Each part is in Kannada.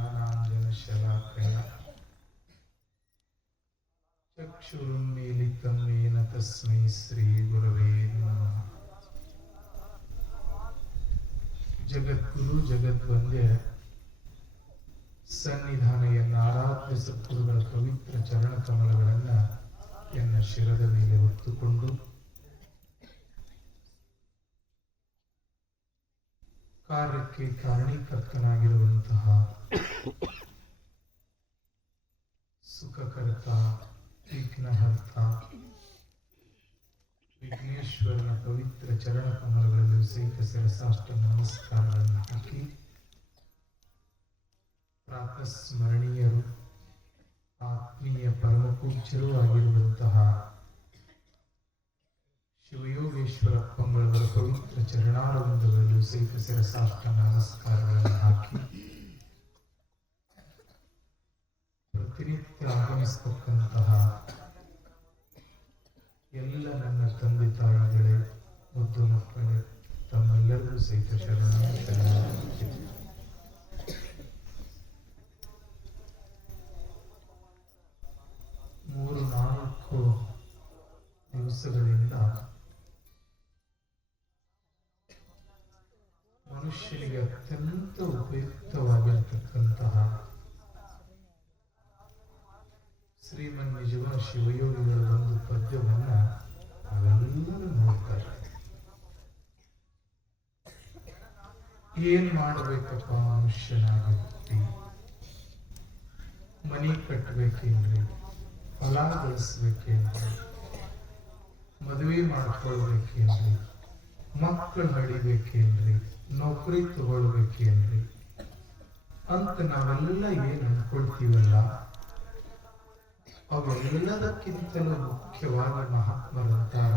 ज्ञानाञ्जनशलाकया चक्षुरुन्मीलितं येन तस्मै श्रीगुरवे नमः। ಜಗದ್ಗುರು ಜಗದ್ವಂದ್ಯ ಸನ್ನಿಧಾನೆಯನ್ನು ಆರಾಧ್ಯ ಸದ್ಗುರುಗಳ ಪವಿತ್ರ ಚರಣ ಕಮಲಗಳನ್ನು ಎನ್ನ ಶಿರದ ಮೇಲೆ ಹೊತ್ತುಕೊಂಡು ಕಾರ್ಯಕ್ಕೆ ಕಾರಣೀಕರ್ತನಾಗಿರುವಂತಹ ಸುಖಕರ್ತ ವಿಘ್ನಹರ್ತ ವಿಘ್ನೇಶ್ವರನ ಪವಿತ್ರ ಚರಣ ಕಮಲಗಳಲ್ಲಿ ಸಹಿತ ಶಿರಸಾಷ್ಟ ನಮಸ್ಕಾರಗಳನ್ನು ಹಾಕಿ ಪ್ರಾತಸ್ಮರಣೀಯರು ಆತ್ಮೀಯ ಪರಮಪೂಜ್ಯರೂ ಆಗಿರುವಂತಹ ಶಿವಯೋಗೇಶ್ವರಪ್ಪಂಗಳವರ ಪವಿತ್ರ ಚರಣಾರವಿಂದಗಳಲ್ಲೂ ಸಹಿತ ಶಿರಸಾಷ್ಟ ನಮಸ್ಕಾರಗಳನ್ನು ಹಾಕಿ ಪ್ರತಿನಿತ್ಯ ಆಗಮಿಸತಕ್ಕಂತಹ ಎಲ್ಲ ನನ್ನ ತಂದೆ ತಾಯಿಗಳೇ ಮುದ್ದು ಮಕ್ಕಳೇ ತಮ್ಮೆಲ್ಲರಿಗೂ ಸಹಿತ ಶರಣ. 3-4 ದಿವಸಗಳಿಂದ ಮನುಷ್ಯನಿಗೆ ಅತ್ಯಂತ ಉಪಯುಕ್ತವಾಗಿರತಕ್ಕಂತಹ ಶ್ರೀಮನ್ ನಿಜವಾದ ಶಿವಯೋಗಿಗಳ ಒಂದು ಪದ್ಯವನ್ನ ನಾವೆಲ್ಲರೂ ನೋಡ್ತಾರೆ. ಏನ್ ಮಾಡಬೇಕಪ್ಪ ಮನುಷ್ಯನಾಗಿ ಹುಟ್ಟಿ, ಮನಿ ಕಟ್ಟಬೇಕೇನ್ರಿ, ಫಲ ಗಳಿಸ್ಬೇಕೇನ್ರಿ, ಮದುವೆ ಮಾಡ್ಕೊಳ್ಬೇಕೇನ್ರಿ, ಮಕ್ಕಳು ನಡಿಬೇಕೇನ್ರಿ, ನೌಕರಿ ತಗೊಳ್ಬೇಕೇನ್ರಿ ಅಂತ ನಾವೆಲ್ಲ ಏನ್ ಅನ್ಕೊಳ್ತೀವಲ್ಲ, ಅವೆಲ್ಲದಕ್ಕಿಂತಲೂ ಮುಖ್ಯವಾಗಿ ಮಹಾತ್ಮರಂತಾರ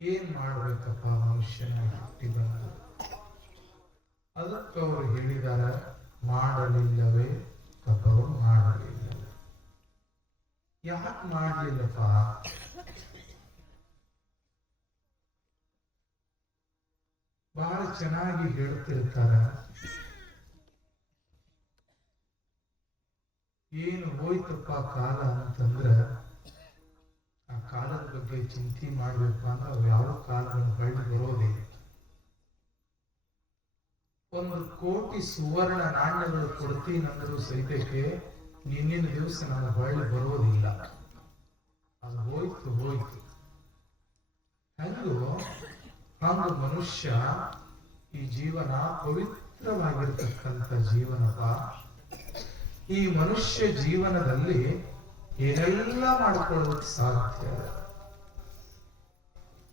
ಏನ್ ಮಾಡ್ಬೇಕಪ್ಪ ಮನುಷ್ಯನಾಗಿ ಹುಟ್ಟಿ ಬಂದು. ಅದಕ್ಕೆ ಅವರು ಹೇಳಿದಾರ, ಮಾಡಲಿಲ್ಲವೇ ತಪವು ಮಾಡಲಿಲ್ಲವೇ. ಯಾಕೆ ಮಾಡಲಿಲ್ಲಪ್ಪ? ಬಹಳ ಚೆನ್ನಾಗಿ ಹೇಳ್ತಿರ್ತಾರ, ಏನು ಹೋಯ್ತಪ್ಪ ಕಾಲ ಅಂತಂದ್ರ ಆ ಕಾಲದ ಬಗ್ಗೆ ಚಿಂತೆ ಮಾಡ್ಬೇಕು ಅಂದ್ರೆ ಯಾವ ಕಾಲವನ್ನು ಹೊಳ್ಳಿ ಬರೋದಿಲ್ಲ. 1 ಕೋಟಿ ಸುವರ್ಣ ನಾಣ್ಯಗಳು ಕೊಡ್ತೀನಂದ್ರೂ ಸಹಿತಕ್ಕೆ ನಿನ್ನಿನ ದಿವಸ ನಾನು ಹೊಳ್ಳಿ ಬರೋದಿಲ್ಲ. ಅದು ಹೋಯ್ತು. ಹಂಗ ಮನುಷ್ಯ ಈ ಜೀವನ ಪವಿತ್ರವಾಗಿರ್ತಕ್ಕಂಥ ಜೀವನಪ್ಪ. ಈ ಮನುಷ್ಯ ಜೀವನದಲ್ಲಿ ಏನೆಲ್ಲ ಮಾಡಿಕೊಳ್ಳೋದಕ್ಕೆ ಸಾಧ್ಯ.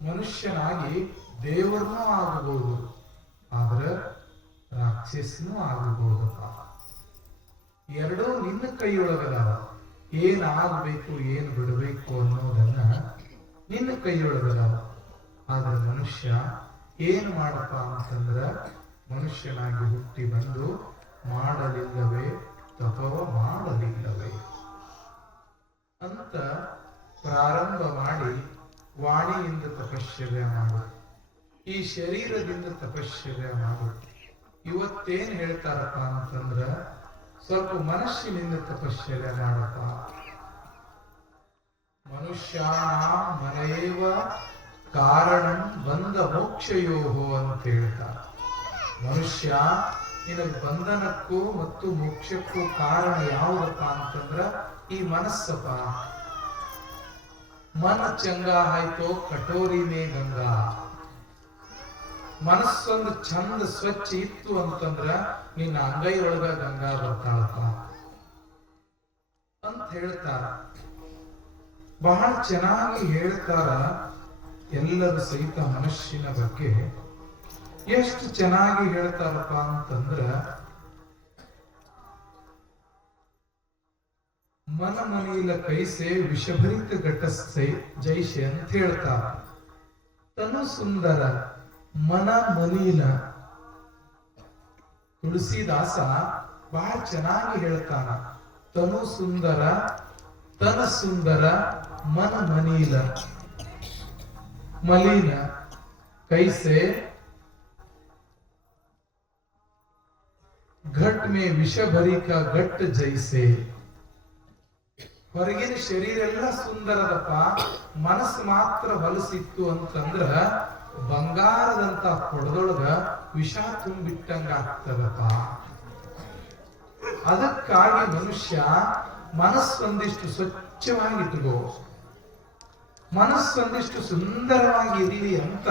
ಮನುಷ್ಯನಾಗಿ ದೇವರನ್ನೂ ಆಗಬಹುದು, ಆದ್ರೆ ರಾಕ್ಷಸನೂ ಆಗಬಹುದಪ್ಪ. ಎರಡೂ ನಿನ್ನ ಕೈಯೊಳಗದಾವ. ಏನ್ ಆಗ್ಬೇಕು, ಏನ್ ಬಿಡಬೇಕು ಅನ್ನೋದನ್ನ ನಿನ್ನ ಕೈಯೊಳಗದಾವ. ಆದ್ರೆ ಮನುಷ್ಯ ಏನ್ ಮಾಡಪ್ಪ ಅಂತಂದ್ರ, ಮನುಷ್ಯನಾಗಿ ಹುಟ್ಟಿ ಬಂದು ಮಾಡಲಿಲ್ಲವೇ ತಪವ ಮಾಡಲಿಲ್ಲವೇ ಅಂತ ಪ್ರಾರಂಭ ಮಾಡಿ ವಾಣಿಯಿಂದ ತಪಶ್ಚರ್ಯ ಮಾಡು, ಈ ಶರೀರದಿಂದ ತಪಶ್ಚರ್ಯ ಮಾಡು. ಇವತ್ತೇನ್ ಹೇಳ್ತಾರಪ್ಪ ಅಂತಂದ್ರ, ಸ್ವಲ್ಪ ಮನಸ್ಸಿನಿಂದ ತಪಶ್ಚರ್ಯ ಮಾಡಪ್ಪ. ಮನುಷ್ಯ ಮನೆಯವ ಕಾರಣಂ ಬಂದ ಮೋಕ್ಷಯೋಹೋ ಅಂತ ಹೇಳ್ತಾರ. ಮನುಷ್ಯ ನಿನಗೆ ಬಂಧನಕ್ಕೂ ಮತ್ತು ಮೋಕ್ಷಕ್ಕೂ ಕಾರಣ ಯಾವುದಪ್ಪ ಅಂತಂದ್ರ ಈ ಮನಸ್ಸಪ್ಪ. ಮನ ಚಂಗ ಆಯ್ತೋ ಕಟೋರಿ ಮೇ ಗಂಗಾ. ಮನಸ್ಸೊಂದು ಚಂದ ಸ್ವಚ್ಛ ಇತ್ತು ಅಂತಂದ್ರ ನಿನ್ನ ಅಂಗೈ ಒಳಗ ಗಂಗಾ ಬರ್ತಾಳಪ್ಪ ಅಂತ ಹೇಳ್ತಾರ. ಬಹಳ ಚೆನ್ನಾಗಿ ಹೇಳ್ತಾರ ಎಲ್ಲರೂ ಸಹಿತ ಮನುಷ್ಯನ ಬಗ್ಗೆ. ಎಷ್ಟು ಚೆನ್ನಾಗಿ ಹೇಳ್ತಾರಪ್ಪ ಅಂತಂದ್ರ, ಮನ ಮನೀಲ ಕೈಸೆ ವಿಷಭರಿತ ಘಟಸ್ಥೆ ಜೈಸೆ ಅಂತ ಹೇಳ್ತಾರ. ತನು ಸುಂದರ ಮನ ಮನೀಲ. ತುಳಸಿದಾಸ ಬಹಳ ಚೆನ್ನಾಗಿ ಹೇಳ್ತಾನ, ತನು ಸುಂದರ ತನ ಸುಂದರ ಮನ ಮನೀಲ ಮಲಿನ ಕೈಸೆ ಘಟ್ ಮೇ ವಿಷ ಭರಿ ಕಾ ಘಟ್ ಜೈಸೆ. ಹೊರಗಿನ ಶರೀರ ಎಲ್ಲ ಸುಂದರದಪ್ಪ, ಮನಸ್ಸು ಮಾತ್ರ ಹೊಲಸಿತ್ತು ಅಂತಂದ್ರ ಬಂಗಾರದಂತ ಕೊಡದೊಳಗ ವಿಷ ತುಂಬಿಟ್ಟಂಗ ಆಗ್ತದಪ್ಪ. ಅದಕ್ಕಾಗಿ ಮನುಷ್ಯ ಮನಸ್ಸೊಂದಿಷ್ಟು ಸ್ವಚ್ಛವಾಗಿ ಇಟ್ಕೋ, ಮನಸ್ಸೊಂದಿಷ್ಟು ಸುಂದರವಾಗಿ ಇರಲಿ ಅಂತ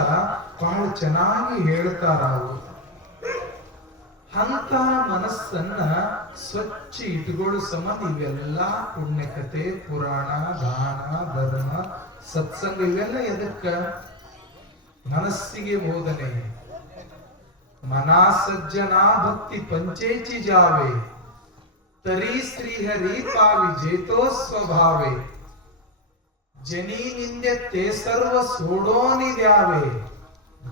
ಬಹಳ ಚೆನ್ನಾಗಿ ಹೇಳ್ತಾರ ಅವರು. ಅಂತ ಮನಸ್ಸನ್ನ ಸ್ವಚ್ಛ ಇಟ್ಕೊಳ್ಳೋ ಸಂಬಂಧ ಇವೆಲ್ಲ ಪುಣ್ಯಕತೆ, ಪುರಾಣ, ದಾನ, ಧರ್ಮ, ಸತ್ಸಂಗ ಇವೆಲ್ಲ ಎದಕ್ಕ? ಮನಸ್ಸಿಗೆ ಬೋಧನೆ. ಮನಾ ಸಜ್ಜನಾ ಭಕ್ತಿ ಪಂಚೇಚಿ ಜಾವೆ, ತರಿ ಶ್ರೀಹರಿ ಪಾವಿ ಜೇತೋ ಸ್ವಭಾವೆ. ಜನಿ ನಿಂದೆ ತೇ ಸರ್ವ ಸೋಡೋನಿ ದ್ಯಾವೆ,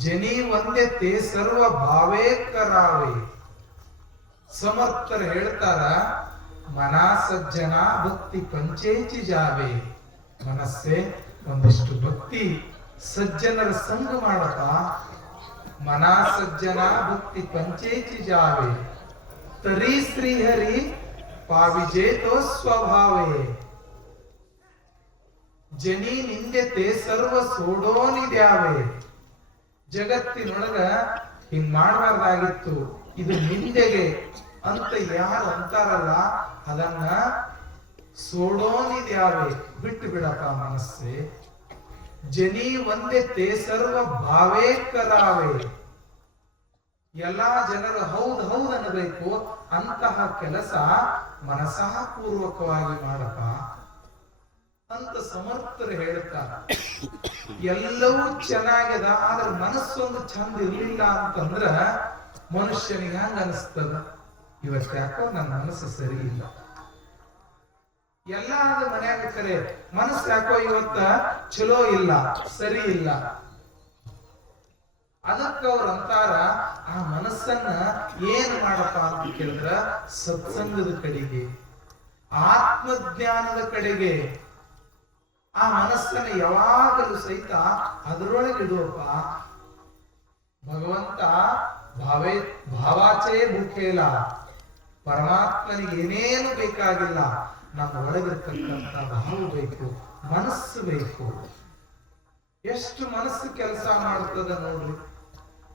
ಜನಿ ಒಂದೆ ತೇ ಸರ್ವ ಭಾವೇ ಕರಾವೆ. ಸಮರ್ಥರು ಹೇಳ್ತಾರ, ಮನಾ ಸಜ್ಜನ ಭಕ್ತಿ ಪಂಚೇಚಿ ಜಾವೆ. ಮನಸ್ಸೆ ಒಂದಿಷ್ಟು ಭಕ್ತಿ ಸಜ್ಜನರ ಸಂಗ ಮಾಡಪ್ಪ. ಮನಾ ಸಜ್ಜನ ಭಕ್ತಿ ಪಂಚೇಚಿ ಜಾವೆ, ತರಿ ಶ್ರೀಹರಿ ಪಾವಿಜೇತೋ ಸ್ವಭಾವೇ. ಜನಿ ನಿಂದೆ ತೇ ಸರ್ವ ಸೋಡೋನಿ ದ್ಯಾವೆ. ಜಗತ್ತಿನೊಳಗ ಹಿಂಗ್ ಮಾಡಬಾರ್ದಾಗಿತ್ತು, ಇದು ನಿಂದೆಗೆ ಅಂತ ಯಾರು ಅಂತಾರಲ್ಲ ಅದನ್ನ ಸೋಡೋನಿದ್ಯಾವೆ, ಬಿಟ್ಟು ಬಿಡಪ್ಪ ಮನಸ್ಸೆ. ಜನಿ ಒಂದೇ ತೇ ಸರ್ವ ಭಾವೇ ಕರಾವೆ. ಎಲ್ಲಾ ಜನರು ಹೌದು ಹೌದು ಅನ್ನಬೇಕು, ಅಂತಹ ಕೆಲಸ ಮನಸಾ ಪೂರ್ವಕವಾಗಿ ಮಾಡಪ್ಪ ಅಂತ ಸಮರ್ಥರು ಹೇಳ್ತಾರ. ಎಲ್ಲವೂ ಚೆನ್ನಾಗಿದೆ, ಆದ್ರೆ ಮನಸ್ಸೊಂದು ಚಂದ ಇರ್ಲಿಲ್ಲ ಅಂತಂದ್ರ ಮನುಷ್ಯನಿಗೆ ಹಂಗ ಅನಿಸ್ತದ, ಇವತ್ತು ಯಾಕೋ ನನ್ನ ಮನಸ್ಸು ಸರಿ ಇಲ್ಲ. ಎಲ್ಲ ಮನ್ಯಾಗ ಕರೆ ಮನಸ್ಸು ಯಾಕೋ ಇವತ್ತ ಚಲೋ ಇಲ್ಲ, ಸರಿ ಇಲ್ಲ. ಅದಕ್ಕ ಅವ್ರ ಅಂತಾರ, ಆ ಮನಸ್ಸನ್ನ ಏನ್ ಮಾಡಪ್ಪ ಅಂತ ಕೇಳಿದ್ರ ಸತ್ಸಂಗದ ಕಡೆಗೆ, ಆತ್ಮಜ್ಞಾನದ ಕಡೆಗೆ ಆ ಮನಸ್ಸನ್ನ ಯಾವಾಗಲೂ ಸಹಿತ ಅದರೊಳಗೆ ಇಡುವಪ್ಪ. ಭಗವಂತ ಭಾವಾಚೇ ಭೂಖೇಲ, ಪರಮಾತ್ಮನಿಗೆ ಏನೇನು ಬೇಕಾಗಿಲ್ಲ, ನಮ್ಮ ಒಳಗಿರ್ತಕ್ಕಂಥ ಭಾವ ಬೇಕು, ಮನಸ್ಸು ಬೇಕು. ಎಷ್ಟು ಮನಸ್ಸು ಕೆಲಸ ಮಾಡ್ತದ ನೋಡ್ರಿ.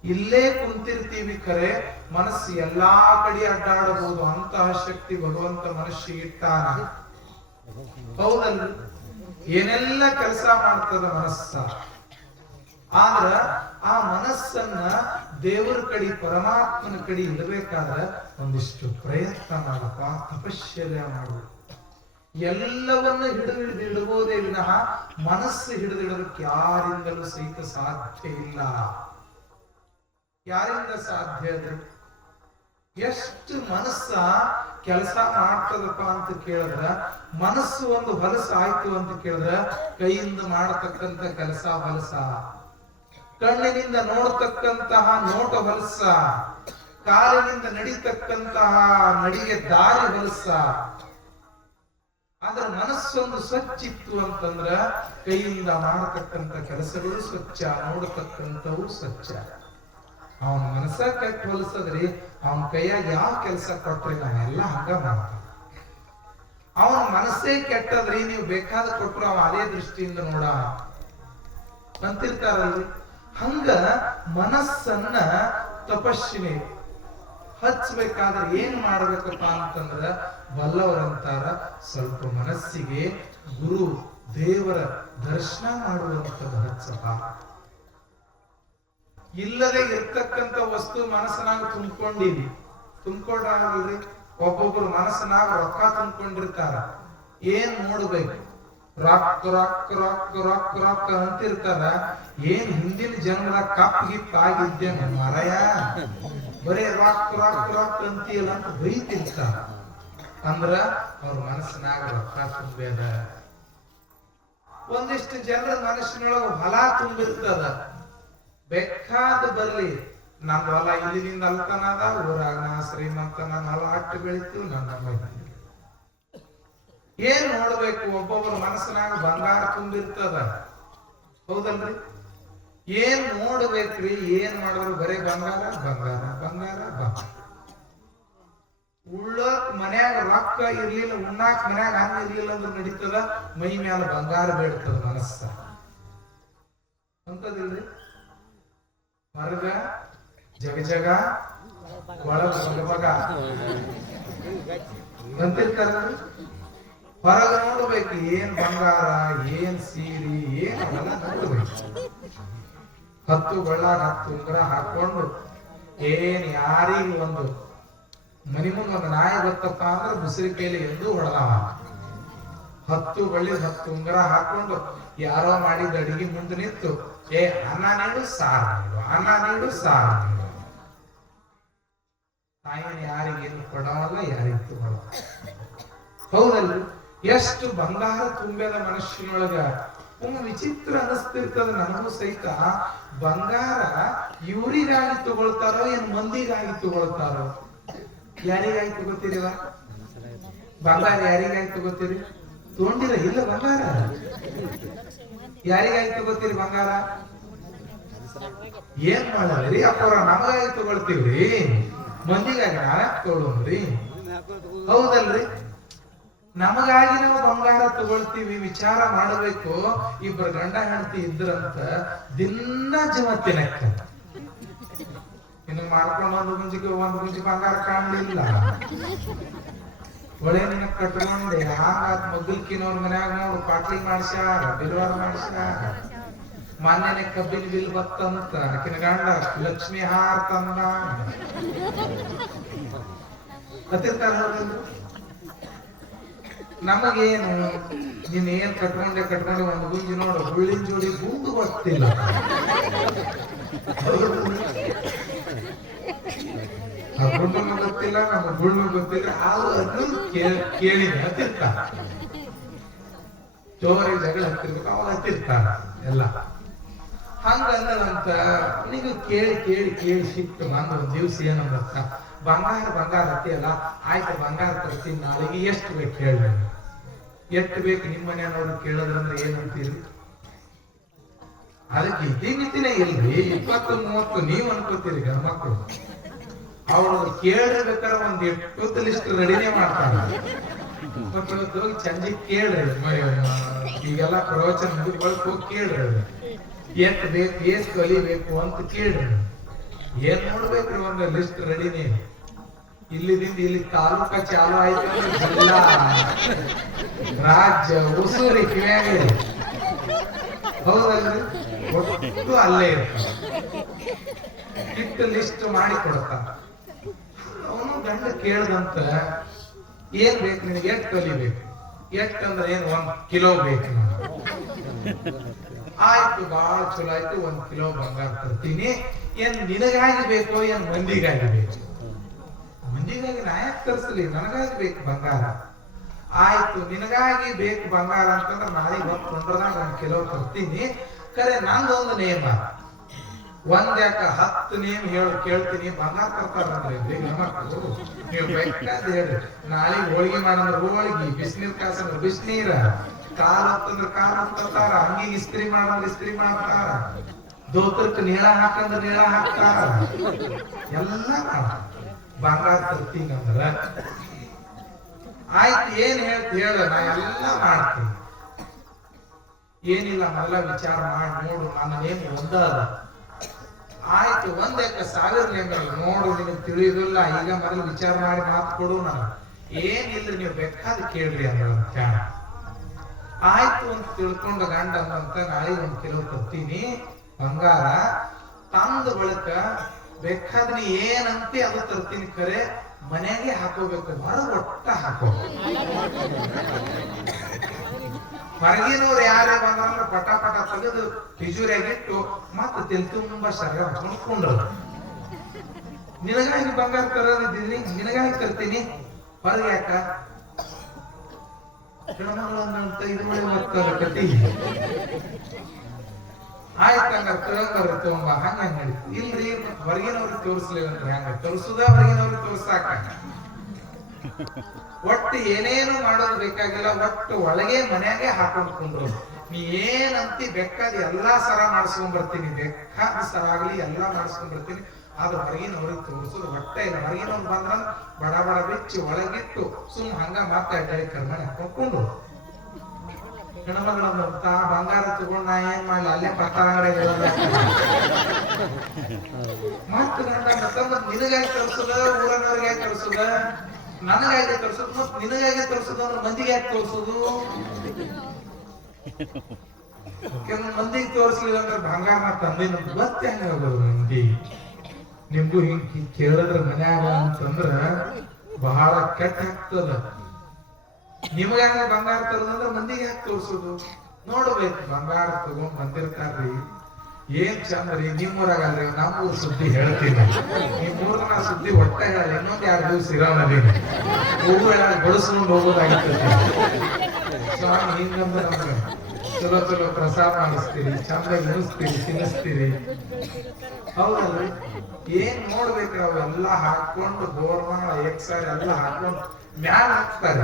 ಇಲ್ಲೇ ಕುಂತಿರ್ತೀವಿ ಖರೆ ಮನಸ್ಸು ಎಲ್ಲಾ ಕಡೆ ಅಡ್ಡಾಡಬಹುದು, ಅಂತಹ ಶಕ್ತಿ ಭಗವಂತ ಮನುಷ್ಯ ಇಟ್ಟಾನ. ಹೌದಲ್ರಿ? ಏನೆಲ್ಲ ಕೆಲಸ ಮಾಡ್ತದ ಮನಸ್ಸ. ಆದ್ರ ಆ ಮನಸ್ಸನ್ನ ದೇವರ ಕಡೆ, ಪರಮಾತ್ಮನ ಕಡೆ ಇಡಬೇಕಾದ್ರೆ ಒಂದಿಷ್ಟು ಪ್ರಯತ್ನ ಮಾಡಪ್ಪ, ತಪಶ್ಚರ್ಯ ಮಾಡು. ಎಲ್ಲವನ್ನ ಹಿಡಿದಿಡಬಹುದೇ ವಿನಃ ಮನಸ್ಸು ಹಿಡಿದಿಡೋದಕ್ಕೆ ಯಾರಿಂದಲೂ ಸಹಿತ ಸಾಧ್ಯ ಇಲ್ಲ. ಯಾರಿಂದ ಸಾಧ್ಯ ಅದು? ಎಷ್ಟು ಮನಸ್ಸ ಕೆಲಸ ಮಾಡ್ತದಪ್ಪ ಅಂತ ಕೇಳಿದ್ರ, ಮನಸ್ಸು ಒಂದು ಹೊಲಸ ಆಯ್ತು ಅಂತ ಕೇಳಿದ್ರ ಕೈಯಿಂದ ಮಾಡತಕ್ಕಂತ ಕೆಲಸ ಹೊಲಸ, ಕಣ್ಣಿನಿಂದ ನೋಡ್ತಕ್ಕಂತಹ ನೋಟ ಹೊಲಸ, ಕಾಲಿನಿಂದ ನಡಿತಕ್ಕಂತಹ ನಡಿಗೆ ದಾರಿ ಹೊಲಸ. ಆದ್ರೆ ಮನಸ್ಸೊಂದು ಸ್ವಚ್ಛ ಇತ್ತು ಅಂತಂದ್ರ ಕೈಯಿಂದ ಮಾಡತಕ್ಕಂತ ಕೆಲಸಗಳು ಸ್ವಚ್ಛ, ನೋಡತಕ್ಕಂಥವು ಸ್ವಚ್ಛ. ಅವನ ಮನಸ್ಸ ಕೆಟ್ಟ ಹೊಲಸದ್ರಿ, ಅವನ ಕೈಯಾಗ ಯಾವ ಕೆಲಸ ಕೊಟ್ರಿ ನಾವೆಲ್ಲ ಹಂಗ ಮಾಡ್ತಾವ. ಅವನ ಮನಸ್ಸೇ ಕೆಟ್ಟದ್ರಿ, ನೀವು ಬೇಕಾದ ಕೊಟ್ರು ಅವ ಅದೇ ದೃಷ್ಟಿಯಿಂದ ನೋಡ ಅಂತಿರ್ತಾರಲ್ರಿ. ಹಂಗ ಮನಸ್ಸನ್ನ ತಪಸ್ಸಿನಿ ಹಚ್ಚಬೇಕಾದ್ರೆ ಏನ್ ಮಾಡ್ಬೇಕಪ್ಪ ಅಂತಂದ್ರ, ಬಲ್ಲವರಂತಾರ ಸ್ವಲ್ಪ ಮನಸ್ಸಿಗೆ ಗುರು ದೇವರ ದರ್ಶನ ಮಾಡುವಂಥದ್ದು ಹಚ್ಚಪ್ಪ. ಇಲ್ಲದೆ ಇರ್ತಕ್ಕಂಥ ವಸ್ತು ಮನಸ್ಸನಾಗ ತುಂಬಿಕೊಂಡ್ರಿ. ಒಬ್ಬೊಬ್ರು ಮನಸ್ಸನಾಗ ರೊಕ್ಕ ತುಂಬಿಕೊಂಡಿರ್ತಾರ, ಏನ್ ನೋಡ್ಬೇಕು? ರೊಕ್ಕ ರೊಕ್ಕ ರೊಕ್ಕ ರೊಕ್ಕ ರೊಕ್ಕ ಅಂತಿರ್ತಾರ. ಏನ್ ಹಿಂದಿನ ಜನ್ಮದಾಗ ಕಪ್ ಗಿಪ್ ಆಗಿದ್ದೆ ಮರಯ, ಬರೇ ರೊಕ್ಕ ರೊಕ್ಕ ರೊಕ್ಕ ಅಂತೀಯಲ್ಲ ಅಂತ ಬೈತಿರ್ತಾರ. ಅಂದ್ರ ಅವ್ರ ಮನಸ್ಸಿನಾಗ ರೊಕ್ಕ ತುಂಬ್ಯದ. ಒಂದಿಷ್ಟು ಜನರ ಮನಸ್ಸಿನೊಳಗ ಹೊಲ ತುಂಬಿರ್ತದ, ಬೇಕಾದ ಬರ್ಲಿ ನಂದು ಹೊಲ ಇಲ್ಲಿನಿಂದ ಅಲ್ತನದ, ಊರಾಗ ನಾ ಶ್ರೀಮಂತನ ಹೊಲ ಅಟ್ಟು ಬೆಳಿತು, ನನ್ನ ಏನ್ ನೋಡ್ಬೇಕು? ಒಬ್ಬೊಬ್ಬರ ಮನಸ್ಸಿನಾಗ ಬಂಗಾರ ತುಂಬಿರ್ತದ, ಹೌದಲ್ರಿ? ಏನ್ ನೋಡ್ಬೇಕ್ರಿ? ಏನ್ ಮಾಡಿದ್ರು ಬರೇ ಬಂಗಾರ ಬಂಗಾರ ಬಂಗಾರ ಬಂಗಾರ. ಉಳ್ಳಕ್ ಮನ್ಯಾಗ ರೊಕ್ಕ ಇರ್ಲಿಲ್ಲ, ಉಣ್ಣಾಕ್ ಮನ್ಯಾಗ ಅನ್ನ ಇರ್ಲಿಲ್ಲ ಅಂದ್ರೆ ನಡೀತದ, ಮೈ ಮ್ಯಾಲ ಬಂಗಾರ ಬೇಡ್ತದ ಮನಸ್ಸ ಅಂತದಿಲ್ರಿ. ಹೊರಗ ಜಗ ಜಗ ಒಳಗ ಮಗ ಅಂತಿರ್ತಾರಲ್ರಿ. ಹೊರಗ ನೋಡ್ಬೇಕು ಏನ್ ಬಂಗಾರ, ಏನ್ ಸೀರಿ, ಏನ್ ಅವೆಲ್ಲ ನೋಡ್ಬೇಕು. 10 ಬಳ್ಳಾಗ 10 ಉಂಗುರ ಹಾಕೊಂಡು ಏನ್ ಯಾರಿಗ ಒಂದು ಮನಿ ಮುಂದೆ ಒಂದು ನಾಯಿ ಬರ್ತಪ್ಪ ಅಂದ್ರೆ ಮುಸ್ರಿ ಕೈಲಿ ಎಂದು ಹೊಡೆದವ. 10 ಬಳ್ಳಿ 10 ಉಂಗುರ ಹಾಕೊಂಡು ಯಾರೋ ಮಾಡಿದ ಅಡಿಗೆ ಮುಂದೆ ನಿಂತು ಅನ್ನ ನೀಡು ಸಾರು ನೀಡು, ಅನ್ನ ನೀಡು ಸಾರು ನೀಡು. ತಾಯಿನ ಯಾರಿಗೇನು ಕೊಡವಲ್ಲ, ಯಾರಿಗೂ ತಗೊಳ್ಳಲ್ಲ. ಹೌದಲ್ರಿ? ಎಷ್ಟು ಬಂಗಾರ ತುಂಬ್ಯದ ಮನುಷ್ಯನೊಳಗ. ವಿಚಿತ್ರ ಅನಿಸ್ತಿರ್ತದ ನನಗೂ ಸಹಿತ. ಬಂಗಾರ ಇವ್ರಿಗಾಗಿ ತಗೊಳ್ತಾರೋ ಏನ್ ಮಂದಿಗಾಗಿ ತಗೊಳ್ತಾರೋ? ಯಾರಿಗಾಗಿ ತಗೋತೀರಿವ ಬಂಗಾರ? ಯಾರಿಗಾಗಿ ತಗೋತೀರಿ? ತಗೊಂಡಿರ ಇಲ್ಲ ಬಂಗಾರ? ಯಾರಿಗಾಗಿ ತಗೋತೀರಿ ಬಂಗಾರ? ಏನ್ ಮಾಡಲ್ರಿ ಅಪ್ಪರ? ನಮಗಾಗಿ ತಗೊಳ್ತೀವ್ರಿ, ಮಂದಿಗಾಗಿ ನಾಲ್ಕು ತಗೊಳ್ರಿ. ಹೌದಲ್ರಿ? ನಮಗಾಗಿ ನಾವು ಬಂಗಾರ ತಗೊಳ್ತೀವಿ. ವಿಚಾರ ಮಾಡಬೇಕು. ಇಬ್ಬರು ಗಂಡ ಹೆಂಡತಿ ಇದ್ರಂತ ದಿನ ಜೀವ ತಿನ್ನಕ್ಕ ಇನ್ನು ಮಾಡ್ಕೊಂಡು ಒಂದು ಗುಂಜಿಗೆ ಬಂಗಾರ ಕಾಣಲಿಲ್ಲ. ಒಳ್ಳೆ ನಿನ ಕಟ್ಕೊಂಡೆ ಹಾಗಾದ್ ಮಗ್ಗಲ್ಕಿನವ್ರ ಮನ್ಯಾಗ ನೋಡು ಪಾಟ್ಲಿ ಮಾಡ್ಸ್ಯಾರ, ಬಿಲ್ವಾರ ಮಾಡ್ಸ್ಯಾರ. ಮಾನ್ಯನೆ ಕಬ್ಬಿನ ಬಿಲ್ ಬತ್ತಂತ ಆಕಿನ ಗಂಡ ಲಕ್ಷ್ಮಿ ಹಾರ್ ತಂದ ಅತಿರ್ತಾರ. ನಮಗೇನು ನೀನ್ ಏನ್ ಕಟ್ಕೊಂಡೆ ಒಂದು ಗುಂಜಿ ನೋಡು, ಹುಳ್ಳಿನ ಜೋಡಿ ಗುಂಡು ಗೊತ್ತಿಲ್ಲ. ಅಬ್ರಮ್ಮನ ಗೊತ್ತಿಲ್ಲ, ನಮ್ಮ ಗುಳ್ಳು ಗೊತ್ತಿಲ್ಲ. ಅದನ್ನು ಕೇಳಿದ ಹತ್ತಿರ್ತ ಜೋರಿ ಜಗಳ ಹತ್ತಿರ್ಬೇಕು, ಅವಾಗ ಹತ್ತಿರ್ತಾರ ಎಲ್ಲ. ಹಂಗಂತ ನೀವು ಕೇಳಿ ಕೇಳಿ ಕೇಳಿ ಸಿಕ್ತು. ನಂದು ಒಂದ್ ದಿವ್ಸ ಏನಂತ, ಬಂಗಾರ ಹತ್ತಿಯಲ್ಲ, ಆಯ್ತು ಬಂಗಾರ ತರ್ತೀನಿ ನಾಳೆಗೆ, ಎಷ್ಟು ಬೇಕು ಹೇಳಿ. ಎಷ್ಟು ಬೇಕು ನಿಮ್ಮ ಮನೆಯವ್ರು ಕೇಳೋದ್ರಂದ್ರೆ ಏನಂತೀರಿ? ಅದಕ್ಕೆ ಇತಿಮಿತಿನೇ ಇಲ್ರಿ. 20-30 ನೀವ್ ಅನ್ಕೋತೀರಿ ಗಂಡ್ಮಕ್ಳು. ಅವ್ರು ಕೇಳಿರ್ಬೇಕಾದ್ರೆ ಒಂದ್ 8 ಲಿಸ್ಟ್ ರೆಡಿನೇ ಮಾಡ್ತಾರ. ಇವತ್ತು ಹೋಗಿ ಚಂದಿ ಕೇಳ್ರಿ, ಈಗೆಲ್ಲ ಪ್ರವಚನ ಮುಗಿದ್ಕೊಳಕ್ ಹೋಗಿ ಕೇಳ್ರಿ, ಎಷ್ಟ್ ಬೇಕು, ಎಷ್ಟ್ ಕಲಿಬೇಕು ಅಂತ ಕೇಳ್ರಿ. ಏನ್ ನೋಡ್ಬೇಕ್ರಿ? ಒಂದು ಲಿಸ್ಟ್ ರೆಡಿನೇ. ಇಲ್ಲಿದಿಂದ ಇಲ್ಲಿ ತಾಲೂಕ ಚಾಲು ಆಯ್ತು ಅಂದ್ರೆ ಜಿಲ್ಲಾ, ರಾಜ್ಯ, ಉಸೂರಿ ಕಿವ್ಯಾಗ. ಹೌದಲ್ರಿ? ಒಟ್ಟು ಅಲ್ಲೇ ಇರ್ತಾರ. ಇಟ್ಟು ಲಿಸ್ಟ್ ಮಾಡಿ ಕೊಡ್ತಾರ. ಅವನು ಗಂಡ ಕೇಳ್ದಂತ ಏನ್ ಬೇಕು ನಿನಗೆ, ಎಷ್ಟು ಕಲಿಬೇಕು, ಎಷ್ಟು ಅಂದ್ರೆ ಏನ್ 1 ಕಿಲೋ ಬೇಕು. ಆಯ್ತು, ಬಹಳ ಚಲೋ ಆಯ್ತು, 1 ಕಿಲೋ ಬಂಗಾರ ತರ್ತೀನಿ. ಏನ್ ನಿನಗಾಗಿ ಬೇಕೋ ಏನ್ ಮಂದಿಗಾಗಿ ಬೇಕು? ಮಂದಿಗಾಗಿ ನಾ ಯಾಕೆ ತರಿಸಲಿ, ನನಗಾಗಿ ಬೇಕು ಬಂಗಾರ. ಆಯ್ತು, ನಿನಗಾಗಿ ಬೇಕು ಬಂಗಾರ ಅಂತಂದ್ರೆ ನಾಳೆ ಹೊತ್ಕೊಂಡ್ರದಾಗ 1 ಕಿಲೋ ತರ್ತೀನಿ. ಖರೆ ನಂದೊಂದು ನೇಮ, ಒಂದ್ ಯಾಕ 10 ನೇಮ್ ಕೇಳ್ತೀನಿ. ಬಂಗಾರ ತರ್ತಾರಂದ್ರೆ ಗಮಕ್ಕಳು ನೀವು ಬೇಕಾದ ಹೇಳ್ರಿ. ನಾಳೆ ಹೋಳಿಗೆ ಮಾಡಂದ್ರೆ ಹೋಳಿಗೆ, ಬಿಸಿನೀರ್ ಕಾಸಂದ್ರೆ ಬಿಸಿನೀರ, ಕಾಲ್ ಹೊತ್ತಂದ್ರೆ ಕಾಲ್ ಹೊತ್ತಾರ, ಅಂಗಿ ಇಸ್ತ್ರಿ ಮಾಡಂದ್ರೆ ಇಸ್ತ್ರಿ ಮಾಡ್ತಾರ, ದೋತ್ರಕ್ಕೆ ನೀಳ ಹಾಕಂದ್ರೆ ನೀಳ ಹಾಕ್ತಾರ, ಎಲ್ಲ ಬಂಗಾರ ತರ್ತೀನಂದ್ರ ಆಯ್ತು. ಏನ್ ಹೇಳ, ನಾ ಎಲ್ಲ ಮಾಡ್ತೀನಿ. ಏನಿಲ್ಲ, ಮೊದಲ ವಿಚಾರ ಮಾಡಿ ನೋಡು, ನನ್ನ ನೇಮ್ ಒಂದ ಅದ. ಆಯ್ತು, 1,000 ನೇಮಲ್ಲ ನೋಡು, ನಿಮಗೆ ತಿಳಿಯುದಿಲ್ಲ. ಈಗ ಮೊದಲು ವಿಚಾರ ಮಾಡಿ ಮಾತು ಕೊಡು. ನಾನು ಏನಿಲ್ರಿ, ನೀವು ಬೇಕಾದ ಕೇಳ್ರಿ ಅಂತ. ಆಯ್ತು ಅಂತ ತಿಳ್ಕೊಂಡ ಗಂಡ ಅಂತ ನಾಳೆ 1 ಕಿಲೋ ತರ್ತೀನಿ ಬಂಗಾರ. ತಂದ ಬಳಿಕ ಬೇಕಾದ ನೀ ಏನಂತೆ ಅದು ತರ್ತೀನಿ. ಖರೆ ಮನೆಗೆ ಹಾಕೋಬೇಕು, ಹೊರಗೆ ಒಟ್ಟ ಹಾಕೋ. ಹೊರಗಿನವ್ರು ಯಾರೇ ಬಂದ್ರೆ ಪಟ ಪಟ ತೆಗೆದು ತಿಜೂರಿಯಾಗಿಟ್ಟು ಮತ್ತೆ ತೆಲ್ ತುಂಬಾ ಸರ ಹೊಂದ್ಕೊಂಡ್ರು. ನಿನಗಾಗಿ ಬಂಗಾರ ತರೋದಿದ್ದೀನಿ, ನಿನಗಾಗಿ ತರ್ತೀನಿ, ಹೊರಗೆ ಯಾಕ ಅಂತ ಇದು ಮಾಡಿ ಬರ್ತಾರ ಕಟ್ಟಿ. ಆಯ್ತು, ಹಂಗ ತಗೊಂಬ ಹಂಗ ನಡೀತು. ಇಲ್ರಿ, ಹೊರಗಿನವ್ರಿಗೆ ತೋರಿಸ್ಲಿಲ್ಲ ಅಂದ್ರೆ ಹಂಗ ತೋರಿಸುದ, ಹೊರಗಿನವ್ರಿಗೆ ತೋರ್ಸಾಕ. ಒಟ್ಟು ಏನೇನು ಮಾಡೋದು ಬೇಕಾಗಿಲ್ಲ, ಒಟ್ಟು ಒಳಗೆ ಮನ್ಯಾಗೆ ಹಾಕೊಂಡ್ಕೊಂಡ್ರು. ನೀ ಏನಂತಿ ಬೇಕಾದ ಎಲ್ಲಾ ಸರ ಮಾಡಿಸ್ಕೊಂಡ್ ಬರ್ತೀನಿ, ಬೇಕಾದ ಸರ ಆಗ್ಲಿ ಎಲ್ಲಾ ಮಾಡಿಸ್ಕೊಂಡ್ ಬರ್ತೀನಿ. ಅದು ಹೊರಗಿನವ್ರಿಗೆ ತೋರಿಸೋದು ಹೊಟ್ಟೆ ಇಲ್ಲ. ಹೊರಗಿನವ್ರು ಬಂದ್ರ ಬಡ ಬಡ ಬಿಚ್ಚಿ ಒಳಗಿಟ್ಟು ಸುಮ್ ಹಂಗ ಮಾತಾಡಿ ಕರ್ಮನೆ ಕೊಂಡ್ಕೊಂಡು ಹೆಣ್ಮಗಳ ಬಂಗಾರ ತಗೊಂಡ್ ನಾ ಏನ್ ಮಾಡ್ಲಿ ಅಲ್ಲೇ ಪತ್ತಾರ ಮತ್ ಗಂಡ ನಿನಗಾಗಿ ತೋರ್ಸದ ಊರನವ್ರಿಗೆ ತೋರ್ಸದ ನನಗಾಗಿ ತೋರ್ಸೋದು ಮತ್ ನಿನಗಾಗಿ ತೋರ್ಸೋದು ಅಂದ್ರೆ ಮಂದಿಗೆ ಯಾಕೆ ತೋರ್ಸೋದು? ಕೆಲವು ಮಂದಿಗೆ ತೋರಿಸ್ಲಿಲ್ಲ ಅಂದ್ರೆ ಬಂಗಾರ ತಂದೆ ನಮ್ಗೆ ಮತ್ತೆ ಹೆಂಗ ಆಗೋದು? ಮಂದಿ ನಿಮ್ಗೂ ಹಿಂಗ್ ಕೇಳಿದ್ರ ಮನ್ಯಾಗ ಅಂತಂದ್ರ ಬಹಳ ಕೆಟ್ಟ ಆಗ್ತದ. ನಿಮ್ಗೆ ಹಂಗ ಬಂಗಾರ ತರೋದಂದ್ರೆ ಮಂದಿಗೆ ಯಾಕೆ ತೋರ್ಸೋದು? ನೋಡ್ಬೇಕು ಬಂಗಾರ ತಗೊಂಡ್ ಬಂದಿರ್ತಾರ್ರಿ ಏನ್ ಚಂದ್ರಿ. ನಿಮ್ಮೂರಾಗಲ್ರಿ ನಮ್ಮೂರ್ ಸುದ್ದಿ ಹೇಳ್ತೀನಿ. ನಿಮ್ಮೂರ್ನ ಸುದ್ದಿ ಹೊಟ್ಟೆ ಹೇಳಿ ಇನ್ನೊಂದ್ 2 ದಿವಸ ಇರೋನಲ್ಲಿ ಹೂವು ಬಡಿಸ್ಕೊಂಡು ಹೋಗೋದಾಗಿರ್ತದೆ. ಸ್ವಾಮಿ ಹಿಂಗಂದ್ರೆ ನಮ್ಗೆ ಚಲೋ ಚಲೋ ಪ್ರಸಾದ ಮಾಡಿಸ್ತೀರಿ, ಚಂದ ಉಣಿಸ್ತೀರಿ, ತಿನ್ನಿಸ್ತೀರಿ. ಹೌದಲ್ರಿ? ಏನ್ ನೋಡ್ಬೇಕ್ರಿ ಅವೆಲ್ಲ ಹಾಕೊಂಡು ಬೋರ್ಮಾಳ ಎಕ್ಸೈಡ್ ಎಲ್ಲ ಹಾಕೊಂಡು ಮ್ಯಾಲ ಹಾಕ್ತಾರೆ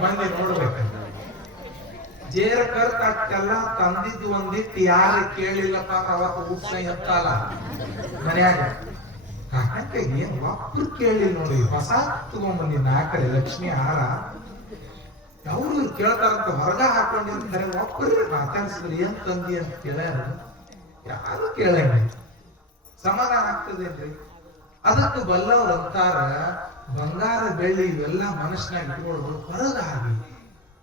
ಮಂದಿ ನೋಡ್ಬೇಕ. ಜೇರ ಕರ್ತಾಕ್ಕೆಲ್ಲ ತಂದಿದ್ದು ಒಂದಿಟ್ಟು ಯಾರು ಕೇಳಿಲ್ಲಪ್ಪ ಅವತ್ತು ಉತ್ಸ ಎತ್ತಲ್ಲ ಮನ್ಯಾಗ. ಹಾಗೆ ಏನ್ ಒಬ್ರು ಕೇಳಿಲ್ಲ ನೋಡಿ. ಹೊಸ ತಗೊಂಡ್ಬಂದಿ 4 ಲಕ್ಷ್ಮಿ ಹಾರ ಅವ್ರು ಕೇಳ್ತಾರಂತ ಹೊರಗ ಹಾಕೊಂಡಿರ್ತಾರೆ. ಒಬ್ಬರು ಮಾತಾಡ್ಸಿದ್ರು ಏನ್ ತಂದಿ ಅಂತ ಕೇಳ್ಯಾರ? ಯಾರು ಕೇಳಂಗ ಸಮಾಧಾನ ಆಗ್ತದೇನ್ರಿ? ಅದಕ್ಕೆ ಬಲ್ಲವ್ರು ಅಂತಾರ ಬಂಗಾರ ಬೆಳ್ಳಿ ಇವೆಲ್ಲ ಮನುಷ್ಯನಾಗ ಇಟ್ಕೊಳ್ಬೋದು ಹೊರಗಾಗಿ.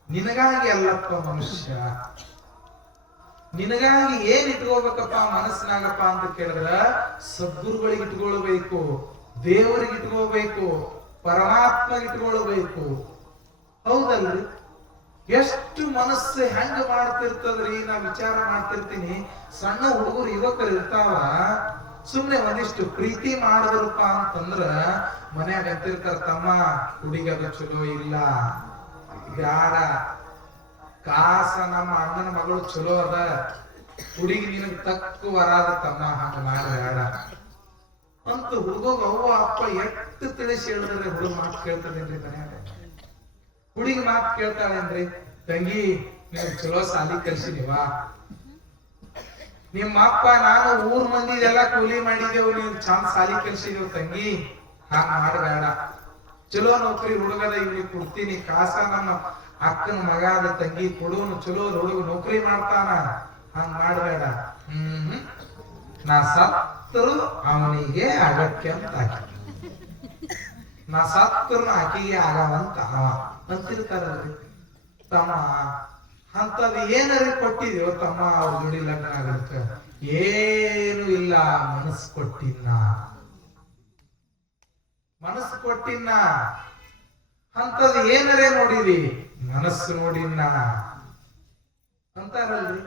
ನಿನಗಾಗಿ ಅಲ್ಲಪ್ಪ ಮನುಷ್ಯ, ನಿನಗಾಗಿ ಏನ್ ಇಟ್ಕೋಬೇಕಪ್ಪ ಮನಸ್ಸಿನಾಗಪ್ಪ ಅಂತ ಕೇಳಿದ್ರ ಸದ್ಗುರುಗಳಿಗೆ ಇಟ್ಕೊಳ್ಬೇಕು, ದೇವರಿಗೆ ಇಟ್ಕೋಬೇಕು, ಪರಮಾತ್ಮಗೆ ಇಟ್ಕೊಳ್ಬೇಕು. ಹೌದಲ್ರಿ? ಎಷ್ಟು ಮನಸ್ಸು ಹೆಂಗ ಮಾಡ್ತಿರ್ತದ್ರಿ. ನಾ ವಿಚಾರ ಮಾಡ್ತಿರ್ತೀನಿ, ಸಣ್ಣ ಹುಡುಗರು ಯುವಕರು ಇರ್ತಾವ, ಸುಮ್ನೆ ಒಂದಿಷ್ಟು ಪ್ರೀತಿ ಮಾಡಿದ್ರಪ್ಪ ಅಂತಂದ್ರ ಮನ್ಯಾಗ ಅಂತಿರ್ತಾರ, ತಮ್ಮ ಹುಡುಗದ ಚಲೋ ಇಲ್ಲ, ಬ್ಯಾಡ, ಕಾಸ ನಮ್ಮ ಅಣ್ಣನ ಮಗಳು ಚಲೋ ಅದ, ಹುಡುಗಿ ನಿನಗ್ ತಕ್ಕು ವರಾದ ತಮ್ಮ, ಹಂಗ ಮಾಡ್ಬೇಡ ಅಂತ ಹುಡುಗೋಗ ಅವ್ವ ಅಪ್ಪ ಎಷ್ಟು ತಿಳಿಸಿ ಹೇಳಿದ್ರೆ ಹುಡುಗ ಮಾತು ಕೇಳ್ತಾನೇನ್ರಿ? ಮನ್ಯಾಗ ಹುಡುಗಿ ಮಾತು ಕೇಳ್ತಾಳೇನ್ರಿ? ತಂಗಿ ನೀವು ಚಲೋ ಸಾಲಿ ಕಲ್ಸಿದೀವ, ನಿಮ್ಮ ಅಪ್ಪ ನಾನು ಊರ್ ಮಂದಿ ಎಲ್ಲ ಕೂಲಿ ಮಾಡಿದೇವು, ನೀವು ಚಂದ ಸಾಲಿ ಕಲ್ಸಿದೇವು, ತಂಗಿ ಹಂಗ ಮಾಡಬೇಡ, ಚಲೋ ನೌಕರಿ ಹುಡುಗದ ಇವ್ರಿಗೆ ಕೊಡ್ತೀನಿ, ಕಾಸ ನಮ್ಮ ಅಕ್ಕನ ಮಗ ಅದ, ತಂಗಿ ಕೊಡೋನು ಚಲೋ ಹುಡುಗ ನೌಕರಿ ಮಾಡ್ತಾನ, ಹಂಗ ಮಾಡಬೇಡ. ನಾ ಸತ್ತರು ಅವನಿಗೆ ಆಗಕ್ಕೆ ಅಂತ ಆಕಿ, ನಾ ಸತ್ತರು ಆಕಿಗೆ ಆಗವಂತ ಅಂತಿರ್ತಾರಲ್ರಿ. ತಮ್ಮ ಅಂತದ್ ಏನಾರು ಕೊಟ್ಟಿದೀವ ತಮ್ಮ ಅವ್ರ ಜೋಡಿ ಲಗ್ನ ಆಗಕ್ಕ? ಏನು ಇಲ್ಲ, ಮನಸ್ಸು ಕೊಟ್ಟಿನ್ನ, ಮನಸ್ಸು ಕೊಟ್ಟಿನ್ನ. ಅಂತದ್ ಏನರೇ ನೋಡಿರಿ, ಮನಸ್ಸು ನೋಡಿನ್ನ ಅಂತಾರಲ್ರಿ.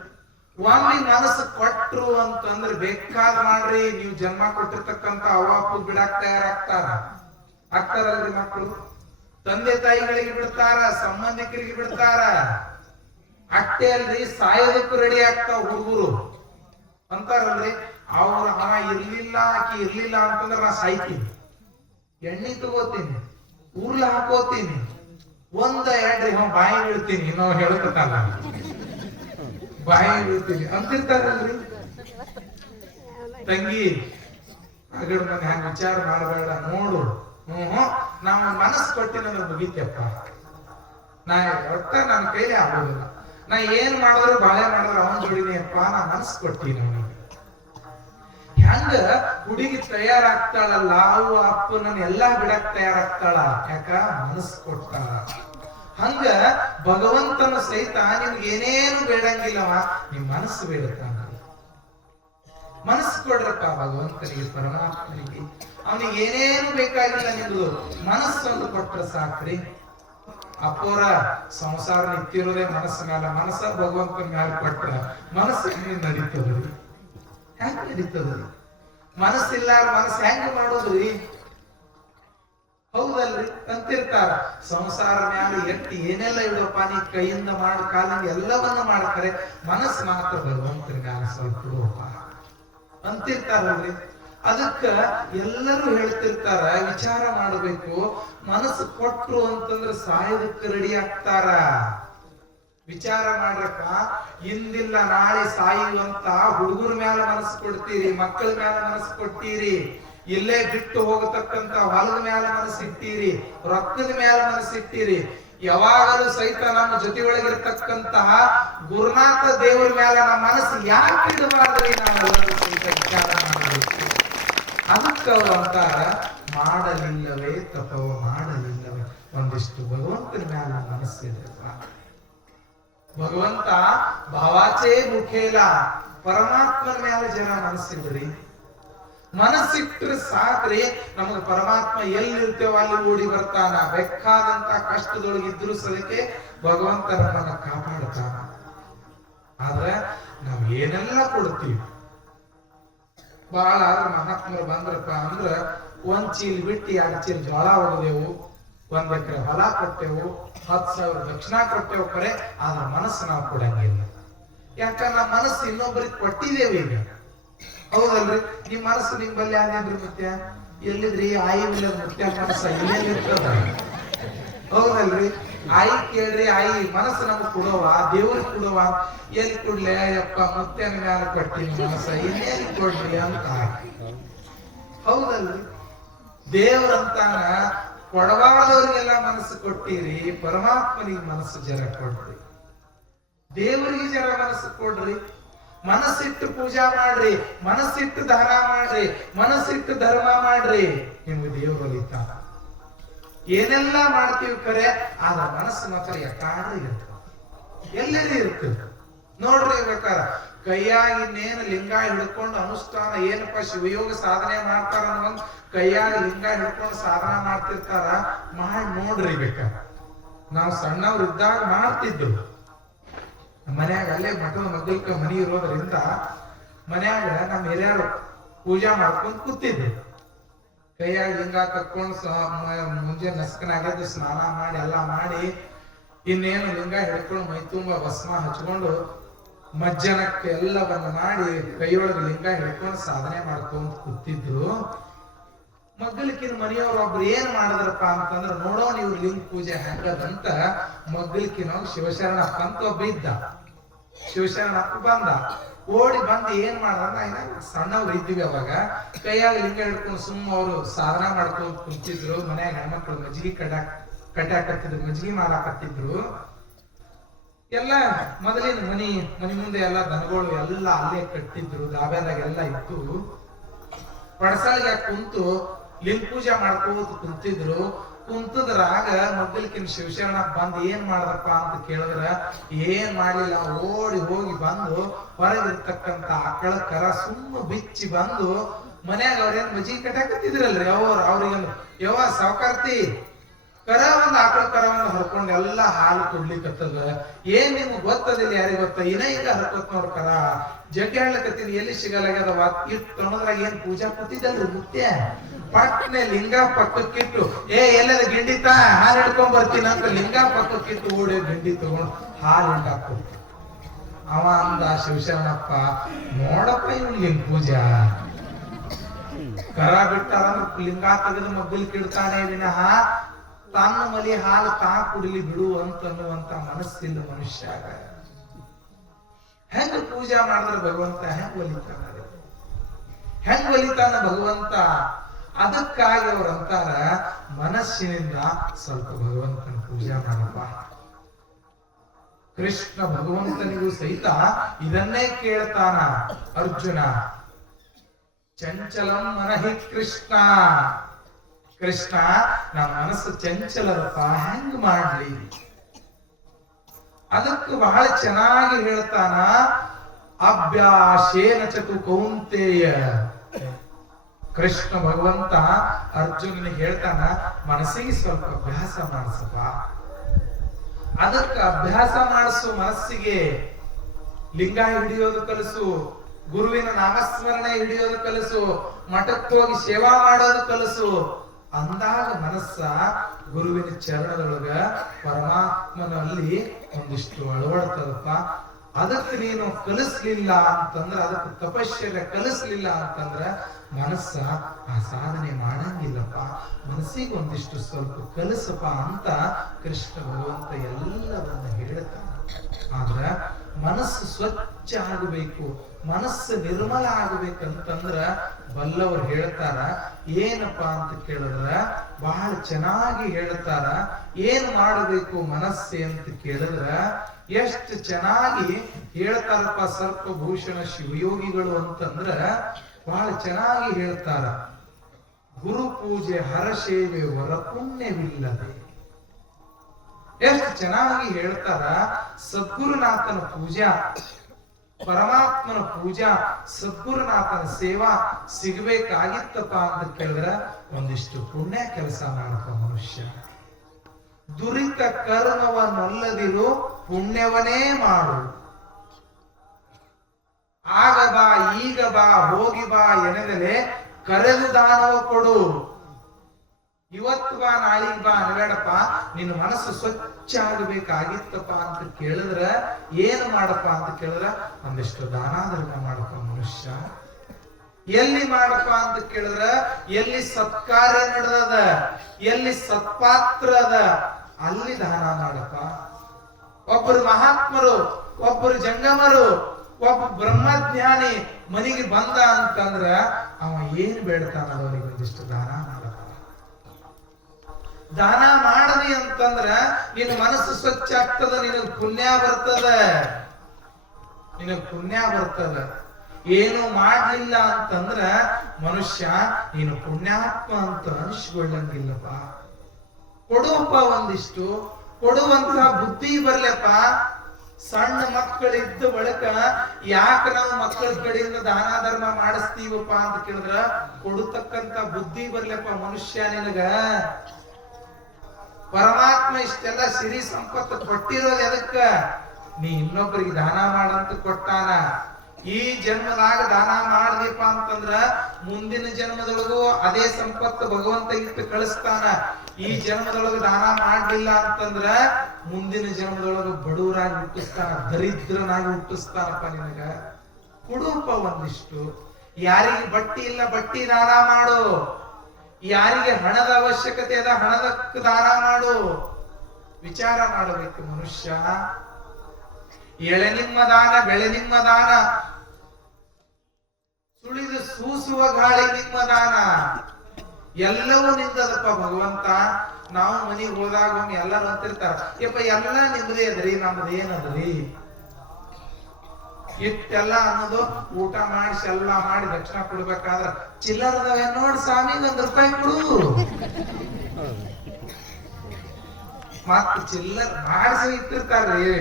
ಒಮ್ಮೆ ಮನಸ್ಸು ಕೊಟ್ರು ಅಂತಂದ್ರೆ ಬೇಕಾದ್ ಮಾಡ್ರಿ, ನೀವು ಜನ್ಮ ಕೊಟ್ಟಿರ್ತಕ್ಕಂತ ಅವ್ವ ಅಪ್ಪ ಬಿಡಾಕ್ ಆಗ್ತಾರಲ್ರಿ ಮಕ್ಕಳು. ತಂದೆ ತಾಯಿಗಳಿಗೆ ಬಿಡ್ತಾರ, ಸಂಬಂಧಿಕರಿಗೆ ಬಿಡ್ತಾರ, ಅಷ್ಟೇ ಅಲ್ರಿ ಸಾಯೋದಕ್ಕೂ ರೆಡಿ ಆಗ್ತಾವ ಹುಡುಗರು ಅಂತಾರಲ್ರಿ. ಅವ್ರ ಅವ ಇರ್ಲಿಲ್ಲ ಆಕಿ ಇರ್ಲಿಲ್ಲ ಅಂತಂದ್ರ ನಾ ಸಾಯ್ತೀನಿ, ಎಣ್ಣೆ ತಗೋತೀನಿ, ಉರ್ಲ ಹಾಕೋತೀನಿ, 1-2 ಬಾಯಿ ಬೀಳ್ತೀನಿ, ನಾವು ಹೇಳ್ತಲ್ಲ ಬಾಯಿ ಬೀಳ್ತೀನಿ ಅಂತಿರ್ತಾರಲ್ರಿ. ತಂಗಿ ಆಗಡ ಮನೆ ಹಂಗ ವಿಚಾರ ಮಾಡಬೇಡ, ನೋಡು ನಾವು ಮನಸ್ಸು ಕೊಟ್ಟಿನಂದ್ರೆ ಮುಗಿತಪ್ಪ, ನಾ ಒಟ್ಟ ನನ್ನ ಕೈಲಿ ಆಗೋದಿಲ್ಲ, ನಾ ಏನ್ ಮಾಡಿದ್ರು ಬಾಳೆ ಮಾಡಿದ್ರು ಅವನ್ ಜೋಡಿನಿ ಅಪ್ಪ, ನಾ ಮನಸ್ಸು ಕೊಟ್ಟಿನ ಅವನಿಗೆ. ಹೆಂಗ ಹುಡುಗಿ ತಯಾರಾಗ್ತಾಳಲ್ಲ, ಅವು ಅಪ್ಪ ನನ್ನ ಎಲ್ಲಾ ಬಿಡಕ್ ತಯಾರಾಗ್ತಾಳ, ಯಾಕ ಮನಸ್ಸು ಕೊಡ್ತಾಳ. ಹಂಗ ಭಗವಂತನ ಸಹಿತ ನಿಮ್ಗೆ ಏನೇನು ಬೇಡಂಗಿಲ್ಲವ, ನಿಮ್ ಮನಸ್ಸು ಬೇಡುತ್ತಾನ. ಮನಸ್ಸು ಕೊಡ್ರಪ್ಪ ಭಗವಂತನಿಗೆ, ಪರಮಾತ್ಮನಿಗೆ, ಅವನಿಗೆ ಏನೇನು ಬೇಕಾಗಿಲ್ಲ, ನಿಮ್ದು ಮನಸ್ಸೊಂದು ಕೊಟ್ರೆ ಸಾಕ್ರಿ. ಅಪ್ಪೋರ ಸಂಸಾರ ನಿಂತಿರೋದೇ ಮನಸ್ಸಿನಲ್ಲ, ಮನಸ್ಸ ಭಗವಂತನ ಮ್ಯಾಲ ಕೊಟ್ರ ಮನಸ್ಸು ಹೆಂಗ್ ನಡೀತದ್ರಿ? ಹೆಂಗ್ ನಡೀತದ್ರಿ? ಮನಸ್ಸಿಲ್ಲ, ಮನಸ್ಸು ಹೆಂಗ್ ಮಾಡೋದ್ರಿ? ಹೌದಲ್ರಿ? ಅಂತಿರ್ತಾರ ಸಂಸಾರ ಮ್ಯಾಲ ಎಟ್ಟಿ ಏನೆಲ್ಲ ಇಡಪ್ಪ, ನೀ ಕೈಯಿಂದ ಮಾಡು, ಕಾಲಿಂದ ಎಲ್ಲವನ್ನ ಮಾಡ್ತಾರೆ, ಮನಸ್ಸು ಮಾತ್ರ ಭಗವಂತನ ಮ್ಯಾಲ ಸ್ವಲ್ಪ ಅಂತಿರ್ತಾರಲ್ರಿ. ಅದಕ್ಕ ಎಲ್ಲರೂ ಹೇಳ್ತಿರ್ತಾರ, ವಿಚಾರ ಮಾಡಬೇಕು, ಮನಸ್ಸು ಕೊಟ್ರು ಅಂತಂದ್ರೆ ಸಾಯೋದಕ್ಕೆ ರೆಡಿ ಆಗ್ತಾರ. ವಿಚಾರ ಮಾಡ್ರಪ್ಪ, ಇಂದಿಲ್ಲ ನಾಳೆ ಸಾಯುವಂತ ಹುಡುಗರ ಮೇಲೆ ಮನಸ್ಸು ಕೊಡ್ತೀರಿ, ಮಕ್ಕಳ ಮೇಲೆ ಮನಸ್ಸು ಕೊಡ್ತೀರಿ, ಇಲ್ಲೇ ಬಿಟ್ಟು ಹೋಗತಕ್ಕಂತ ಹೊಲದ ಮೇಲೆ ಮನಸ್ಸಿಟ್ಟೀರಿ, ರೊಕ್ಕದ ಮೇಲೆ ಮನಸ್ಸಿಟ್ಟೀರಿ. ಯಾವಾಗಲೂ ಸಹಿತ ನಮ್ಮ ಜೊತೆಯೊಳಗಿರ್ತಕ್ಕಂತಹ ಗುರುನಾಥ ದೇವರ ಮೇಲೆ ನಮ್ಮ ಮನಸ್ಸು ಯಾಕೆ ಇಡಬಾರ್ದ್ರಿ? ನಾವೆಲ್ಲರೂ ಸಹಿತ ವಿಚಾರ ಮಾಡಬೇಕು. ಅದಕ್ಕೆ ಅಂತಾರ, ಮಾಡಲಿಲ್ಲವೇ ತಪವ ಮಾಡಲಿಲ್ಲವೇ. ಒಂದಿಷ್ಟು ಭಗವಂತನ ಮೇಲೆ ಮನಸ್ಸಿಡ್ರಿ. ಭಗವಂತ ಭಾವಾಚೇ ಮುಖೇಲ, ಪರಮಾತ್ಮನ ಮೇಲೆ ಜನ ಮನಸ್ಸಿಡ್ರಿ. ಮನಸ್ಸಿಟ್ರೆ ಸಾಕ್ರಿ, ನಮಗ ಪರಮಾತ್ಮ ಎಲ್ಲಿರ್ತೇವ ಅಲ್ಲಿ ಓಡಿ ಬರ್ತಾನ. ಬೇಕಾದಂತ ಕಷ್ಟದೊಳಗಿದ್ರು ಸದಕ್ಕೆ ಭಗವಂತ ನಮ್ಮನ್ನ ಕಾಪಾಡ್ತಾನ. ಆದ್ರೆ ನಾವ್ ಏನೆಲ್ಲ ಕೊಡ್ತೀವಿ. ಬಹಳ ಮಹಾತ್ಮರು ಬಂದ್ರಪ್ಪ ಅಂದ್ರ 1 ಚೀಲ ಬಿಟ್ಟು 2 ಚೀಲ ಜೋಳ ಹೊಡೆದೆವು, 1 ಎಕರೆ ಹೊಲ ಕೊಟ್ಟೆವು, 10,000 ದಕ್ಷಿಣ ಕೊಟ್ಟೆವು ಕರೆ. ಆದ್ರ ಮನಸ್ಸು ನಾವು ಕೊಡಂಗಿಲ್ಲ. ಯಾಕಂದ್ರೆ ನಮ್ಮ ಮನಸ್ಸು ಇನ್ನೊಬ್ಬರಿಗೆ ಕೊಟ್ಟಿದ್ದೇವೆ ಈಗ. ಹೌದಲ್ರಿ? ನಿಮ್ ಮನಸ್ಸು ನಿಮ್ಮಲ್ಲಿ ಯಾವ್ದೇನ್ರಿ ಮುತ್ಯ? ಎಲ್ಲಿದ್ರಿ? ಆಯಿ ಇಲ್ಲ ಮುತ್ಯ ಮನಸ್ಸ ಇಲ್ಲೇನಿರ್ತದ? ಹೌದಲ್ರಿ? ಆಯಿ ಕೇಳ್ರಿ, ಆಯಿ ಮನಸ್ಸು ನಮಗ್ ಕೊಡುವ, ದೇವ್ರಿಗೆ ಕೊಡುವ. ಎಲ್ಲಿ ಕೊಡ್ಲೆ ಯಪ್ಪ, ಮುತ್ಯನ ಮ್ಯಾಲ ಕೊಟ್ಟಿನಿ ಮನಸ್ಸ, ಇನ್ನೇನು ಕೊಡ್ರಿ ಅಂತ. ಹೌದಲ್ರಿ? ದೇವ್ರಂತಾನ ಕೊಡಬಾರದವ್ರಿಗೆಲ್ಲ ಮನಸ್ಸು ಕೊಟ್ಟಿರಿ, ಪರಮಾತ್ಮನಿಗೆ ಮನಸ್ಸು ಜರ ಕೊಡ್ರಿ, ದೇವರಿಗೆ ಜರ ಮನಸ್ಸು ಕೊಡ್ರಿ. ಮನಸ್ಸಿಟ್ಟು ಪೂಜಾ ಮಾಡ್ರಿ, ಮನಸ್ಸಿಟ್ಟು ದಾನ ಮಾಡ್ರಿ, ಮನಸ್ಸಿಟ್ಟು ಧರ್ಮ ಮಾಡ್ರಿ, ನಿಮ್ಗೆ ದೇವ್ರು ಒಲಿತಾನ. ಏನೆಲ್ಲ ಮಾಡ್ತೀವಿ ಕರೆ, ಆದ್ರ ಮನಸ್ಸು ಮಾತ್ರ ಯಾಕಾದ್ರೂ ಇರ್ತದೆ, ಎಲ್ಲೆಲ್ಲಿ ಇರ್ತದೆ ನೋಡ್ರಿ. ಬೇಕಾರ ಕೈಯಾಗಿ ಇನ್ನೇನು ಲಿಂಗ ಹಿಡ್ಕೊಂಡು ಅನುಷ್ಠಾನ ಏನಪ್ಪ ಶಿವಯೋಗ ಸಾಧನೆ ಮಾಡ್ತಾರ ಅನ್ನೋ ಕೈಯಾಗಿ ಲಿಂಗ ಹಿಡ್ಕೊಂಡು ಸಾಧನ ಮಾಡ್ತಿರ್ತಾರ, ಮಾಡಿ ನೋಡ್ರಿ. ಬೇಕಾರ ನಾವು ಸಣ್ಣವ್ರು ಇದ್ದಾಗ ಮಾಡ್ತಿದ್ರು. ಮನ್ಯಾಗ ಅಲ್ಲೇ ಮಠದ ಮಗ್ಗಲ್ಕ ಮನಿ ಇರೋದ್ರಿಂದ ಮನ್ಯಾಗ ನಮ್ಮ ಹಿರಿಯರು ಪೂಜಾ ಮಾಡ್ಕೊಂಡು ಕೂತಿದ್ರು. ಕೈಯಾಗಿ ಲಿಂಗ ಕಟ್ಕೊಂಡು ಮುಂಜಾನೆ ನಸ್ಕನಾಗದ್ದು ಸ್ನಾನ ಮಾಡಿ ಎಲ್ಲ ಮಾಡಿ ಇನ್ನೇನು ಲಿಂಗ ಹಿಡ್ಕೊಂಡು ಮೈ ತುಂಬಾ ಭಸ್ಮ ಹಚ್ಕೊಂಡು ಮಜ್ಜನಕ್ಕೆ ಎಲ್ಲವನ್ನ ಮಾಡಿ ಕೈಯೊಳಗೆ ಲಿಂಗ ಹಿಡ್ಕೊಂಡು ಸಾಧನೆ ಮಾಡ್ಕೊಂತ ಕೂತಿದ್ರು. ಮಗ್ಗಲಿಕ್ಕಿನ ಮನೆಯವ್ರು ಒಬ್ರು ಏನ್ ಮಾಡಿದ್ರಪ್ಪ ಅಂತಂದ್ರ, ನೋಡೋಣ ಇವ್ರ ಲಿಂಗ ಪೂಜೆ ಹೆಂಗದಂತ ಮಗ್ಗಲಿಕ್ಕಿನ ಶಿವಶರಣಪ್ಪ ಅಂತ ಒಬ್ಬ ಇದ್ದ. ಶಿವಶರಣಪ್ಪ ಬಂದ, ಓಡಿ ಬಂದು ಏನ್ ಮಾಡ್ದ, ಸಣ್ಣವ್ರು ಇದ್ದೀವಿ ಅವಾಗ, ಕೈಯಾಗ ಲಿಂಗ ಹಿಡ್ಕೊಂಡು ಸುಮ್ಮ ಅವರು ಸಾಧನ ಮಾಡ್ಕೊಂಡು ಕುಂತಿದ್ರು. ಮನ್ಯಾಗ ಹೆಣ್ಮಕ್ಳು ಮಜ್ಜಿಗೆ ಕಟ್ಟಾಕತ್ತಿದ್ರು, ಮಜ್ಜಿಗೆ ಮಾರಾಕತ್ತಿದ್ರು. ಎಲ್ಲ ಮೊದಲಿನ ಮನಿ ಮುಂದೆ ಎಲ್ಲ ದನಗಳು ಎಲ್ಲ ಅಲ್ಲೇ ಕಟ್ಟಿದ್ರು, ದಾಬ್ಯಾದಾಗ ಎಲ್ಲ ಇತ್ತು. ಪಡಸಲ್ಗೆ ಕುಂತು ಲಿಂಗ ಪೂಜೆ ಮಾಡ್ಕೋತ ಕುಂತಿದ್ರು. ಕುಂತದ್ರಾಗ ಮಗ್ಗಲ್ಕಿನ ಶಿವಶರಣ ಬಂದ್ ಏನ್ ಮಾಡ್ದಪ್ಪ ಅಂತ ಕೇಳಿದ್ರ, ಏನ್ ಮಾಡ್ಲಿಲ್ಲ, ಓಡಿ ಹೋಗಿ ಬಂದು ಹೊರಗಿರ್ತಕ್ಕಂತ ಆಕಳ ಕರ ಸುಮ್ಮ ಬಿಚ್ಚಿ ಬಂದು ಮನ್ಯಾಗ ಅವ್ರೇನ್ ಮಜ್ಜಿಗೆ ಕಟ್ಟಾಕತ್ತಿದ್ರಲ್ರಿ ಅವ್ರಿಗೆ ಯವ್ವ ಸಾವುಕಾರ್ತಿ ಕರ ಒಂದ್ ಆಕಳ ಕರವನ್ನು ಹರ್ಕೊಂಡು ಎಲ್ಲಾ ಹಾಲು ಕೊಡ್ಲಿಕ್ಕತ್ತದ, ಏನ್ ನಿಮ್ಗೆ ಗೊತ್ತದಿಲ್ಲ, ಯಾರಿಗೆ ಗೊತ್ತ, ಈಗ ಹರ್ಕೊತ್ ನೋಡ್ ಕರ ಜಗ್ಗಿ ಹೇಳಕತ್ತೀನಿ, ಎಲ್ಲಿ ಸಿಗಲಾಗ್ಯದವ ಇಟ್ಟು ಅನ್ನೋದ್ರಾಗ ಏನ್ ಪೂಜಾ ಕೂತಿದ್ದಲ್ರಿ ಮುತ್ಯ. ಪಟ್ನೆ ಲಿಂಗ ಪಕ್ಕಕ್ಕಿಟ್ಟು, ಎಲ್ಲದ ಗಿಂಡಿತ ಹಾಲು ಹಿಡ್ಕೊಂಡ್ ಬರ್ತೀನಿ ಅಂತ ಲಿಂಗ ಪಕ್ಕಕ್ಕಿಟ್ಟು ಓಡಿ ಗಿಂಡಿ ತಗೊಂಡು ಹಾಲು ಹಿಂಡಾಕು. ಅವ ಅಂದ ಶಿವಶರಣಪ್ಪ, ನೋಡಪ್ಪ ಇವ್ನು ಲಿಂಗ ಪೂಜಾ ಕರ ಬಿಟ್ಟಾರಂದ್ರ ಲಿಂಗ ತೆಗೆದು ಮಗ್ಗಲಿಕ್ಕೆ ಇಡ್ತಾನೆ ವಿನಃ ತನ್ನ ಮಲಿ ಹಾಲು ತಾ ಕುಡಿಲಿ ಬಿಡು ಅಂತನ್ನುವಂತ ಮನಸ್ಸಿಲ್ಲ ಮನುಷ್ಯಾಗ. ಹೆಂಗ ಪೂಜಾ ಮಾಡಿದ್ರೆ ಭಗವಂತ ಹೆಂಗ್ ಒಲಿತಾನ ಭಗವಂತ. ಅದಕ್ಕಾಗಿ ಅವ್ರಂತಾರ, ಮನಸ್ಸಿನಿಂದ ಸ್ವಲ್ಪ ಭಗವಂತನ ಪೂಜಾ ಮಾಡಪ್ಪ. ಕೃಷ್ಣ ಭಗವಂತನಿಗೂ ಸಹಿತ ಇದನ್ನೇ ಕೇಳ್ತಾನ ಅರ್ಜುನ. ಚಂಚಲಂ ಮನಹಿ ಕೃಷ್ಣ, ಕೃಷ್ಣ ನಮ್ಮ ಮನಸ್ಸು ಚಂಚಲರಪ್ಪ, ಹೆಂಗ್ ಮಾಡ್ಲಿ? ಅದಕ್ಕೆ ಬಹಳ ಚೆನ್ನಾಗಿ ಹೇಳ್ತಾನ, ಅಭ್ಯಾಸೇನ ಚತು ಕೌಂತೆಯ. ಕೃಷ್ಣ ಭಗವಂತ ಅರ್ಜುನನಿಗೆ ಹೇಳ್ತಾನ, ಮನಸ್ಸಿಗೆ ಸ್ವಲ್ಪ ಅಭ್ಯಾಸ ಮಾಡಿಸಪ್ಪ. ಅದಕ್ಕೆ ಅಭ್ಯಾಸ ಮಾಡಿಸು, ಮನಸ್ಸಿಗೆ ಲಿಂಗ ಹಿಡಿಯೋದು ಕಲಿಸು, ಗುರುವಿನ ನಾಮಸ್ಮರಣೆ ಹಿಡಿಯೋದು ಕಲಿಸು, ಮಠಕ್ಕೆ ಹೋಗಿ ಸೇವಾ ಮಾಡೋದು ಕಲಿಸು. ಅಂದಾಗ ಮನಸ್ಸ ಗುರುವಿನ ಚರಣದೊಳಗ ಪರಮಾತ್ಮನಲ್ಲಿ ಒಂದಿಷ್ಟು ಅಳವಡ್ತದಪ್ಪ. ಅದಕ್ಕೆ ನೀನು ಕಲಿಸ್ಲಿಲ್ಲ ಅಂತಂದ್ರ, ಅದಕ್ಕೆ ತಪಶ್ಚರ್ಯ ಕಲಿಸ್ಲಿಲ್ಲ ಅಂತಂದ್ರ ಮನಸ್ಸ ಆ ಸಾಧನೆ ಮಾಡಂಗಿಲ್ಲಪ್ಪ. ಮನಸ್ಸಿಗೆ ಒಂದಿಷ್ಟು ಸ್ವಲ್ಪ ಕಲಿಸಪ್ಪ ಅಂತ ಕೃಷ್ಣ ಭಗವಂತ ಎಲ್ಲವನ್ನ ಹೇಳ್ತಾನೆ. ಆದ್ರ ಮನಸ್ಸು ಸ್ವಚ್ಛ ಆಗಬೇಕು, ಮನಸ್ಸು ನಿರ್ಮಲ ಆಗಬೇಕಂತಂದ್ರ ಬಲ್ಲವರು ಹೇಳ್ತಾರ. ಏನಪ್ಪಾ ಅಂತ ಕೇಳಿದ್ರ ಬಹಳ ಚೆನ್ನಾಗಿ ಹೇಳ್ತಾರ. ಏನ್ ಮಾಡಬೇಕು ಮನಸ್ಸೆ ಅಂತ ಕೇಳಿದ್ರ ಎಷ್ಟು ಚೆನ್ನಾಗಿ ಹೇಳ್ತಾರಪ್ಪ ಸರ್ಪಭೂಷಣ ಶಿವಯೋಗಿಗಳು ಅಂತಂದ್ರ ಬಹಳ ಚೆನ್ನಾಗಿ ಹೇಳ್ತಾರ. ಗುರು ಪೂಜೆ ಹರಸೇವೆ ವರ ಪುಣ್ಯವಿಲ್ಲದೆ. ಎಷ್ಟು ಚೆನ್ನಾಗಿ ಹೇಳ್ತಾರ. ಸದ್ಗುರುನಾಥನ ಪೂಜಾ, ಪರಮಾತ್ಮನ ಪೂಜಾ, ಸದ್ಗುರುನಾಥನ ಸೇವಾ ಸಿಗಬೇಕಾಗಿತ್ತಪ್ಪ ಅಂತ ಕೇಳಿದ್ರ ಒಂದಿಷ್ಟು ಪುಣ್ಯ ಕೆಲಸ ಮಾಡಪ್ಪ ಮನುಷ್ಯ. ದುರಿತ ಕರ್ಮವನ್ನಲ್ಲದಿರು ಪುಣ್ಯವನೇ ಮಾಡು. ಆಗ ಬಾ ಈಗ ಬಾ ಹೋಗಿ ಬಾ ಎನ್ನದಲೆ ಕರೆದು ದಾನವ ಕೊಡು. ಇವತ್ತು ಬಾ ನಾಳಿಗೆ ಬಾ ಅನ್ಬೇಡಪ್ಪ. ನಿನ್ನ ಮನಸ್ಸು ಸ್ವಚ್ಛ ಆಗಬೇಕಾಗಿತ್ತಪ್ಪ ಅಂತ ಕೇಳಿದ್ರ ಏನು ಮಾಡಪ್ಪ ಅಂತ ಕೇಳಿದ್ರ ಒಂದಿಷ್ಟು ದಾನ ಧರ್ಮ ಮಾಡಪ್ಪ ಮನುಷ್ಯ. ಎಲ್ಲಿ ಮಾಡಪ್ಪ ಅಂತ ಕೇಳಿದ್ರ ಎಲ್ಲಿ ಸತ್ಕಾರ್ಯ ನಡೆದದ, ಎಲ್ಲಿ ಸತ್ಪಾತ್ರ ಅದ ಅಲ್ಲಿ ದಾನ ಮಾಡಪ್ಪ. ಒಬ್ಬರು ಮಹಾತ್ಮರು, ಒಬ್ಬರು ಜಂಗಮರು, ಒಬ್ಬ ಬ್ರಹ್ಮಜ್ಞಾನಿ ಮನೆಗೆ ಬಂದ ಅಂತಂದ್ರ ಅವ ಏನ್ ಬೇಡ್ತಾನ ಅವನಿಗೆ ಒಂದಿಷ್ಟು ದಾನ ಮಾಡಪ್ಪ. ದಾನ ಮಾಡದಿ ಅಂತಂದ್ರ ನಿನ್ನ ಮನಸ್ಸು ಸ್ವಚ್ಛ ಆಗ್ತದ, ನಿನಗ್ ಪುಣ್ಯ ಬರ್ತದ, ನಿನಗ್ ಪುಣ್ಯ ಬರ್ತದ. ಏನು ಮಾಡ್ಲಿಲ್ಲ ಅಂತಂದ್ರ ಮನುಷ್ಯ ನೀನು ಪುಣ್ಯಾತ್ಮ ಅಂತ ಅನಿಸ್ಕೊಳ್ಳಂಗಿಲ್ಲಪ್ಪ. ಕೊಡುವಪ್ಪ, ಒಂದಿಷ್ಟು ಕೊಡುವಂತಹ ಬುದ್ಧಿ ಬರ್ಲಪ್ಪ. ಸಣ್ಣ ಮಕ್ಕಳಿದ್ದ ಬಳಿಕ ಯಾಕೆ ನಾವು ಮಕ್ಕಳ ಕಡೆಯಿಂದ ದಾನ ಧರ್ಮ ಮಾಡಿಸ್ತೀವಪ್ಪ ಅಂತ ಕೇಳಿದ್ರ ಕೊಡತಕ್ಕಂತ ಬುದ್ಧಿ ಬರ್ಲಪ್ಪ ಮನುಷ್ಯ ನಿನಗ. ಪರಮಾತ್ಮ ಇಷ್ಟೆಲ್ಲ ಸಿರಿ ಸಂಪತ್ತು ಕೊಟ್ಟಿರೋದು ಎದಕ್ಕ? ನೀ ಇನ್ನೊಬ್ಬರಿಗೆ ದಾನ ಮಾಡಂತ ಕೊಟ್ಟಾನ. ಈ ಜನ್ಮದಾಗ ದಾನ ಮಾಡ್ದೀಪ ಅಂತಂದ್ರ ಮುಂದಿನ ಜನ್ಮದೊಳಗೂ ಅದೇ ಸಂಪತ್ತು ಭಗವಂತ ಇಟ್ಟು ಕಳಿಸ್ತಾನ. ಈ ಜನ್ಮದೊಳಗ ದಾನ ಮಾಡ್ಲಿಲ್ಲ ಅಂತಂದ್ರ ಮುಂದಿನ ಜನ್ಮದೊಳಗ ಬಡವರಾಗಿ ಹುಟ್ಟಿಸ್ತಾನ, ದರಿದ್ರನಾಗಿ ಹುಟ್ಟಿಸ್ತಾನಪ್ಪ ನಿನಗ. ಕೊಡುವಪ್ಪ ಒಂದಿಷ್ಟು. ಯಾರಿಗೆ ಬಟ್ಟಿ ಇಲ್ಲ ಬಟ್ಟಿ ದಾನ ಮಾಡು. ಯಾರಿಗೆ ಹಣದ ಅವಶ್ಯಕತೆ ಅದ ಹಣದಕ್ಕೆ ದಾನ ಮಾಡು. ವಿಚಾರ ಮಾಡಬೇಕು ಮನುಷ್ಯ. ಎಳೆ ನಿಮ್ಮ ದಾನ ಬೆಳೆ ನಿಮ್ಮ ದಾನ, ಸುಳಿದು ಸೂಸುವ ಗಾಳಿ ನಿಮ್ಮ ದಾನ. ಎಲ್ಲವೂ ನಿಂದದಪ್ಪ ಭಗವಂತ. ನಾವು ಮನೆಗೆ ಹೋದಾಗ ಒಮ್ಮೆ ಎಲ್ಲರೂ ಅಂತಿರ್ತಾರ, ಯಪ್ಪ ಎಲ್ಲ ನಿಮ್ದೇ ಅದ್ರಿ, ನಮ್ದು ಏನದ್ರಿ? ಇಷ್ಟೆಲ್ಲ ಅನ್ನೋದು ಊಟ ಮಾಡಿಸಿ ಎಲ್ಲ ಮಾಡಿ ದಕ್ಷಿಣ ಕೊಡ್ಬೇಕಾದ್ರ ಚಿಲ್ಲರದವೆ ನೋಡಿ ಸ್ವಾಮಿ ₹1 ಕೊಡು. ಮತ್ ಚಿಲ್ಲರ್ ಮಾಡಿಸಿ ಇಟ್ಟಿರ್ತಾರ್ರಿ.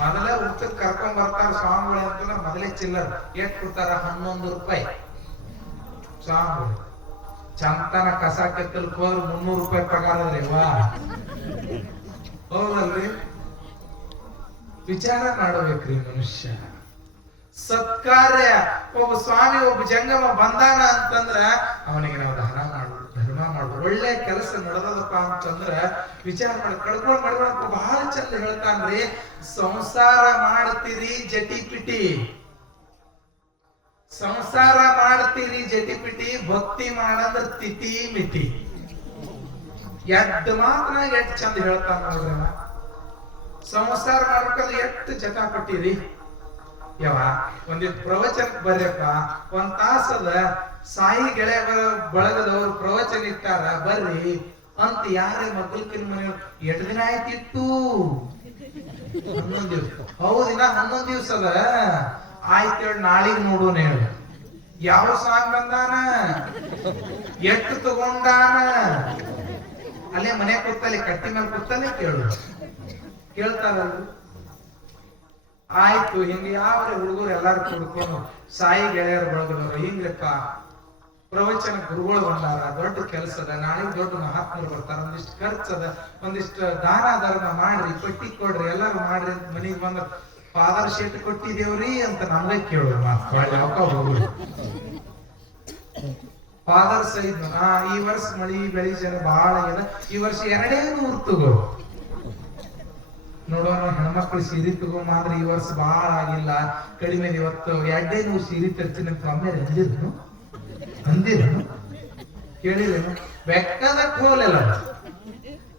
ಮೊದಲ ಊಟಕ್ಕೆ ಕರ್ಕೊಂಡ್ ಬರ್ತಾರ ಸ್ವಾಮಿಗಳು ಅಂತ ಮೊದಲೇ ಚಿಲ್ಲರ್ ಎಷ್ಟು ಕೊಡ್ತಾರ? ₹11. ಸ್ವಾಮಿಗಳು ಚಂತನ ಕಸ ಕೆತ್ತಲ್ಕ್ ಹೋದ್ರೆ ₹300 ಪಗಾರ ಅದ್ರಿವಾ. ಹೌದಲ್ರಿ? ವಿಚಾರ ಮಾಡಬೇಕ್ರಿ ಮನುಷ್ಯ. ಸತ್ಕಾರ್ಯ ಒಬ್ಬ ಸ್ವಾಮಿ ಒಬ್ಬ ಜಂಗಮ ಬಂದಾನ ಅಂತಂದ್ರ ಅವನಿಗೆ ನಾವು ದಾನ ಮಾಡ್ಬೋದು, ಧರ್ಮ ಮಾಡ್ಬೋದು. ಒಳ್ಳೆ ಕೆಲಸ ನಡೆದದಪ್ಪ ಅಂತಂದ್ರ ವಿಚಾರ ಮಾಡಿ ಕಳ್ಕೊಂಡ್ ಮಾಡ್ಬೇಕು. ಬಹಳ ಚಂದ ಹೇಳ್ತಾನ್ರಿ. ಸಂಸಾರ ಮಾಡ್ತೀರಿ ಜಟಿಪಿಟಿ, ಸಂಸಾರ ಮಾಡ್ತೀರಿ ಜಟಿಪಿಟಿ, ಭಕ್ತಿ ಮಾಡಂದ್ರ ತಿಥಿ ಮಿತಿ. ಎಡ್ ಮಾತ್ರ ಎಷ್ಟ್ ಚಂದ ಹೇಳ್ತಾನ ನೋಡ್ರಿ. ಸಂಸಾರ ಮಾಡ್ಬೇಕಂದ್ರೆ ಎಷ್ಟು ಜಟಾಪಟ್ಟಿರಿ. ಯಾವ ಒಂದಿಷ್ಟು ಪ್ರವಚನಕ್ಕೆ ಬರ್ರಪ್ಪ, ಒಂದ್ ತಾಸದ ಸಾಯಿ ಗೆಳೆಯ ಬಳಗದವ್ರು ಪ್ರವಚನ ಇಟ್ಟಾರ ಬರ್ರಿ ಅಂತ ಯಾರೇ ಮಕ್ಕಳಿನ ಮನೆ 8 ದಿನ ಆಯ್ತಿತ್ತು. 11 ದಿವಸ. ಹೌದಿನ 11 ದಿವಸ ಅದ ಆಯ್ತು ಹೇಳಿ ನಾಳಿಗೆ ನೋಡೋಣ ಹೇಳ. ಯಾವ ಸಾಂಗ್ ಬಂದಾನ, ಎಷ್ಟು ತಗೊಂಡಾನ, ಅಲ್ಲೇ ಮನೆ ಕೂತಲ್ಲಿ ಕಟ್ಟಿ ಮೇಲೆ ಕೂತಲ್ಲೇ ಕೇಳ್ತಾರಲ್ರಿ. ಆಯ್ತು ಹಿಂಗ ಯಾವ ಹುಡುಗರು ಎಲ್ಲಾರು ಕುಡ್ಕೊಂಡು ಸಾಯಿ ಗೆಳೆಯರ ಬಳಗದವ್ರು ಹಿಂಗಪ್ಪ ಪ್ರವಚನ ಗುರುಗಳು ಬಂದಾರ, ದೊಡ್ಡ ಕೆಲಸದ, ನಾಳೆಗೆ ದೊಡ್ಡ ಮಹಾತ್ಮರು ಬರ್ತಾರ, ಒಂದಿಷ್ಟು ಖರ್ಚದ, ಒಂದಿಷ್ಟು ದಾನ ಧರ್ಮ ಮಾಡ್ರಿ, ಪಟ್ಟಿ ಕೊಡ್ರಿ, ಎಲ್ಲಾರು ಮಾಡ್ರಿ ಅಂತ ಮನೆಗೆ ಬಂದ ಫಾದರ್ ಶೀಟ್ ಕೊಟ್ಟಿದೇವ್ರಿ ಅಂತ ನಮ್ಗೆ ಕೇಳೋರು. ಫಾದರ್ ಸೈದ್ ಈ ವರ್ಷ ಮಳಿ ಬೆಳಿ ಜನ ಬಹಳ ಆಗ್ಯದ, ಈ ವರ್ಷ 200 ತಗೋ ನೋಡೋಣ. ಹೆಣ್ಮಕ್ಳು ಸೀರೆ ತಗೊಂಡ್ರೆ ಈ ವರ್ಷ ಬಹಳ ಆಗಿಲ್ಲ, ಕಡಿಮೆ. ಇವತ್ತು 200 ಸೀರೆ ತರ್ತೀನಿ ಅಂತ ಒಮ್ಮೆ ಅಂದಿರನು ಕೇಳಿದೇನು? ಬೆಕ್ಕದ ಹೋಲೆಲ್ಲ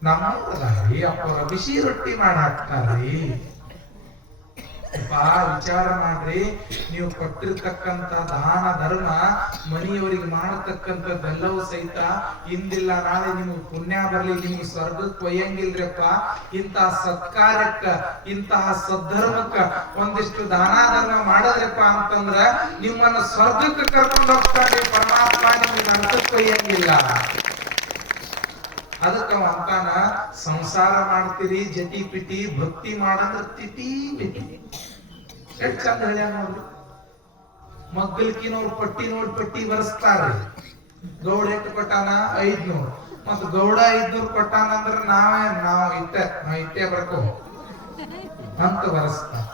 ನಮ್ಮದಾರಿ ಅಪ್ಪರ ಬಿಸಿ ರೊಟ್ಟಿ ಮಾಡಿ ಹಾಕ್ತಾರ್ರಿ. ವಿಚಾರ ಮಾಡ್ರಿ, ನೀವು ಕೊಟ್ಟಿರ್ತಕ್ಕಂತ ದಾನ ಧರ್ಮ ಮನೆಯವರಿಗೆ ಮಾಡತಕ್ಕಂಥದ್ದೆಲ್ಲವೂ ಸಹಿತ ಇಂದಿಲ್ಲ ನಾಳೆ ನಿಮ್ಗೆ ಪುಣ್ಯ ಬರ್ಲಿ, ನಿಮ್ಗೆ ಸ್ವರ್ಗಕ್ಕೆ ಒಯ್ಯಂಗಿಲ್ರಪ್ಪ. ಇಂತಹ ಸತ್ಕಾರ್ಯಕ್ಕ ಇಂತಹ ಸದ್ಧರ್ಮಕ್ಕ ಒಂದಿಷ್ಟು ದಾನ ಧರ್ಮ ಮಾಡದ್ರಪ್ಪ ಅಂತಂದ್ರ ನಿಮ್ಮನ್ನ ಸ್ವರ್ಗಕ್ಕೆ ಕರ್ಕೊಂಡು ಹೋಗ್ತಾನೆ ಪರಮಾತ್ಮ, ನಿಮ್ಗೆ ನರಕಕ್ಕೆ ಒಯ್ಯಂಗಿಲ್ಲ. ಅದಕ್ಕ ಅಂತಾನ ಸಂಸಾರ ಮಾಡ್ತೀರಿ ಜಟಿ ಪಿಟಿ, ಭಕ್ತಿ ಮಾಡಂದ್ರ ತಿಟಿ ಪಿಟಿ. ಎಷ್ಟ್ ಚಂದ ಹೇಳ್ಯಾರ ನೋಡ್ರಿ. ಮಗ್ಗಲ್ಕಿನವ್ರು ಪಟ್ಟಿ ನೋಡಿ ಪಟ್ಟಿ ಬರೆಸ್ತಾರ್ರಿ. ಗೌಡ ಎಷ್ಟು ಕೊಟ್ಟಾನ? 500. ಮತ್ ಗೌಡ 500 ಕೊಟ್ಟಾನ ಅಂದ್ರ ನಾವು ಇಟ್ಟೆ ಬರ್ಕೋ ಅಂತ ಬರೆಸ್ತಾರ.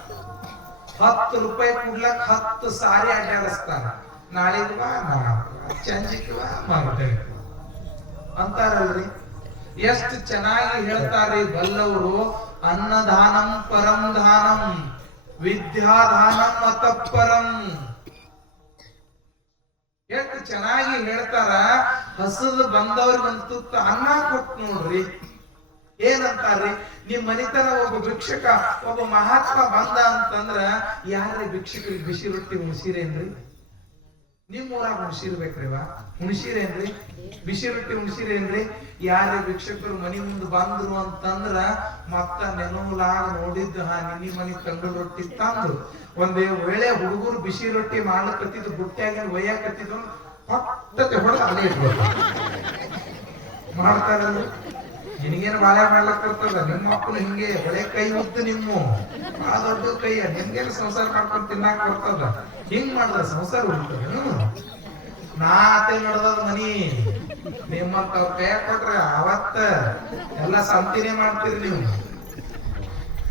10 ರೂಪಾಯಿ ಕೊಡ್ಲಕ್ 10 ಸಾರಿ ಅಡ್ಡಾಡಿಸ್ತಾರ. ನಾಳಿಗೆ ಬಾ, ಚಂಜಿಗೆ ಬಾ, ಮಾಡ್ತೇವೆ ಅಂತಾರಲ್ರಿ. ಎಷ್ಟು ಚೆನ್ನಾಗಿ ಹೇಳ್ತಾರೆ ಬಲ್ಲವರು. ಅನ್ನದಾನಂ ಪರಂ ದಾನಂ, ವಿದ್ಯಾದಾನಂ ಅತಃಪರಂ. ಎಷ್ಟು ಚೆನ್ನಾಗಿ ಹೇಳ್ತಾರ. ಹಸದು ಬಂದವ್ರಿಗೆ ಒಂದು ತುತ್ತು ಅನ್ನ ಕೊಟ್ಟು ನೋಡ್ರಿ. ಏನಂತಾರ್ರಿ? ನಿಮ್ ಮನಿತನ ಒಬ್ಬ ಭಿಕ್ಷಕ, ಒಬ್ಬ ಮಹಾತ್ಮ ಬಂದ ಅಂತಂದ್ರ ಯಾರೇ ಭಿಕ್ಷಕರಿಗೆ ಬಿಸಿ ರೊಟ್ಟಿ ಉಣಿಸಿರೇನ್ರಿ? ನಿಮ್ ಊರಾಗ ಉಣಿಸಿರ್ಬೇಕ್ರಿವ? ಉಣಿಸಿರೇನ್ರಿ? ಬಿಸಿ ರೊಟ್ಟಿ ಉಣಿಸಿರೇನ್ರಿ? ಯಾರೇ ಭಿಕ್ಷಕರು ಮನಿ ಮುಂದೆ ಬಂದ್ರು ಅಂತಂದ್ರ ಮತ್ತ ನೆನಲಾಗ ನೋಡಿದ್ದು ನಿನ್ನಿ ಮನಿ ತಂದು ರೊಟ್ಟಿ ತಂದು ಒಂದೇ ವೇಳೆ ಹುಡುಗರು ಬಿಸಿ ರೊಟ್ಟಿ ಮಾಡ್ಲಕತ್ತಿದ್ದು ಬುಟ್ಟ್ಯಾಗ ಒಯ್ಯಾಕತ್ತಿದ್ದು ಪಟ್ಟತೆ ಹೊಡೆದು ಅಲ್ಲೇ ಇಟ್ಬೋದು ಮಾಡ್ತಾರಲ್ರಿ. ನಿನಗೇನು ಬಾಳೆ ಮಾಡ್ಲಕ್ ಬರ್ತದ? ನಿಮ್ಮ ಮಕ್ಕಳು ಹಿಂಗೆ ಒಳ್ಳೆ ಕೈ ಉದ್ದು ನಿಮ್ಮ ಆ ದೊಡ್ಡ ಕೈಯ ನಿಮ್ಗೇನು ಸಂಸಾರ ಮಾಡ್ಕೊಂಡು ತಿನ್ನಾಕ ಬರ್ತದ? ಹಿಂಗ್ ಮಾಡಿದ್ರ ಸಂಸಾರ ಉಳಿತದ? ನಾತೆ ನಡೆದ ಮನಿ ನಿಮ್ಮಂತ ಕೈ ಕೊಟ್ರೆ ಅವತ್ತ ಎಲ್ಲ ಸಂತಿನೇ ಮಾಡ್ತೀರಿ ನೀವು.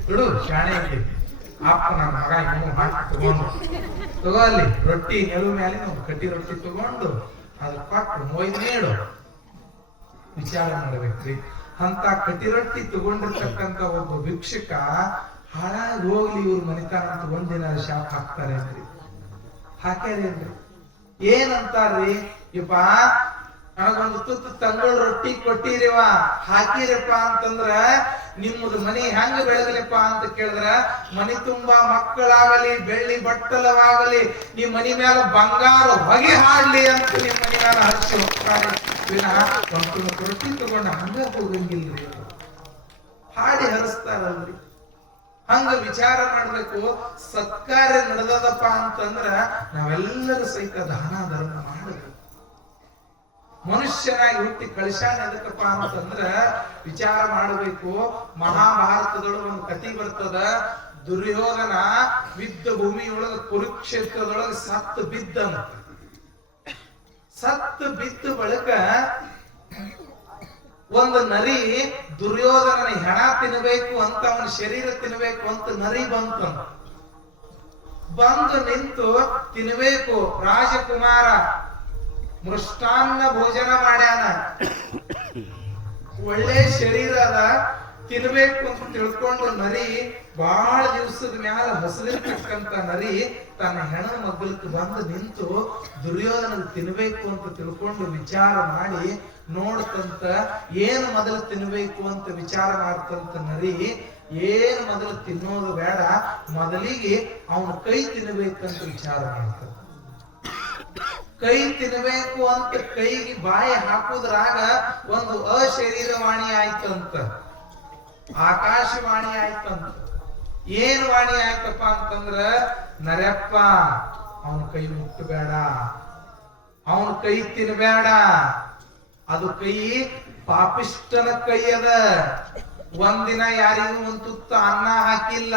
ಬಿಡು ಶಾಣೆ ಐತಿ. ಅಪ್ಪ ನನ್ನ ಮಗ ಇನ್ನೂ ಹಾಕಿ ತಗೋ ಅಲ್ಲಿ ರೊಟ್ಟಿ ನೆಲುವ ಮೇಲೆ ಕಟ್ಟಿ ರೊಟ್ಟಿ ತಗೊಂಡು ಅದ್ರ ಕೊಟ್ಟು ಮೊಯ್ದು ನೀಡು. ವಿಚಾರ ಮಾಡ್ಬೇಕ್ರಿ. ಅಂತ ಕಟ್ಟಿ ರೊಟ್ಟಿ ತಗೊಂಡಿರ್ತಕ್ಕಂತ ಒಬ್ಬ ಭಿಕ್ಷಕ ಹಾಳಾಗಿ ಹೋಗ್ಲಿ ಇವ್ರ ಮನಿತಾನ ಅಂತ ಒಂದಿನ ಶಾಪ್ ಹಾಕ್ತಾರೇನ್ರಿ? ಹಾಕ್ಯಾರೇನ್ರಿ? ಏನಂತಾರ್ರಿ? ಯಪ್ಪ ನನಗೊಂದು ತುತ್ತು ತಂಗಳು ರೊಟ್ಟಿ ಕೊಟ್ಟಿರಿವ, ಹಾಕಿರಪ್ಪ ಅಂತಂದ್ರ ನಿಮ್ಮದು ಮನಿ ಹೆಂಗ ಬೆಳಗಲಿಪ್ಪ ಅಂತ ಕೇಳಿದ್ರ ಮನಿ ತುಂಬಾ ಮಕ್ಕಳಾಗಲಿ, ಬೆಳ್ಳಿ ಬಟ್ಟಲವಾಗಲಿ, ನಿಮ್ ಮನಿ ಮೇಲೆ ಬಂಗಾರ ಹೊಗೆ ಹಾಡ್ಲಿ ಅಂತ ನಿಮ್ ಮನಿ ಮೇಲೆ ಹಚ್ಚಿ ಹೋಗ್ತಾರೆ. ರೊಟ್ಟಿ ತಗೊಂಡ ಹಂಗ ಹೋಗಂಗಿಲ್ರಿ, ಹಾಡಿ ಹರಿಸ್ತಾರಲ್ರಿ. ಹಂಗ ವಿಚಾರ ಮಾಡ್ಬೇಕು. ಸತ್ಕಾರ್ಯ ನಡೆದದಪ್ಪ ಅಂತಂದ್ರ ನಾವೆಲ್ಲರೂ ಸಹಿತ ದಾನ ಧರ್ಮ ಮಾಡಬೇಕು. ಮನುಷ್ಯನಾಗಿ ಹುಟ್ಟಿ ಕಳಿಸ್ಯಾನ ಎದಕ್ಕಪ್ಪ ಅಂತಂದ್ರ ವಿಚಾರ ಮಾಡಬೇಕು. ಮಹಾಭಾರತದೊಳಗ ಒಂದು ಕಥೆ ಬರ್ತದ. ದುರ್ಯೋಧನ ಯುದ್ಧ ಭೂಮಿಯೊಳಗ ಕುರುಕ್ಷೇತ್ರದೊಳಗ ಸತ್ತು ಬಿದ್ದಂತ. ಸತ್ತು ಬಿದ್ದ ಬಳಿಕ ಒಂದು ನರಿ ದುರ್ಯೋಧನನ ಹೆಣ ತಿನ್ನಬೇಕು ಅಂತ, ಅವನ ಶರೀರ ತಿನ್ನಬೇಕು ಅಂತ ನರಿ ಬಂದು ನಿಂತು ತಿನ್ನಬೇಕು. ರಾಜಕುಮಾರ ಮೃಷ್ಟಾನ್ನ ಭೋಜನ ಮಾಡ್ಯಾನ, ಒಳ್ಳೆ ಶರೀರ ಅದ, ತಿನ್ಬೇಕು ಅಂತ ತಿಳ್ಕೊಂಡು ನರಿ ಬಹಳ ದಿವಸದ ಮ್ಯಾಲ ಹಸದಿರ್ತಕ್ಕಂತ ನರಿ ತನ್ನ ಹೆಣ ಮಗ್ಗಲಕ್ಕೆ ಬಂದು ನಿಂತು ದುರ್ಯೋಧನ ತಿನ್ಬೇಕು ಅಂತ ತಿಳ್ಕೊಂಡು ವಿಚಾರ ಮಾಡಿ ನೋಡ್ತಂತ. ಏನು ಮೊದಲು ತಿನ್ಬೇಕು ಅಂತ ವಿಚಾರ ಮಾಡ್ತಂತ ನರಿ, ಏನು ಮೊದಲು ತಿನ್ನೋದು ಬೇಡ, ಮೊದಲಿಗೆ ಅವನ ಕೈ ತಿನ್ಬೇಕಂತ ವಿಚಾರ ಮಾಡ್ತಾನ. ಕೈ ತಿನ್ಬೇಕು ಅಂತ ಕೈಗೆ ಬಾಯಿ ಹಾಕುದ್ರಾಗ ಒಂದು ಅಶರೀರವಾಣಿ ಆಯ್ತಂತ, ಆಕಾಶವಾಣಿ ಆಯ್ತಂತ. ಏನ್ ವಾಣಿ ಆಯ್ತಪ್ಪ ಅಂತಂದ್ರ, ನರಪ್ಪ ಅವನ ಕೈ ಮುಟ್ಟಬೇಡ, ಅವನ ಕೈ ತಿನ್ಬೇಡ, ಅದು ಕೈ ಪಾಪಿಷ್ಟನ ಕೈ ಅದ. ಒಂದಿನ ಯಾರಿಗೂ ಒಂದು ತುತ್ತ ಅನ್ನ ಹಾಕಿಲ್ಲ.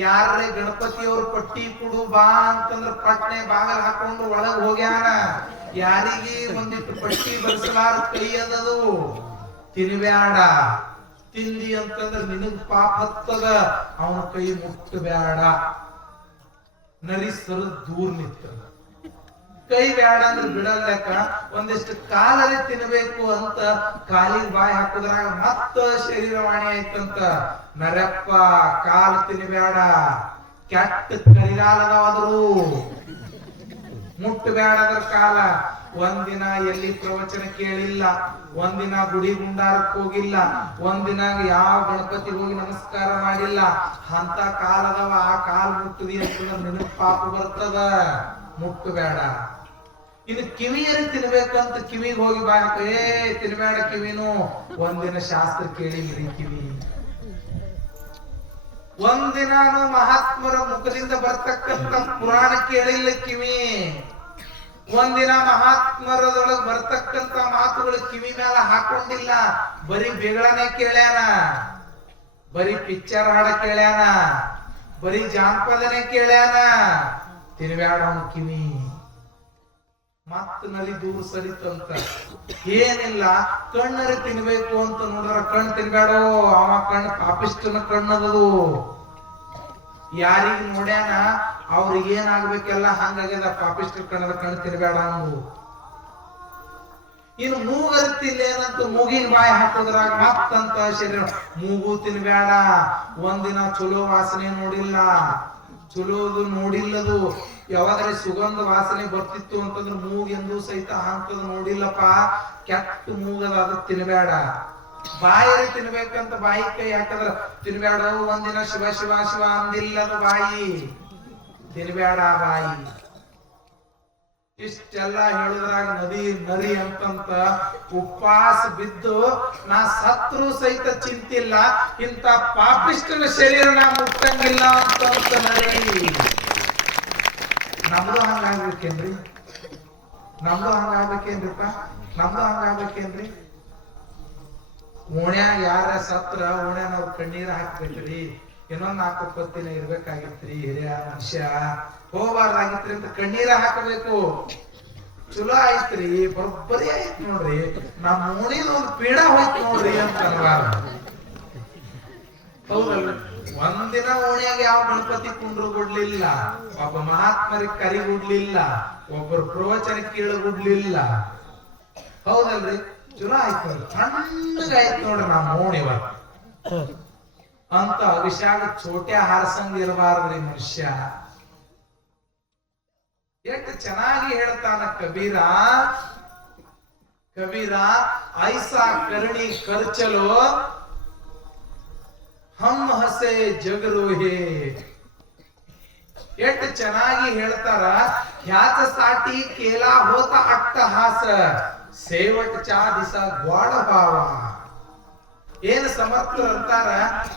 ಯಾರೇ ಗಣಪತಿಯವ್ರ ಪಟ್ಟಿ ಕೊಡು ಬಾ ಅಂತಂದ್ರ ಪಟ್ನೆ ಬಾಗಲ್ ಹಾಕೊಂಡು ಒಳಗ್ ಹೋಗ್ಯಾನ. ಯಾರಿಗೆ ಒಂದಿಟ್ಟು ಪಟ್ಟಿ ಬರ್ಸಲಾರ ಕೈ ಅದದು. ತಿನ್ಬ್ಯಾಡ, ತಿಂದಿ ಅಂತಂದ್ರ ನಿನಗ್ ಪಾಪ ಹತ್ತದ, ಅವನ ಕೈ ಮುಟ್ಟಬೇಡ. ನರಿ ಸರ ದೂರ ನಿಂತದ. ಕೈ ಬೇಡ ಅಂದ್ರೆ ಬಿಡಲ್ಲಕ ಒಂದಿಷ್ಟು ಕಾಲಲ್ಲಿ ತಿನ್ಬೇಕು ಅಂತ ಕಾಲಿಗೆ ಬಾಯಿ ಹಾಕುದ್ರಾಗ ಮತ್ತ ಶರೀರವಾಣಿ ಆಯ್ತಂತ. ನರಪ್ಪ ಕಾಲು ತಿನ್ಬೇಡ, ಕೆಟ್ಟ ಕರಿಗಾಲದವಾದ್ರು ಮುಟ್ಟಬೇಡ ಅದ್ರ ಕಾಲ. ಒಂದಿನ ಎಲ್ಲಿ ಪ್ರವಚನ ಕೇಳಿಲ್ಲ, ಒಂದಿನ ಗುಡಿ ಗುಂಡಾರಕ್ಕೆ ಹೋಗಿಲ್ಲ, ಒಂದಿನ ಯಾವ ಗಣಪತಿ ಹೋಗಿ ನಮಸ್ಕಾರ ಮಾಡಿಲ್ಲ. ಅಂತ ಕಾಲದವ ಆ ಕಾಲ್ ಮುಟ್ಟದಿ ಅಂತ ನಿನಗ್ ಪಾಪ ಬರ್ತದ, ಮುಟ್ಟಬೇಡ. ಇನ್ನು ಕಿವಿಯಲ್ಲಿ ತಿನ್ಬೇಕಂತ ಕಿವಿಗೆ ಹೋಗಿ ಬಾ, ತಿನ್ಬೇಡ ಕಿವಿನು. ಒಂದಿನ ಶಾಸ್ತ್ರ ಕೇಳಿಲ್ರಿ ಕಿವಿ, ಒಂದಿನಾನು ಮಹಾತ್ಮರ ಮುಖದಿಂದ ಬರ್ತಕ್ಕಂಥ ಪುರಾಣ ಕೇಳಿಲ್ಲ ಕಿವಿ, ಒಂದಿನ ಮಹಾತ್ಮರದೊಳಗೆ ಬರ್ತಕ್ಕಂಥ ಮಾತುಗಳು ಕಿವಿ ಮೇಲೆ ಹಾಕೊಂಡಿಲ್ಲ. ಬರೀ ಬೆಗಳನೆ ಕೇಳ್ಯಾನ, ಬರೀ ಪಿಕ್ಚರ್ ಹಾಡ ಕೇಳ್ಯಾನ, ಬರೀ ಜಾನಪದನೆ ಕೇಳ್ಯಾನ. ತಿನ್ಬ್ಯಾಡ ಅವನ ಕಿವಿ. ಮತ್ತ ನಲಿ ದೂರ ಸರಿತಂತ ಏನಿಲ್ಲ. ಕಣ್ಣರಿ ತಿನ್ಬೇಕು ಅಂತ ನೋಡ್ರ ಕಣ್ ತಿನ್ಬೇಡೋ, ಅವ ಕಣ್ಣು ಪಾಪಿಷ್ಟನ ಕಣ್ಣದು. ಯಾರಿಗ ನೋಡ್ಯಾನ ಅವ್ರಿಗೆ ಏನಾಗ್ಬೇಕೆಲ್ಲ ಹಂಗಾಗ್ಯದ, ಪಾಪಿಷ್ಟ ಕಣ್ಣದ ಕಣ್ಣು ತಿನ್ಬೇಡ ಅಂದು. ಇನ್ನು ಮೂಗರ್ತಿಲ್ಲೇನಂತ ಮೂಗಿನ ಬಾಯಿ ಹಾಕೋದ್ರಾಗ ಮತ್ತಂತ ಶರೀರ ಮೂಗು ತಿನ್ಬೇಡ. ಒಂದಿನ ಚಲೋ ವಾಸನೆ ನೋಡಿಲ್ಲ, ಚಲೋದು ನೋಡಿಲ್ಲದು. ಯಾವಾದ್ರೆ ಸುಗಂಧ ವಾಸನೆ ಬರ್ತಿತ್ತು ಅಂತಂದ್ರೆ ಮೂಗೆಂದು ಸಹಿತ ಹಾಕ್ತದ ನೋಡಿಲ್ಲಪ್ಪ, ಕೆಟ್ಟ ಮೂಗದ, ಅದ ತಿನ್ಬೇಡ. ಬಾಯರಿ ತಿನ್ಬೇಕಂತ ಬಾಯಿ ಕೈ ಹಾಕದ್ರ ತಿನ್ಬೇಡ. ಒಂದಿನ ಶಿವ ಶಿವ ಶಿವ ಅಂದಿಲ್ಲದ ಬಾಯಿ, ತಿನ್ಬೇಡ ಬಾಯಿ. ಇಷ್ಟೆಲ್ಲ ಹೇಳಿದ್ರಾಗ ನದಿ ನರಿ ಅಂತಂತ ಉಪವಾಸ ಬಿದ್ದು ನಾ ಸತ್ರು ಸಹಿತ ಚಿಂತಿಲ್ಲ, ಇಂತ ಪಾಪಿಷ್ಟನ ಶರೀರ ನಾ ಮುಟ್ಟಂಗಿಲ್ಲ ಅಂತಂತ ನರಿ. ನಮ್ದು ಹಂಗಾಗ್ಬೇಕೇನ್ರಿ? ನಮ್ದು ಹಂಗಾಗ್ಬೇಕೇನ್ರಿಪ್ಪ? ನಮ್ದು ಹಂಗಾಗ್ಬೇಕೇನ್ರಿ? ಓಣ್ಯಾಗ ಯಾರ ಸತ್ರ ಓಣ್ಯಾನ ಅವ್ರ ಕಣ್ಣೀರ್ ಹಾಕ್ಬೇಕ್ರಿ. ಇನ್ನೊಂದ್ 4 ದಿನ ಇರ್ಬೇಕಾಗಿತ್ರಿ, ಹಿರಿಯ ಮನುಷ್ಯ ಹೋಗ್ಬಾರ್ದಾಗಿತ್ರಿ ಅಂತ ಕಣ್ಣೀರ ಹಾಕಬೇಕು. ಚಲೋ ಆಯ್ತ್ರಿ, ಬರೋಬ್ಬರಿ ಆಯ್ತು ನೋಡ್ರಿ, ನಮ್ ಓಣಿನ ಒಂದು ಪೀಡ ಹೋಯ್ತು ನೋಡ್ರಿ ಅಂತ ಹೌದಲ್ರಿ. ಒಂದಿನ ಓಣಿಯಾಗ ಯಾವ ಗಣಪತಿ ಕುಂಡ್ರು ಗುಡ್ಲಿಲ್ಲ, ಒಬ್ಬ ಮಹಾತ್ಮರಿಗೆ ಕರಿಗುಡ್ಲಿಲ್ಲ, ಒಬ್ಬರು ಪ್ರವಚನ ಕೇಳಗುಡ್ಲಿಲ್ಲ. ಹೌದಲ್ರಿ? ಚಲೋ ಆಯ್ತು, ತಣ್ಣಗಾಯ್ತು ನೋಡ್ರಿ ನಮ್ಮ ಓಣಿವ ಅಂತ. ಅಭಿಷೇಕ ಚೋಟ್ಯ ಹಾರಸಂಗ ಇರಬಾರ್ದ್ರಿ ಮನುಷ್ಯ. ಎಷ್ಟು ಚೆನ್ನಾಗಿ ಹೇಳ್ತಾನ ಕಬೀರ. ಕಬೀರ ಐಸಾ ಕರ್ಣಿ ಖರ್ಚಲೋ ಹಮ್ ಹಸೆ ಜಗರೋಹೆ. ಎಷ್ಟು ಚೆನ್ನಾಗಿ ಹೇಳ್ತಾರ. ह्याच साठी केला होता अट्टहास, शेवटच्या दिसा ग्वाड भावा. ಏನು ಸಮರ್ಥರು ಅಂತಾರ,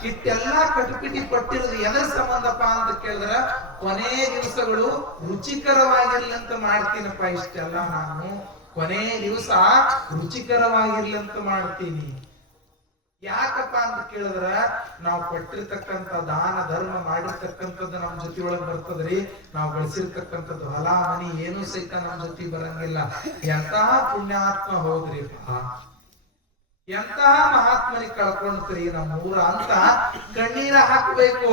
ಇಷ್ಟೆಲ್ಲಾ ಕಟುಪಿಟಿ ಪಟ್ಟಿರೋದು ಎದರ ಸಂಬಂಧಪ್ಪ ಅಂತ ಕೇಳಿದ್ರ, ಕೊನೆ ದಿವಸಗಳು ರುಚಿಕರವಾಗಿರ್ಲಿ ಅಂತ ಮಾಡ್ತೀನಪ್ಪ ಇಷ್ಟೆಲ್ಲ ನಾನು. ಕೊನೆ ದಿವಸ ರುಚಿಕರವಾಗಿರ್ಲಿ ಅಂತ ಮಾಡ್ತೀನಿ. ಯಾಕಪ್ಪ ಅಂತ ಕೇಳಿದ್ರ, ನಾವು ಪಟ್ಟಿರ್ತಕ್ಕಂಥ ದಾನ ಧರ್ಮ ಮಾಡಿರ್ತಕ್ಕಂಥದ್ದು ನಮ್ ಜೊತೆ ಒಳಗ್ ಬರ್ತದ್ರಿ. ನಾವು ಗಳಿಸಿರ್ತಕ್ಕಂಥದ್ದು ಹೊಲ ಮನಿ ಏನು ಸಹಿತ ನಮ್ ಜೊತೆ ಬರಂಗಿಲ್ಲ. ಎಂತಹ ಪುಣ್ಯಾತ್ಮ ಹೋದ್ರಿ, ಎಂತಹ ಮಹಾತ್ಮನಿಗೆ ಕಳ್ಕೊಂಡ್ರಿ ನಮ್ಮ ಊರ ಅಂತ ಕಣ್ಣೀರ ಹಾಕಬೇಕು.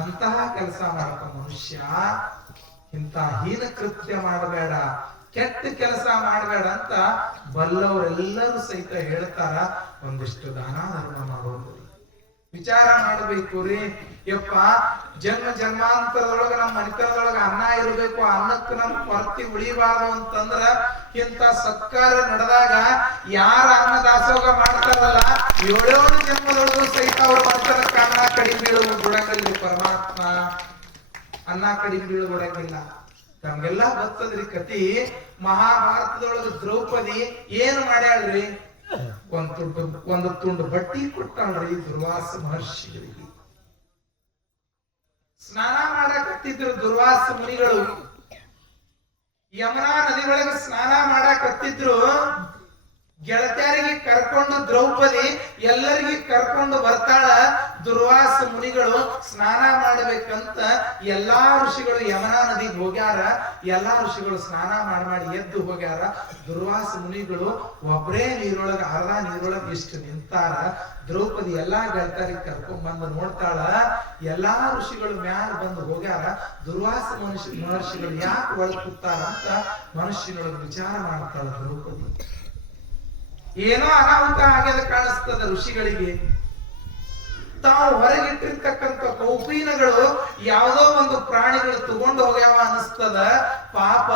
ಅಂತಹ ಕೆಲಸ ಮಾಡಕ ಮನುಷ್ಯ. ಇಂತ ಹೀನ ಕೃತ್ಯ ಮಾಡಬೇಡ, ಕೆಟ್ಟ ಕೆಲಸ ಮಾಡಬೇಡ ಅಂತ ಬಲ್ಲವರೆಲ್ಲರೂ ಸಹಿತ ಹೇಳ್ತಾರ. ಒಂದಿಷ್ಟು ದಾನ ಧರ್ಮ ಮಾಡೋದು ವಿಚಾರ ಮಾಡಬೇಕು ರೀ. ಯಪ್ಪ, ಜನ್ಮ ಜನ್ಮಾಂತರದೊಳಗ ನಮ್ಮ ಮನಿತನದೊಳಗ ಅನ್ನ ಇರಬೇಕು, ಅನ್ನಕ್ಕೆ ನಮ್ ಕೊರತೆ ಉಳಿಬಾರ್ದು ಅಂತಂದ್ರ ಇಂತ ಸತ್ಕಾರ ನಡೆದಾಗ ಯಾರ ಅನ್ನ ದಾಸೋಗ ಮಾಡ್ತಾರಲ್ಲ, 7 ಜನ್ಮದೊಳಗೂ ಸಹಿತ ಅವ್ರ ಮರ್ತನಕ್ಕೆ ಅನ್ನ ಕಡಿಮೆ ಬೀಳುವ ಬಿಡಂಗಿಲ್ಲ ಪರಮಾತ್ಮ. ಅನ್ನ ಕಡಿಮೆ ಬೀಳು ಬಿಡಂಗಿಲ್ಲ. ನಮ್ಗೆಲ್ಲಾ ಗೊತ್ತದ್ರಿ ಕತಿ. ಮಹಾಭಾರತದೊಳಗ ದ್ರೌಪದಿ ಏನು ಮಾಡ್ಯಾಳ್ರಿ? ಒಂದು ತುಂಡು ಬಟ್ಟಿ ಕೊಟ್ಟಾಳ್ರಿ ದುರ್ವಾಸ ಮಹರ್ಷಿಗಳಿಗೆ. ಸ್ನಾನ ಮಾಡಕತ್ತಿದ್ರು ದುರ್ವಾಸ ಮುನಿಗಳು. ಯಮುನಾ ನದಿ ಒಳಗೆ ಸ್ನಾನ ಮಾಡಕತ್ತಿದ್ರು. ಗೆಳತಿಯರಿಗೆ ಕರ್ಕೊಂಡು ದ್ರೌಪದಿ ಎಲ್ಲರಿಗೆ ಕರ್ಕೊಂಡು ಬರ್ತಾಳ. ದುರ್ವಾಸ ಮುನಿಗಳು ಸ್ನಾನ ಮಾಡಬೇಕಂತ ಎಲ್ಲಾ ಋಷಿಗಳು ಯಮುನಾ ನದಿಗೆ ಹೋಗ್ಯಾರ. ಎಲ್ಲಾ ಋಷಿಗಳು ಸ್ನಾನ ಮಾಡಿ ಎದ್ದು ಹೋಗ್ಯಾರ. ದುರ್ವಾಸ ಮುನಿಗಳು ಒಬ್ಬರೇ ನೀರೊಳಗ, ಅರ್ಧ ನೀರೊಳಗ ಇಷ್ಟು ನಿಂತಾರ. ದ್ರೌಪದಿ ಎಲ್ಲಾ ಗೆಳತಿಯರಿಗೆ ಕರ್ಕೊಂಡ್ ಬಂದು ನೋಡ್ತಾಳ. ಎಲ್ಲಾ ಋಷಿಗಳು ಮ್ಯಾಲ ಬಂದು ಹೋಗ್ಯಾರ. ದುರ್ವಾಸ ಮಹರ್ಷಿಗಳು ಯಾಕೆ ಒಳಗ್ ಕೂತಾರ ಅಂತ ಮನುಷ್ಯನೊಳಗೆ ವಿಚಾರ ಮಾಡ್ತಾಳ ದ್ರೌಪದಿ. ಏನೋ ಅನಾಹುತ ಆಗ್ಯದ ಕಾಣಿಸ್ತದ ಋಷಿಗಳಿಗೆ. ತಾವು ಹೊರಗಿಟ್ಟಿರ್ತಕ್ಕಂಥ ಕೌಪೀನಗಳು ಯಾವುದೋ ಒಂದು ಪ್ರಾಣಿಗಳು ತಗೊಂಡು ಹೋಗ್ಯಾವ ಅನಿಸ್ತದ. ಪಾಪ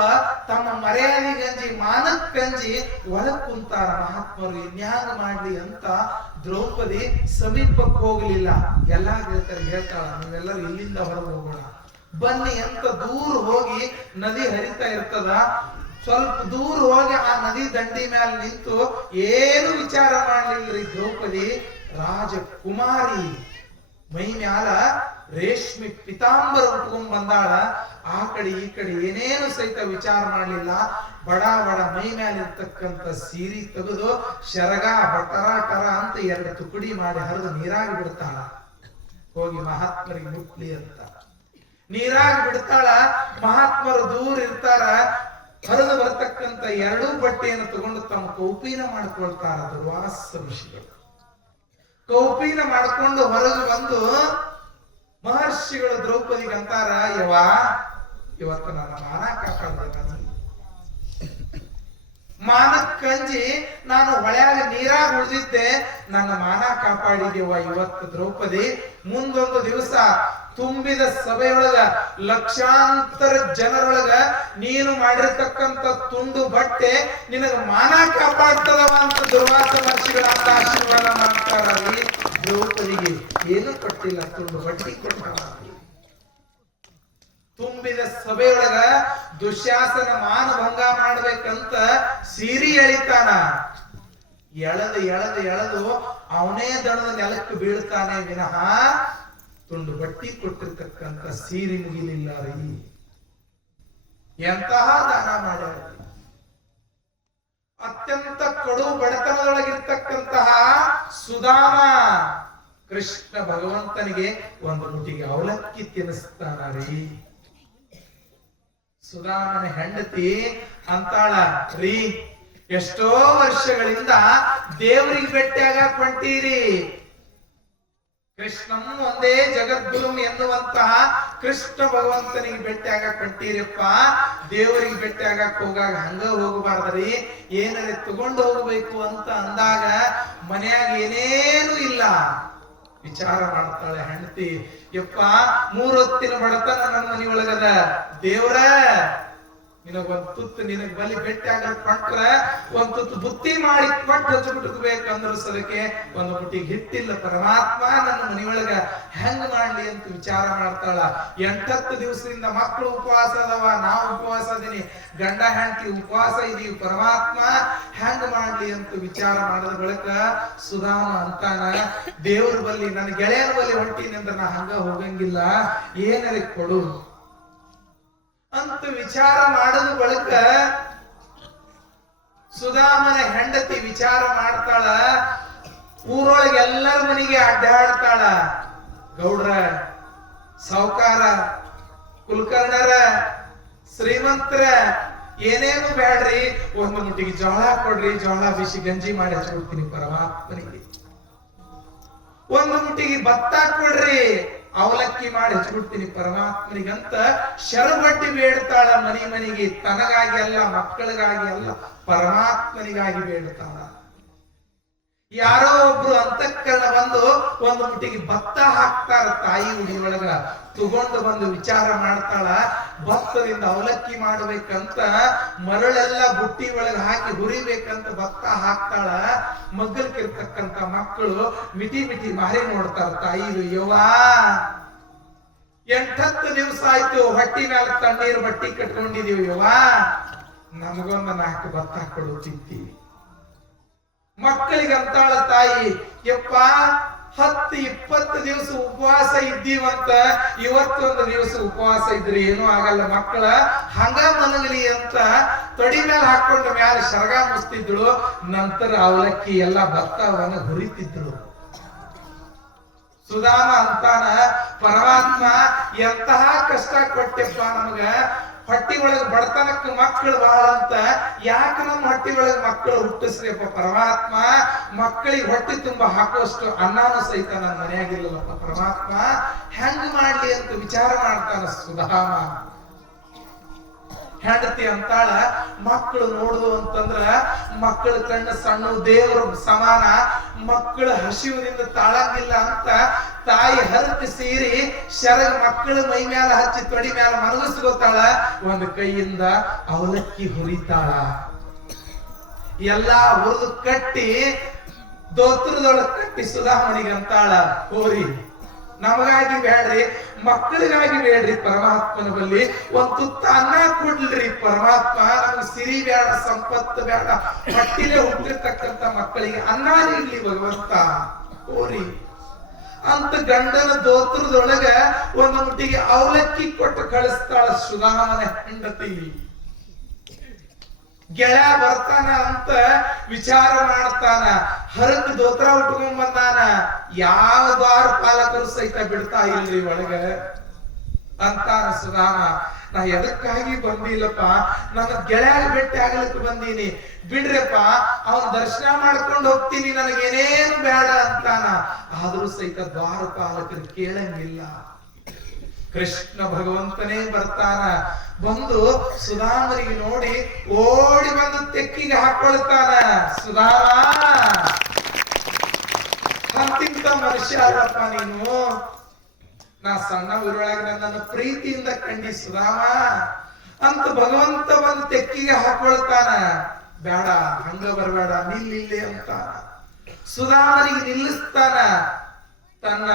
ತಮ್ಮ ಮರ್ಯಾದೆ ಗಂಜಿ ಮಾನಕ್ ಗಂಜಿ ಒಳಗ್ ಕುಂತಾರ ಮಹಾತ್ಮರು. ಇನ್ಯಾಗ ಮಾಡ್ಲಿ ಅಂತ ದ್ರೌಪದಿ ಸಮೀಪಕ್ಕೆ ಹೋಗ್ಲಿಲ್ಲ. ಎಲ್ಲಾ ಹೇಳ್ತಾಳ, ನೀವೆಲ್ಲರೂ ಇಲ್ಲಿಂದ ಹೊರಗೆ ಹೋಗೋಣ ಬನ್ನಿ ಅಂತ ದೂರ ಹೋಗಿ ನದಿ ಹರಿತಾ ಇರ್ತದ. ಸ್ವಲ್ಪ ದೂರ ಹೋಗಿ ಆ ನದಿ ದಂಡಿ ಮೇಲೆ ನಿಂತು ಏನು ವಿಚಾರ ಮಾಡ್ಲಿಲ್ರಿ ದ್ರೌಪದಿ. ರಾಜಕುಮಾರಿ ಮೈ ಮ್ಯಾಲ ರೇಷ್ಮೆ ಪಿತಾಂಬರ ಉಟ್ಕೊಂಡ್ ಬಂದಾಳ. ಆ ಕಡೆ ಈ ಕಡೆ ಏನೇನು ಸಹಿತ ವಿಚಾರ ಮಾಡ್ಲಿಲ್ಲ. ಬಡ ಬಡ ಮೈ ಮ್ಯಾಲ ಇರ್ತಕ್ಕಂಥ ಸೀರಿ ತೆಗೆದು ಶರಗ ಬಟರ ಟರ ಅಂತ 2 ತುಕಡಿ ಮಾಡಿ ಹರಿದು ನೀರಾಗಿ ಬಿಡ್ತಾಳ. ಹೋಗಿ ಮಹಾತ್ಮರಿಗೆ ಮುಟ್ಲಿ ಅಂತ ನೀರಾಗಿ ಬಿಡ್ತಾಳ. ಮಹಾತ್ಮರು ದೂರ ಇರ್ತಾರ. ಹರಿದು ಬರ್ತಕ್ಕಂಥ 2 ಬಟ್ಟೆಯನ್ನು ತಗೊಂಡು ತಮ್ಮ ಕೌಪೀನ ಮಾಡ್ಕೊಳ್ತಾರ ದುರ್ವಾಸ ಋಷಿಗಳು. ಕೌಪೀನ ಮಾಡ್ಕೊಂಡು ಹೊರಗೆ ಬಂದು ಮಹರ್ಷಿಗಳು ದ್ರೌಪದಿಗೆ ಅಂತಾರ, ಇವತ್ತು ನನ್ನ ಮಾನ ಕಾಪಾಡಿದೆ. ಮಾನಕ್ಕಂಜಿ ನಾನು ಹೊಳೆಯಾಗ ನೀರಾಗ ಉಳಿದಿದ್ದೆ, ನನ್ನ ಮಾನ ಕಾಪಾಡಿದೆವ ಇವತ್ತು ದ್ರೌಪದಿ. ಮುಂದೊಂದು ದಿವಸ ತುಂಬಿದ ಸಭೆಯೊಳಗ ಲಕ್ಷಾಂತರ ಜನರೊಳಗ ನೀನು ಮಾಡಿರ್ತಕ್ಕಂಥ ತುಂಡು ಬಟ್ಟೆ ನಿನಗ ಮಾನ ಕಾಪಾಡ್ತದವ ಅಂತ ದುರ್ವಾಸ ಮಹರ್ಷಿಗಳಂತ ಆಶೀರ್ವಾದ ಮಾಡ್ತಾರಲ್ಲಿ. ದ್ರೌಪದಿಗೆ ಏನು ಕೊಟ್ಟಿಲ್ಲ, ತುಂಡು ಬಟ್ಟೆ ಕೊಟ್ಟ. ತುಂಬಿದ ಸಭೆಯೊಳಗ ದುಶ್ಯಾಸನ ಮಾನ ಭಂಗ ಮಾಡ್ಬೇಕಂತ ಸೀರಿ ಎಳಿತಾನ. ಎಳೆದು ಅವನೇ ದಣದ ನೆಲಕ್ಕೆ ಬೀಳ್ತಾನೆ ವಿನಃ ತುಂಡು ಬಟ್ಟಿ ಕೊಟ್ಟಿರ್ತಕ್ಕಂಥ ಸೀರಿ ಮುಗಿಲಿಲ್ಲ ರೀ. ಎಂತಹ ದಾನ ಮಾಡ್ಯಾರ. ಅತ್ಯಂತ ಕಡು ಬಡತನದೊಳಗಿರ್ತಕ್ಕಂತಹ ಸುಧಾಮ ಕೃಷ್ಣ ಭಗವಂತನಿಗೆ ಒಂದು ಮುಟ್ಟಿಗೆ ಅವಲಕ್ಕಿ ತಿನ್ನಿಸ್ತಾನ ರೀ. ಸುಧಾಮನ ಹೆಂಡತಿ ಅಂತಾಳ, ರೀ ಎಷ್ಟೋ ವರ್ಷಗಳಿಂದ ದೇವರಿಗೆ ಭೇಟಿಯಾಗ ಕೊಂಟೀರಿ. ಕೃಷ್ಣಂ ಒಂದೇ ಜಗದ್ಗುರು ಎನ್ನುವಂತಹ ಕೃಷ್ಣ ಭಗವಂತನಿಗೆ ಭೇಟಿಯಾಗ ಕೊಂಟೀರಪ್ಪ. ದೇವರಿಗೆ ಭೇಟಿಯಾಗಕ್ ಹೋಗಾಗ ಹಂಗ ಹೋಗಬಾರ್ದ್ರಿ, ಏನಾರ ತಗೊಂಡು ಹೋಗ್ಬೇಕು ಅಂತ ಅಂದಾಗ ಮನೆಯಾಗ ಏನೇನು ಇಲ್ಲ. ವಿಚಾರ ಮಾಡ್ತಾಳೆ ಹೆಂಡತಿ, ಯಪ್ಪ 3 ಹೊತ್ತಿನ ಬಡತನ ನನ್ನ ಮನೆಯೊಳಗದ. ದೇವ್ರ ನಿನಗೊಂದ್ ತುತ್ತು ನಿನಗ್ ಬಲಿ ಭೇಟಿ ಆಗಕ್ ಕೊಟ್ರ ಒಂದ್ ತುತ್ತು ಬುತ್ತಿ ಮಾಡಿ ಕೊಟ್ಟು ಹಚ್ಚಿಬಿಟ್ಬೇಕಂದ್ರು ಸದಕ್ಕೆ ಒಂದು ಮುಟ್ಟಿಗೆ ಹಿಟ್ಟಿಲ್ಲ. ಪರಮಾತ್ಮ ನನ್ನ ಮನೆಯೊಳಗ ಹೆಂಗ್ ಮಾಡ್ಲಿ ಅಂತ ವಿಚಾರ ಮಾಡ್ತಾಳ. 8 ದಿವಸದಿಂದ ಮಕ್ಕಳು ಉಪವಾಸ ಅದಾವ, ನಾವು ಉಪವಾಸ ಅದೀನಿ, ಗಂಡ ಹೆಂಡತಿ ಉಪವಾಸ ಇದೀವಿ, ಪರಮಾತ್ಮ ಹೆಂಗ್ ಮಾಡ್ಲಿ ಅಂತ ವಿಚಾರ ಮಾಡಿದ ಬಳಿಕ ಸುಧಾಮ ಅಂತಾನ, ದೇವ್ರ ಬಲ್ಲಿ ನನ್ನ ಗೆಳೆಯರ ಬಲ್ಲಿ ಹೊಂಟೀನಿ ಅಂದ್ರೆ ನಾ ಹಂಗ ಹೋಗಂಗಿಲ್ಲ, ಏನಾರ ಕೊಡು ಅಂತ ವಿಚಾರ ಮಾಡಿದ ಬಳಿಕ ಸುಧಾಮನ ಹೆಂಡತಿ ವಿಚಾರ ಮಾಡ್ತಾಳ. ಊರೊಳಗೆ ಎಲ್ಲರ ಮನೆಗೆ ಅಡ್ಡಾಡ್ತಾಳ. ಗೌಡ್ರ, ಸಾವುಕಾರ, ಕುಲಕರ್ಣರ, ಶ್ರೀಮಂತರ ಏನೇನು ಬ್ಯಾಡ್ರಿ, ಒಂದು ಮುಟ್ಟಿಗೆ ಜೋಳ ಕೊಡ್ರಿ, ಜೋಳ ಬಿಸಿ ಗಂಜಿ ಮಾಡಿ ಹಚ್ಕೊಡ್ತೀನಿ ಪರಮಾತ್ಮನಿಗೆ. ಒಂದು ಮುಟ್ಟಿಗೆ ಭತ್ತ ಕೊಡ್ರಿ, ಅವಲಕ್ಕಿ ಮಾಡಿ ಹಚ್ಬಿಡ್ತೀನಿ ಪರಮಾತ್ಮನಿಗಂತ ಶರಬಟ್ಟಿ ಬೇಡ್ತಾಳ. ಮನೆಗೆ ತನಗಾಗಿ ಅಲ್ಲ, ಮಕ್ಕಳಿಗಾಗಿ ಅಲ್ಲ, ಪರಮಾತ್ಮನಿಗಾಗಿ ಬೇಡ್ತಾಳ. ಯಾರೋ ಒಬ್ರು ಅಂತಃಕರಣ ಬಂದು ಒಂದು ಮುಟ್ಟಿಗೆ ಭತ್ತ ಹಾಕ್ತಾರ ತಾಯಿ ಉಡಿಯೊಳಗ. ತಗೊಂಡು ಬಂದು ವಿಚಾರ ಮಾಡ್ತಾಳ, ಭತ್ತದಿಂದ ಅವಲಕ್ಕಿ ಮಾಡ್ಬೇಕಂತ ಮರಳೆಲ್ಲ ಬುಟ್ಟಿ ಒಳಗ ಹಾಕಿ ಹುರಿಬೇಕಂತ ಭತ್ತ ಹಾಕ್ತಾಳ. ಮಗ್ಗಲ್ಕಿರ್ತಕ್ಕಂತ ಮಕ್ಕಳು ಮಿಟಿ ಮಾರಿ ನೋಡ್ತಾರ ತಾಯಿರು, ಯವ್ವಾ 8 ದಿವಸ ಆಯ್ತು ಹೊಟ್ಟಿ ಮೇಲೆ ತಣ್ಣೀರು ಬಟ್ಟಿ ಕಟ್ಕೊಂಡಿದೀವಿ, ಯವ್ವಾ ನಮಗೊಂದು 4 ಭತ್ತ ಕೊಡು ತಿಂತೀವಿ. ಮಕ್ಕಳಿಗೆ ಅಂತಾಳ ತಾಯಿ, ಯಪ್ಪ 10-20 ದಿವಸ ಉಪವಾಸ ಇದ್ದೀವಂತ, ಇವತ್ತೊಂದು ದಿವಸ ಉಪವಾಸ ಇದ್ರಿ ಏನೂ ಆಗಲ್ಲ, ಮಕ್ಕಳ ಹಂಗ ಮಲಗಲಿ ಅಂತ ತೊಡಿ ಮೇಲೆ ಹಾಕೊಂಡು ಮ್ಯಾಲ ಶರಗ ಮುಸ್ತಿದ್ರು. ನಂತರ ಅವಲಕ್ಕಿ ಎಲ್ಲ ಭತ್ತವನ್ನ ಹುರಿತಿದ್ರು. ಸುಧಾಮ ಅಂತಾನ, ಪರಮಾತ್ಮ ಎಂತಹ ಕಷ್ಟ ಕೊಟ್ಟೆಪ್ಪ ನಮಗ, ಹೊಟ್ಟಿ ಒಳಗ ಬಡತನಕ್ಕೆ ಮಕ್ಕಳು ಬಹಳ ಅಂತ, ಯಾಕೆ ನಮ್ಮ ಹೊಟ್ಟಿ ಒಳಗ ಮಕ್ಕಳು ಹುಟ್ಟಿಸ್ರಿಯಪ್ಪ ಪರಮಾತ್ಮ, ಮಕ್ಕಳಿಗೆ ಹೊಟ್ಟಿ ತುಂಬಾ ಹಾಕುವಷ್ಟು ಅನ್ನನೂ ಸಹಿತ ನನ್ನ ಮನೆಯಾಗಿಲ್ಲಪ್ಪ ಪರಮಾತ್ಮ, ಹೆಂಗ್ ಮಾಡ್ಲಿ ಅಂತ ವಿಚಾರ ಮಾಡ್ತಾನ ಸುಧಾಮ. ಹೆಂಡತಿ ಅಂತಾಳ, ಮಕ್ಕಳು ನೋಡುದು ಅಂತಂದ್ರ ಮಕ್ಕಳ ಕಣ್ಣು ಸಣ್ಣ ದೇವರ ಸಮಾನ, ಮಕ್ಕಳ ಹಸಿವಿನಿಂದ ತಾಳಂಗಿಲ್ಲ ಅಂತ ತಾಯಿ ಹರಕ ಸೀರಿ ಶರಗ ಮಕ್ಕಳ ಮೈ ಮ್ಯಾಲ ಹಚ್ಚಿ ತೊಡಿ ಮ್ಯಾಲ ಮನಗಿಸ್ಕೋತಾಳ, ಒಂದು ಕೈಯಿಂದ ಅವಲಕ್ಕಿ ಹುರಿತಾಳ. ಎಲ್ಲಾ ಹುರಿದು ಕಟ್ಟಿ ದೋತ್ರದೊಳಗೆ ಕಟ್ಟಿ ಸುಧಾಮಣಿಗೆ ಅಂತಾಳ, ಹೋರಿ ನಮಗಾಗಿ ಬೇಡ್ರಿ, ಮಕ್ಕಳಿಗಾಗಿ ಬೇಡ್ರಿ, ಪರಮಾತ್ಮನ ಬಲ್ಲಿ ಒಂದ್ ತುತ್ತ ಅನ್ನ ಕೊಡ್ಲ್ರಿ ಪರಮಾತ್ಮ. ನಮ್ಗೆ ಸಿರಿ ಬೇಡ, ಸಂಪತ್ತು ಬೇಡ, ಹೊಟ್ಟಿಲೆ ಹುಟ್ಟಿರ್ತಕ್ಕಂತ ಮಕ್ಕಳಿಗೆ ಅನ್ನ ನೀಡ್ಲಿ ಭಗವಂತ ಹೋರಿ ಅಂತ ಗಂಡನ ದೋತ್ರದೊಳಗ ಒಂದು ಮುಟ್ಟಿಗೆ ಅವಲಕ್ಕಿ ಕೊಟ್ಟು ಕಳಿಸ್ತಾಳ ಸುಧಾಮನ ಹೆಂಡತಿ. ಗೆಳೆಯ ಬರ್ತಾನ ಅಂತ ವಿಚಾರ ಮಾಡ್ತಾನ, ಹರಕ್ ದೋತ್ರ ಉಟ್ಕೊಂಡ್ ಬಂದಾನ, ಯಾವ ದ್ವಾರ ಪಾಲಕರು ಸಹಿತ ಬಿಡ್ತಾ ಇಲ್ರಿ ಒಳಗ. ಅಂತಾನ ಸುಧಾಮ, ನಾ ಎದಕ್ಕಾಗಿ ಬಂದಿಲ್ಲಪ್ಪ, ನನ್ನ ಗೆಳೆಯ ಭೇಟಿ ಆಗ್ಲಿಕ್ಕೆ ಬಂದೀನಿ, ಬಿಡ್ರಪ್ಪ, ಅವನ್ ದರ್ಶನ ಮಾಡ್ಕೊಂಡು ಹೋಗ್ತೀನಿ, ನನಗೇನೇನು ಬೇಡ ಅಂತಾನ. ಆದ್ರೂ ಸಹಿತ ದ್ವಾರ ಪಾಲಕರು ಕೇಳಂಗಿಲ್ಲ. ಕೃಷ್ಣ ಭಗವಂತನೇ ಬರ್ತಾನ, ಬಂದು ಸುಧಾಮನಿಗೆ ನೋಡಿ ಓಡಿ ಬಂದು ತೆಕ್ಕಿಗೆ ಹಾಕೊಳ್ತಾನ. ಸುಧಾಮ, ಅಂತಿಂತ ಮನುಷ್ಯ ಅಲ್ಲಪ್ಪ ನೀನು, ನಾ ಸಣ್ಣ ಊರೊಳಗೆ ನನ್ನನ್ನು ಪ್ರೀತಿಯಿಂದ ಕಂಡಿ ಸುಧಾಮ ಅಂತ ಭಗವಂತ ಬಂದು ತೆಕ್ಕಿಗೆ ಹಾಕೊಳ್ತಾನ. ಬೇಡ, ಹಂಗ ಬರಬೇಡ, ನಿಲ್ಲಿಲ್ಲಿ ಅಂತ ಸುಧಾಮನಿಗೆ ನಿಲ್ಲಿಸ್ತಾನ. ತನ್ನ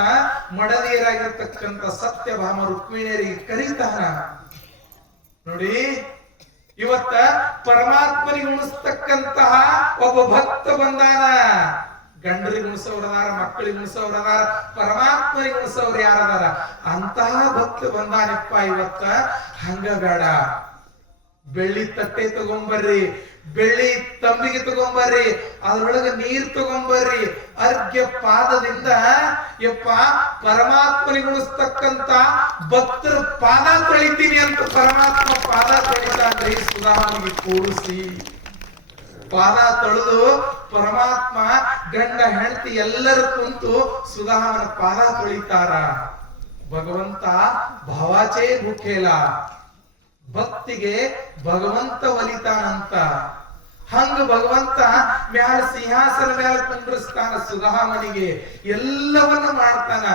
ಮಡದಿಯರಾಗಿರ್ತಕ್ಕಂಥ ಸತ್ಯಭಾಮ ರುಕ್ಮಿಣಿಯರಿಗೆ ಕರೀತಾನ. ನೋಡಿ, ಇವತ್ತ ಪರಮಾತ್ಮನಿಗೆ ಉಣಿಸ್ತಕ್ಕಂತಹ ಒಬ್ಬ ಭಕ್ತ ಬಂದಾನ. ಗಂಡರಿಗೆ ಉಣಿಸೋರದಾರ, ಮಕ್ಕಳಿಗೆ ಉಣಿಸೋರದಾರ, ಪರಮಾತ್ಮನಿಗೆ ಉಣಿಸೋರು ಯಾರದಾರ, ಅಂತಹ ಭಕ್ತ ಬಂದಾನಪ್ಪ ಇವತ್ತ. ಹಂಗ ಬೇಡ, ಬೆಳ್ಳಿ ತಟ್ಟೆ ತಗೊಂಬರ್ರಿ, ಬೆಳ್ಳಿ ತಂಬಿಗೆ ತಗೊಂಬರ್ರಿ, ಅದ್ರೊಳಗೆ ನೀರ್ ತಗೊಂಬರ್ರಿ, ಅರ್ಘ್ಯ ಪಾದದಿಂದ ಯಪ್ಪ ಪರಮಾತ್ಮನಿಗೆ ಉಣಿಸ್ತಕ್ಕಂತ ಭಕ್ತರ ಪಾದ ತೊಳಿತೀನಿ ಅಂತ ಪರಮಾತ್ಮ ಪಾದ ತೊಳಿತಾನ್ರಿ. ಸುಧಾಮನಿಗೆ ಕೂಡಿಸಿ ಪಾದ ತೊಳೆದು ಪರಮಾತ್ಮ ಗಂಡ ಹೆಂಡತಿ ಎಲ್ಲರೂ ಕುಂತು ಸುಧಾಮನ ಪಾದ ತೊಳಿತಾರ. ಭಗವಂತ ಭಾವಾಚೇ ಭೂಖೇಲ, ಭಕ್ತಿಗೆ ಭಗವಂತ ಒಲಿತಾನಂತ. ಹಂಗ ಭಗವಂತ ಮ್ಯಾಲ ಸಿಂಹಾಸನ ಮ್ಯಾಲ ಕುಂಡ್ರಿಸ್ತಾನ ಸುಧಾಮನಿಗೆ. ಎಲ್ಲವನ್ನು ಮಾಡ್ತಾನ.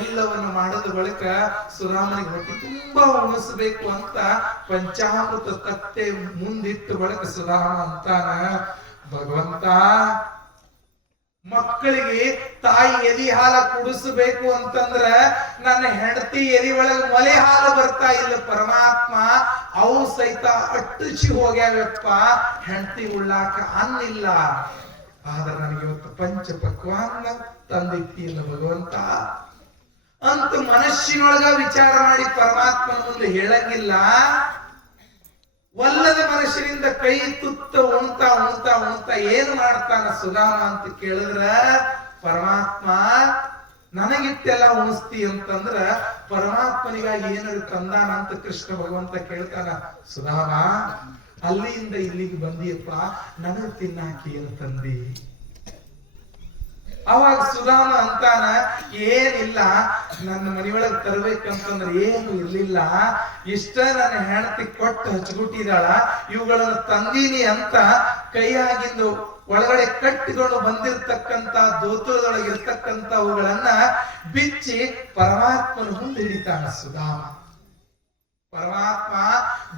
ಎಲ್ಲವನ್ನು ಮಾಡಿದ ಬಳಿಕ ಸುಧಾಮನಿಗೆ ಹೊಟ್ಟೆ ತುಂಬಾ ಉಣಿಸ್ಬೇಕು ಅಂತ ಪಂಚಾಮೃತ ತಟ್ಟೆ ಮುಂದಿಟ್ಟು ಬಳಿಕ ಸುಧಾಮ ಅಂತಾನ, ಭಗವಂತ ಮಕ್ಕಳಿಗೆ ತಾಯಿ ಎದಿ ಹಾಲ ಕುಡಿಸಬೇಕು ಅಂತಂದ್ರ ನನ್ನ ಹೆಂಡತಿ ಎದಿ ಒಳಗೆ ಮಲೆ ಹಾಲು ಬರ್ತಾ ಇಲ್ಲ ಪರಮಾತ್ಮ, ಅವು ಸಹಿತ ಅಟ್ಟಿಸಿ ಹೋಗ್ಯಾವಪ್ಪ, ಹೆಂಡತಿ ಉಳ್ಳಾಕ ಅನ್ನಿಲ್ಲ. ಆದ್ರೆ ನನಗೆ ಇವತ್ತು ಪಂಚ ಪಕ್ವಾನ್ನ ತಂದಿಟ್ಟಿಲ್ಲ ಭಗವಂತ ಅಂತ ಮನಸ್ಸಿನೊಳಗ ವಿಚಾರ ಮಾಡಿ ಪರಮಾತ್ಮನ ಮುಂದೆ ಹೇಳಂಗಿಲ್ಲ. ಒಲ್ಲದ ಮನುಷ್ಯನಿಂದ ಕೈ ತುತ್ತ ಉಣ್ತಾ ಉಣ್ತಾ ಉಣ್ತಾ ಏನ್ ಮಾಡ್ತಾನ ಸುಧಾಮ ಅಂತ ಕೇಳಿದ್ರ, ಪರಮಾತ್ಮ ನನಗಿಟ್ಟೆಲ್ಲ ಉಣಿಸ್ತಿ ಅಂತಂದ್ರ ಪರಮಾತ್ಮನಿಗಾಗಿ ಏನಾದ್ರು ತಂದಾನ ಅಂತ ಕೃಷ್ಣ ಭಗವಂತ ಕೇಳ್ತಾನ. ಸುಧಾಮ, ಅಲ್ಲಿಂದ ಇಲ್ಲಿಗೆ ಬಂದಿಯಪ್ಪ, ನನಗ್ ತಿನ್ನಾಕಿ ಏನು ತಂದಿ? ಅವಾಗ ಸುಧಾಮ ಅಂತಾನ, ಏನಿಲ್ಲ, ನನ್ನ ಮನೆಯೊಳಗೆ ತರಬೇಕಂತಂದ್ರೆ ಏನು ಇರ್ಲಿಲ್ಲ, ಇಷ್ಟ ನನ್ನ ಹೆಂಡತಿ ಕೊಟ್ಟು ಹಚ್ಬಿಟ್ಟಿದಾಳ, ಇವುಗಳನ್ನು ತಂದೀನಿ ಅಂತ ಕೈಯಾಗಿಂದು ಒಳಗಡೆ ಕಟ್ಟಿಕೊಂಡು ಬಂದಿರತಕ್ಕಂತ ದೋತ್ರದೊಳಗೆ ಇರ್ತಕ್ಕಂಥವುಗಳನ್ನ ಬಿಚ್ಚಿ ಪರಮಾತ್ಮನ ಮುಂದೆ ಹಿಡಿತಾನ ಸುಧಾಮ. ಪರಮಾತ್ಮ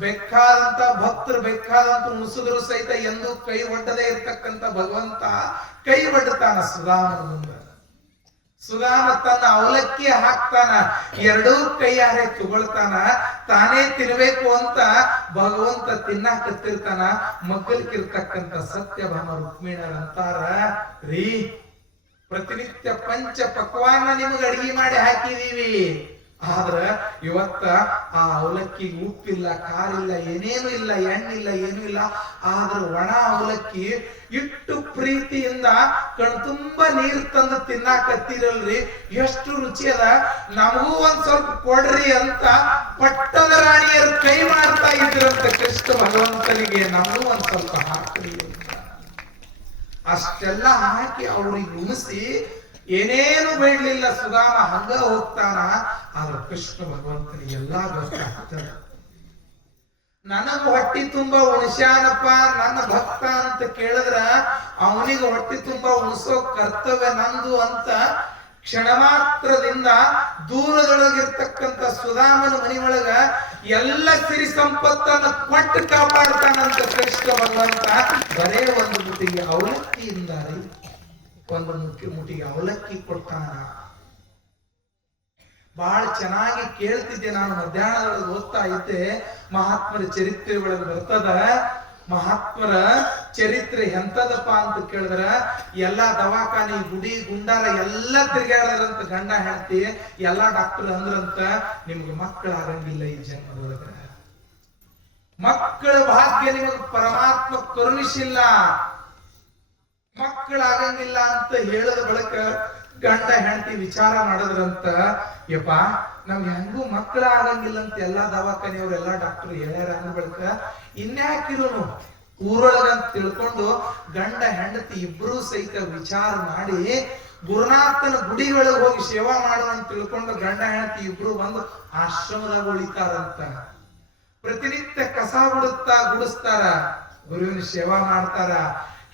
ಬೇಕಾದಂತ ಭಕ್ತರು ಬೇಕಾದಂತ ಉಣಿಸಿದ್ರು ಸಹಿತ ಎಂದು ಕೈ ಒಡ್ಡದೇ ಇರ್ತಕ್ಕಂಥ ಭಗವಂತ ಕೈ ಒಡ್ತಾನ ಸುಧಾಮನ ಮುಂದೆ. ಸುಧಾಮ ತನ್ನ ಅವಲಕ್ಕಿ ಹಾಕ್ತಾನ, ಎರಡೂ ಕೈಯಾರೆ ತಗೊಳ್ತಾನ, ತಾನೇ ತಿನ್ಬೇಕು ಅಂತ ಭಗವಂತ ತಿನ್ನಾಕತ್ತಿರ್ತಾನ. ಮಗ್ಗಲ್ಕಿರ್ತಕ್ಕಂಥ ಸತ್ಯಭಾಮ ರುಕ್ಮಿಣರಂತಾರ, ರೀ ಪ್ರತಿನಿತ್ಯ ಪಂಚ ಪಕ್ವಾನ್ನ ನಿಮಗೆ ಅಡಿಗೆ ಮಾಡಿ ಹಾಕಿದೀವಿ, ಆದ್ರ ಇವತ್ತ ಆ ಅವಲಕ್ಕಿ ಉಪ್ಪಿಲ್ಲ, ಕಾರಿಲ್ಲ, ಏನೇನು ಇಲ್ಲ, ಎಣ್ಣಿಲ್ಲ, ಏನೂ ಇಲ್ಲ. ಆದ್ರ ಒಣ ಅವಲಕ್ಕಿ ಇಟ್ಟು ಪ್ರೀತಿಯಿಂದ ಕಣ್ ತುಂಬಾ ನೀರು ತಂದು ತಿನ್ನಾಕತ್ತಿರಲ್ರಿ, ಎಷ್ಟು ರುಚಿ ಅದ, ನಮಗೂ ಒಂದ್ ಸ್ವಲ್ಪ ಕೊಡ್ರಿ ಅಂತ ಪಟ್ಟದ ರಾಣಿಯರು ಕೈ ಮಾಡ್ತಾ ಇದ್ರಂತ ಕೃಷ್ಣ ಭಗವಂತನಿಗೆ, ನಮಗೂ ಒಂದ್ ಸ್ವಲ್ಪ ಹಾಕ್ರಿ ಅಂತ. ಅಷ್ಟೆಲ್ಲ ಹಾಕಿ ಅವ್ರಿಗೆ ಉಣಿಸಿ ಏನೇನು ಬೇಡಲಿಲ್ಲ ಸುಧಾಮ, ಹಂಗ ಹೋಗ್ತಾನ. ಆದ್ರೆ ಕೃಷ್ಣ ಭಗವಂತನಿಗೆ ಎಲ್ಲಾ ಗೊತ್ತಾಗ್ತದೆ. ನನಗ ಹೊಟ್ಟಿ ತುಂಬಾ ಉಣಿಸ್ಯಾನಪ್ಪ ನನ್ನ ಭಕ್ತ ಅಂತ ಕೇಳಿದ್ರ ಅವನಿಗೆ ಹೊಟ್ಟಿ ತುಂಬಾ ಉಣಿಸೋ ಕರ್ತವ್ಯ ನಂದು ಅಂತ ಕ್ಷಣ ಮಾತ್ರದಿಂದ ದೂರದೊಳಗಿರ್ತಕ್ಕಂಥ ಸುಧಾಮನ ಮನೆಯೊಳಗ ಎಲ್ಲ ಸಿರಿ ಸಂಪತ್ತನ್ನು ಕೊಟ್ಟು ಕಾಪಾಡ್ತಾನಂತ ಕೃಷ್ಣ ಭಗವಂತ. ಬರೇ ಒಂದು ಮುಟ್ಟಿಗೆ ಅವಲಕ್ಕಿಯಿಂದ ಒಂದು ಮುಟ್ಟಿಗೆ ಅವಲಕ್ಕಿ ಕೊಟ್ಟಾನ. ಬಹಳ ಚೆನ್ನಾಗಿ ಕೇಳ್ತಿದ್ದೆ ನಾನು. ಮಧ್ಯಾಹ್ನದೊಳಗೆ ಓದ್ತಾ ಇದ್ದೆ, ಮಹಾತ್ಮರ ಚರಿತ್ರೆ ಒಳಗೆ ಬರ್ತದ. ಮಹಾತ್ಮರ ಚರಿತ್ರೆ ಎಂತದಪ್ಪ ಅಂತ ಕೇಳಿದ್ರ, ಎಲ್ಲಾ ದವಾಖಾನಿ ಗುಡಿ ಗುಂಡಾರ ಎಲ್ಲ ತಿರುಗಾಡದ್ರಂತ. ಗಂಡ ಹೆಂಡತಿ ಎಲ್ಲಾ ಡಾಕ್ಟರ್ ಅಂದ್ರಂತ, ನಿಮ್ಗೆ ಮಕ್ಕಳಾಗಂಗಿಲ್ಲ ಈ ಜನ್ಮದೊಳಗ, ಮಕ್ಕಳ ಭಾಗ್ಯ ನಿಮಗೆ ಪರಮಾತ್ಮ ಕರುಣಿಸಿಲ್ಲ, ಮಕ್ಕಳಾಗಂಗಿಲ್ಲ ಅಂತ ಹೇಳದ ಬಳಿಕ ಗಂಡ ಹೆಂಡತಿ ವಿಚಾರ ಮಾಡಿದ್ರಂತ, ಯಪ್ಪ ನಮ್ಗೆ ಹೆಂಗೂ ಮಕ್ಕಳ ಆಗಂಗಿಲ್ಲ ಅಂತ ಎಲ್ಲಾ ದವಾಖಾನೆಯವ್ರು ಎಲ್ಲಾ ಡಾಕ್ಟರ್ ಹೇಳ್ಯಾರ ಅಂದ ಬಳಿಕ ಇನ್ಯಾಕಿರೋನು ಊರೊಳಗಂತ ತಿಳ್ಕೊಂಡು ಗಂಡ ಹೆಂಡತಿ ಇಬ್ರು ಸಹಿತ ವಿಚಾರ ಮಾಡಿ ಗುರುನಾಥನ ಗುಡಿ ಒಳಗೆ ಹೋಗಿ ಸೇವಾ ಮಾಡುವಂತ ತಿಳ್ಕೊಂಡು ಗಂಡ ಹೆಂಡತಿ ಇಬ್ರು ಬಂದು ಆಶ್ರಮದಾಗ ಉಳಿತಾರಂತ. ಪ್ರತಿನಿತ್ಯ ಕಸ ಗುಡಿಸ್ತಾರ, ಗುರುವಿನ ಸೇವಾ ಮಾಡ್ತಾರ.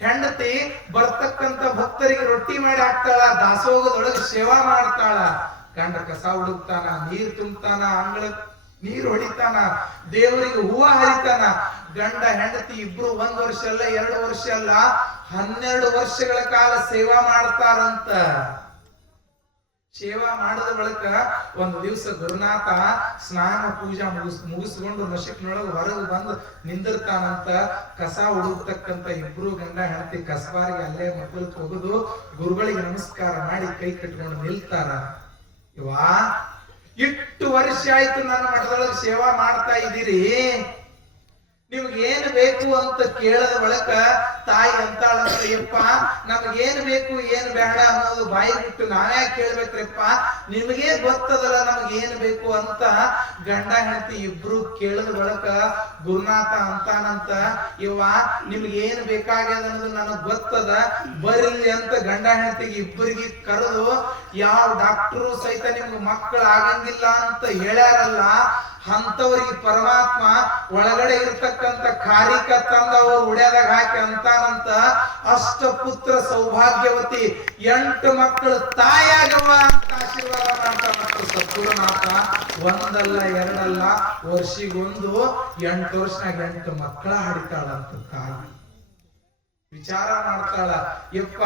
ಹೆಂಡತಿ ಬರ್ತಕ್ಕಂತ ಭಕ್ತರಿಗೆ ರೊಟ್ಟಿ ಮಾಡಿ ಹಾಕ್ತಾಳ, ದಾಸೋಗದೊಳಗೆ ಸೇವಾ ಮಾಡ್ತಾಳ. ಗಂಡ ಕಸ ಹುಡುಕ್ತಾನ, ನೀರ್ ತುಂಬ್ತಾನ, ಅಂಗಳ ನೀರು ಹೊಡಿತಾನ, ದೇವರಿಗೆ ಹೂವ ಹರಿತಾನ. ಗಂಡ ಹೆಂಡತಿ ಇಬ್ರು 1 ವರ್ಷ ಅಲ್ಲ 2 ವರ್ಷ ಅಲ್ಲ 12 ವರ್ಷಗಳ ಕಾಲ ಸೇವಾ ಮಾಡ್ತಾರಂತ. ಸೇವಾ ಮಾಡಿದ ಬಳಿಕ ಒಂದು ದಿವಸ ಗುರುನಾಥ ಸ್ನಾನ ಪೂಜಾ ಮುಗಿಸ್ಕೊಂಡು ನಶಕ್ನೊಳಗೆ ಹೊರಗೆ ಬಂದು ನಿಂದಿರ್ತಾನಂತ. ಕಸ ಹುಡುಕ್ತಕ್ಕಂತ ಇಬ್ರು ಗಂಡ ಹೆಂಡತಿ ಕಸಬಾರಿಗೆ ಅಲ್ಲೇ ಮಕ್ಕಳಿಗೆ ಹೋಗುದು, ಗುರುಗಳಿಗೆ ನಮಸ್ಕಾರ ಮಾಡಿ ಕೈ ಕಟ್ಕೊಂಡು ನಿಲ್ತಾರ. ಇವಾ ಇಷ್ಟು ವರ್ಷ ಆಯ್ತು ನನ್ನ ಮಠದೊಳಗೆ ಸೇವಾ ಮಾಡ್ತಾ ಇದ್ದೀರಿ, ನಿಮ್ಗೆ ಏನ್ ಬೇಕು ಅಂತ ಕೇಳದ ಬಳಿಕ ತಾಯಿ ಅಂತಾಳಂತ, ಯಪ್ಪ ನಮಗೇನ್ ಬೇಕು ಏನ್ ಬೇಡ ಅನ್ನೋದು ಬಾಯಿ ಬಿಟ್ಟು ನಾವ್ಯಾಕೆ ಕೇಳ್ಬೇಕ್ರಪ್ಪ, ನಿಮಗೇ ಗೊತ್ತದಲ್ಲ ನಮಗೇನ್ ಬೇಕು ಅಂತ. ಗಂಡ ಹೆಂಡತಿ ಇಬ್ರು ಕೇಳದ ಬಳಿಕ ಗುರುನಾಥ ಅಂತಾನಂತ, ಇವ್ವ ನಿಮ್ಗೆ ಏನ್ ಬೇಕಾಗ್ಯದ ಅನ್ನೋದು ನನಗ್ ಗೊತ್ತದ, ಬರ್ಲಿ ಅಂತ ಗಂಡ ಹೆಂಡತಿಗೆ ಇಬ್ಬರಿಗೆ ಕರೆದು, ಯಾವ ಡಾಕ್ಟರು ಸಹಿತ ನಿಮ್ಗೆ ಮಕ್ಕಳು ಆಗಂಗಿಲ್ಲ ಅಂತ ಹೇಳ್ಯಾರಲ್ಲ ಅಂತವರಿಗೆ ಪರಮಾತ್ಮ ಒಳಗಡೆ ಇರ್ತಕ್ಕಂಥ ಕಾರಿಕ ತಂದ ಅವರು ಉಡ್ಯಾದಾಗ ಹಾಕಿ ಅಂತಾನಂತ, ಅಷ್ಟಪುತ್ರ ಸೌಭಾಗ್ಯವತಿ 8 ಮಕ್ಕಳು ತಾಯಾಗವ ಅಂತ ಆಶೀರ್ವಾದ ಮಾಡ್ತಾನಂತ ಸದ್ಗುರುನಾಥ. ಒಂದಲ್ಲ ಎರಡಲ್ಲ, ವರ್ಷಿಗೊಂದು 8 ವರ್ಷನಾಗ 8 ಮಕ್ಕಳ ಹಡಿತಾಳಂತ ತಾಯಿ. ವಿಚಾರ ಮಾಡ್ತಾಳ, ಯಪ್ಪ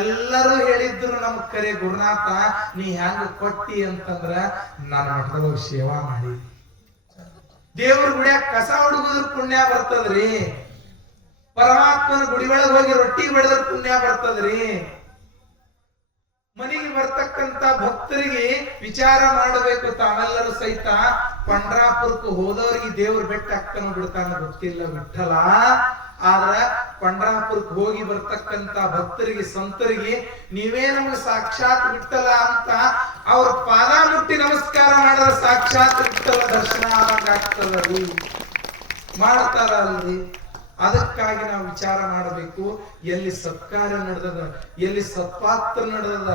ಎಲ್ಲರೂ ಹೇಳಿದ್ರು ನಮ್ ಕರೆ ಗುರುನಾಥ ನೀ ಹೆಂಗ ಕೊಟ್ಟಿ ಅಂತಂದ್ರ ನಾನು ಮಠದೊಳಗೆ ಸೇವಾ ಮಾಡಿ ದೇವ್ರ ಗುಡಿಯಾಗ ಕಸ ಹುಡುಗುದ್ರ ಪುಣ್ಯ ಬರ್ತದ್ರಿ, ಪರಮಾತ್ಮನ ಗುಡಿ ಒಳಗೆ ಹೋಗಿ ರೊಟ್ಟಿ ಬೆಳೆದ್ರ ಪುಣ್ಯ ಬರ್ತದ್ರಿ. ಮನೆಗೆ ಬರ್ತಕ್ಕಂತ ಭಕ್ತರಿಗೆ ವಿಚಾರ ಮಾಡಬೇಕು, ತಾವೆಲ್ಲರೂ ಸಹಿತ ಪಂಡ್ರಾಪುರಕ್ಕೆ ಹೋದವರಿಗೆ ದೇವ್ರ ಬೆಟ್ಟ ಹಾಕ್ತಾನೋ ಬಿಡ್ತಾನ ಗೊತ್ತಿಲ್ಲ ವಿಠಲ. ಆದ್ರ ಪಂಡ್ರಾಪುರಕ್ಕೆ ಹೋಗಿ ಬರ್ತಕ್ಕಂತ ಭಕ್ತರಿಗೆ ಸಂತರಿಗೆ ನೀವೇ ನಮ್ಗೆ ಸಾಕ್ಷಾತ್ ವಿಠಲ ಅಂತ ಅವ್ರ ಪಾದ ಮುಟ್ಟಿ ನಮಸ್ಕಾರ ಮಾಡಿದ್ರೆ ಸಾಕ್ಷಾತ್ ವಿಠಲ ದರ್ಶನ ಆದಂಗ ಆಗ್ತದರಿ, ಮಾಡ್ತಾರಲ್ರಿ. ಅದಕ್ಕಾಗಿ ನಾವು ವಿಚಾರ ಮಾಡಬೇಕು, ಎಲ್ಲಿ ಸತ್ಕಾರ ನಡೆದದ, ಎಲ್ಲಿ ಸತ್ಪಾತ್ರ ನಡೆದದ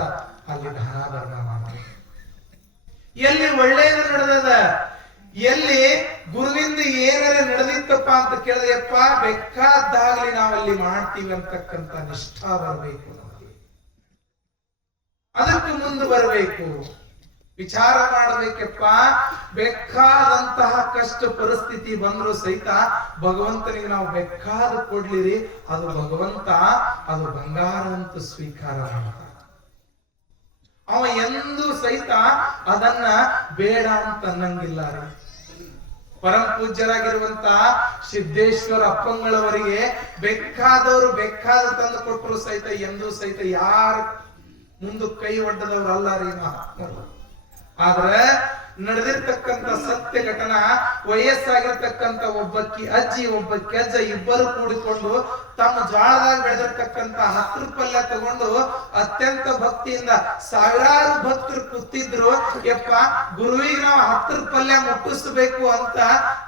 ಅಲ್ಲಿ ದಾನಾಧರ್ಮ ಮಾಡಬೇಕು, ಎಲ್ಲಿ ಒಳ್ಳೆಯದು ನಡೆದದ, ಎಲ್ಲಿ ಗುರುವಿಂದ ಏನಾರ ನಡೆದಿತ್ತಪ್ಪ ಅಂತ ಕೇಳಿದ್ರಪ್ಪ ಬೇಕಾದಾಗ್ಲಿ ನಾವಲ್ಲಿ ಮಾಡ್ತೀವಿ ಅಂತಕ್ಕಂಥ ನಿಷ್ಠಾ ಬರಬೇಕು ನಮಗೆ. ಅದಕ್ಕೆ ಮುಂದೆ ಬರಬೇಕು, ವಿಚಾರ ಮಾಡಬೇಕಪ್ಪ. ಬೇಕಾದಂತಹ ಕಷ್ಟ ಪರಿಸ್ಥಿತಿ ಬಂದ್ರು ಸಹಿತ ಭಗವಂತನಿಗೆ ನಾವು ಬೇಕಾದ ಕೊಡ್ಲಿರಿ, ಅದು ಭಗವಂತ ಅದು ಬಂಗಾರ ಅಂತ ಸ್ವೀಕಾರ ಮಾಡ್ತಾನೆ. ಅವ ಎಂದೂ ಸಹಿತ ಅದನ್ನ ಬೇಡ ಅಂತ ಅನ್ನಂಗಿಲ್ಲ ರೀ. ಪರಮ ಪೂಜ್ಯರಾಗಿರುವಂತ ಸಿದ್ದೇಶ್ವರ ಅಪ್ಪಂಗಳವರಿಗೆ ಬೇಕಾದವರು ಬೇಕಾದ ತಂದು ಕೊಟ್ಟರು ಸಹಿತ ಎಂದೂ ಸಹಿತ ಯಾರ ಮುಂದೆ ಕೈ ಒಡ್ಡದವ್ರಲ್ಲ ರೀ ಮಹಾತ್ಮರು. ಆದ್ರೆ ನಡೆದಿರ್ತಕ್ಕಂಥ ಸತ್ಯ ಘಟನಾ, ವಯಸ್ಸಾಗಿರ್ತಕ್ಕಂಥ ಒಬ್ಬಕ್ಕಿ ಅಜ್ಜಿ ಒಬ್ಬಕ್ಕಿ ಅಜ್ಜ ಇಬ್ಬರು ಕೂಡಿಕೊಂಡು ತಮ್ಮ ಜ್ವಾಳದಾಗ ಬೆಳೆದಿರ್ತಕ್ಕಂಥ 10 ಪಲ್ಯ ತಗೊಂಡು ಅತ್ಯಂತ ಭಕ್ತಿಯಿಂದ ಸಾವಿರಾರು ಭಕ್ತರು ಕೂತಿದ್ರು. ಯಪ್ಪ ಗುರುವಿಗೆ ನಾವು 10 ಪಲ್ಯ ಮುಟ್ಟಿಸ್ಬೇಕು ಅಂತ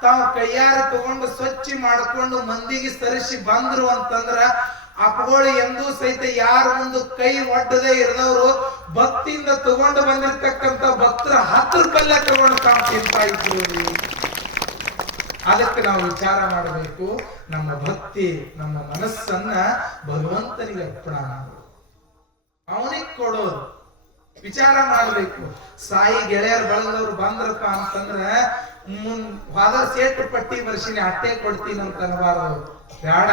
ತಾವು ಕೈಯಾರ ತಗೊಂಡು ಸ್ವಚ್ಛ ಮಾಡ್ಕೊಂಡು ಮಂದಿಗೆ ಸರಿಸಿ ಬಂದ್ರು ಅಂತಂದ್ರ ಅಪ್ಪಗಳು ಎಂದೂ ಸಹಿತ ಯಾರ ಮುಂದೆ ಕೈ ಒಡ್ಡದೆ ಇರದವರು ಭಕ್ತಿಯಿಂದ ತಗೊಂಡು ಬಂದಿರ್ತಕ್ಕಂಥ ಭಕ್ತರ 10 ಪಲ್ಯ ತಗೊಂಡು ತಾವು ತಿಂತಾ ಇದ್ರು. ಅದಕ್ಕೆ ನಾವು ವಿಚಾರ ಮಾಡಬೇಕು, ನಮ್ಮ ಭಕ್ತಿ ನಮ್ಮ ಮನಸ್ಸನ್ನ ಭಗವಂತನಿಗೆ ಅರ್ಪಣ ಮಾಡೋದು, ಅವನಿಗೆ ಕೊಡೋದು. ವಿಚಾರ ಮಾಡ್ಬೇಕು. ಸಾಯಿ ಗೆಳೆಯರ ಬಳಗದವ್ರು ಬಂದ್ರಪ್ಪ ಅಂತಂದ್ರ ಫಾದರ್ ಸೇಟ್ ಪಟ್ಟಿ ಬರ್ಸಿನಿ ಅಟ್ಟೆ ಕೊಡ್ತೀನಿ ಅಂತ ಅನ್ಬಾರ್ದು. ಬೇಡ,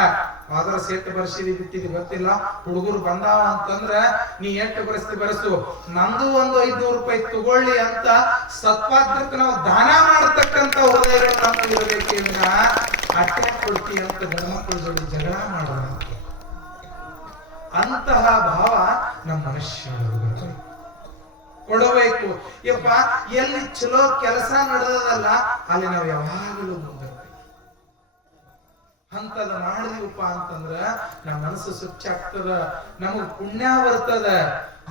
ಫಾದರ್ ಸೇಟ್ ಬರ್ಸಿದಿ ಬಿಟ್ಟಿದಿ ಗೊತ್ತಿಲ್ಲ, ಹುಡುಗರು ಬಂದಾವ ಅಂತಂದ್ರ ನೀ ಎಷ್ಟು ಬರ್ಸ್ತಿ ಬರ್ಸು, ನಂದು ಒಂದು 500 ರೂಪಾಯಿ ತಗೊಳ್ಳಿ ಅಂತ ಸತ್ಪಾತ್ರಕ್ಕೆ ನಾವು ದಾನ ಮಾಡತಕ್ಕಂತ ಹೃದಯಗಳು ನಮ್ಗೆ ಇರಬೇಕೇನ ಅಟ್ಟೆ ಕೊಡ್ತೀವಿ ಅಂತ ಗಣಮಕ್ಕಳ ಜೋಡಿ ಜಗಳ ಮಾಡೋಣ. ಅಂತಹ ಭಾವ ನಮ್ಮ ಮನುಷ್ಯ ಕೊಡಬೇಕು. ಯಪ್ಪ ಎಲ್ಲಿ ಚಲೋ ಕೆಲಸ ನಡೆದದಲ್ಲ ಅಲ್ಲಿ ನಾವು ಯಾವಾಗಲೂ ಮುಂದೆ ಅಂತದ ಮಾಡಿದೀವಪ್ಪ ಅಂತಂದ್ರ ನಮ್ಮ ಮನಸ್ಸು ಸ್ವಚ್ಛ ಆಗ್ತದ, ನಮಗ್ ಪುಣ್ಯ ಬರ್ತದ.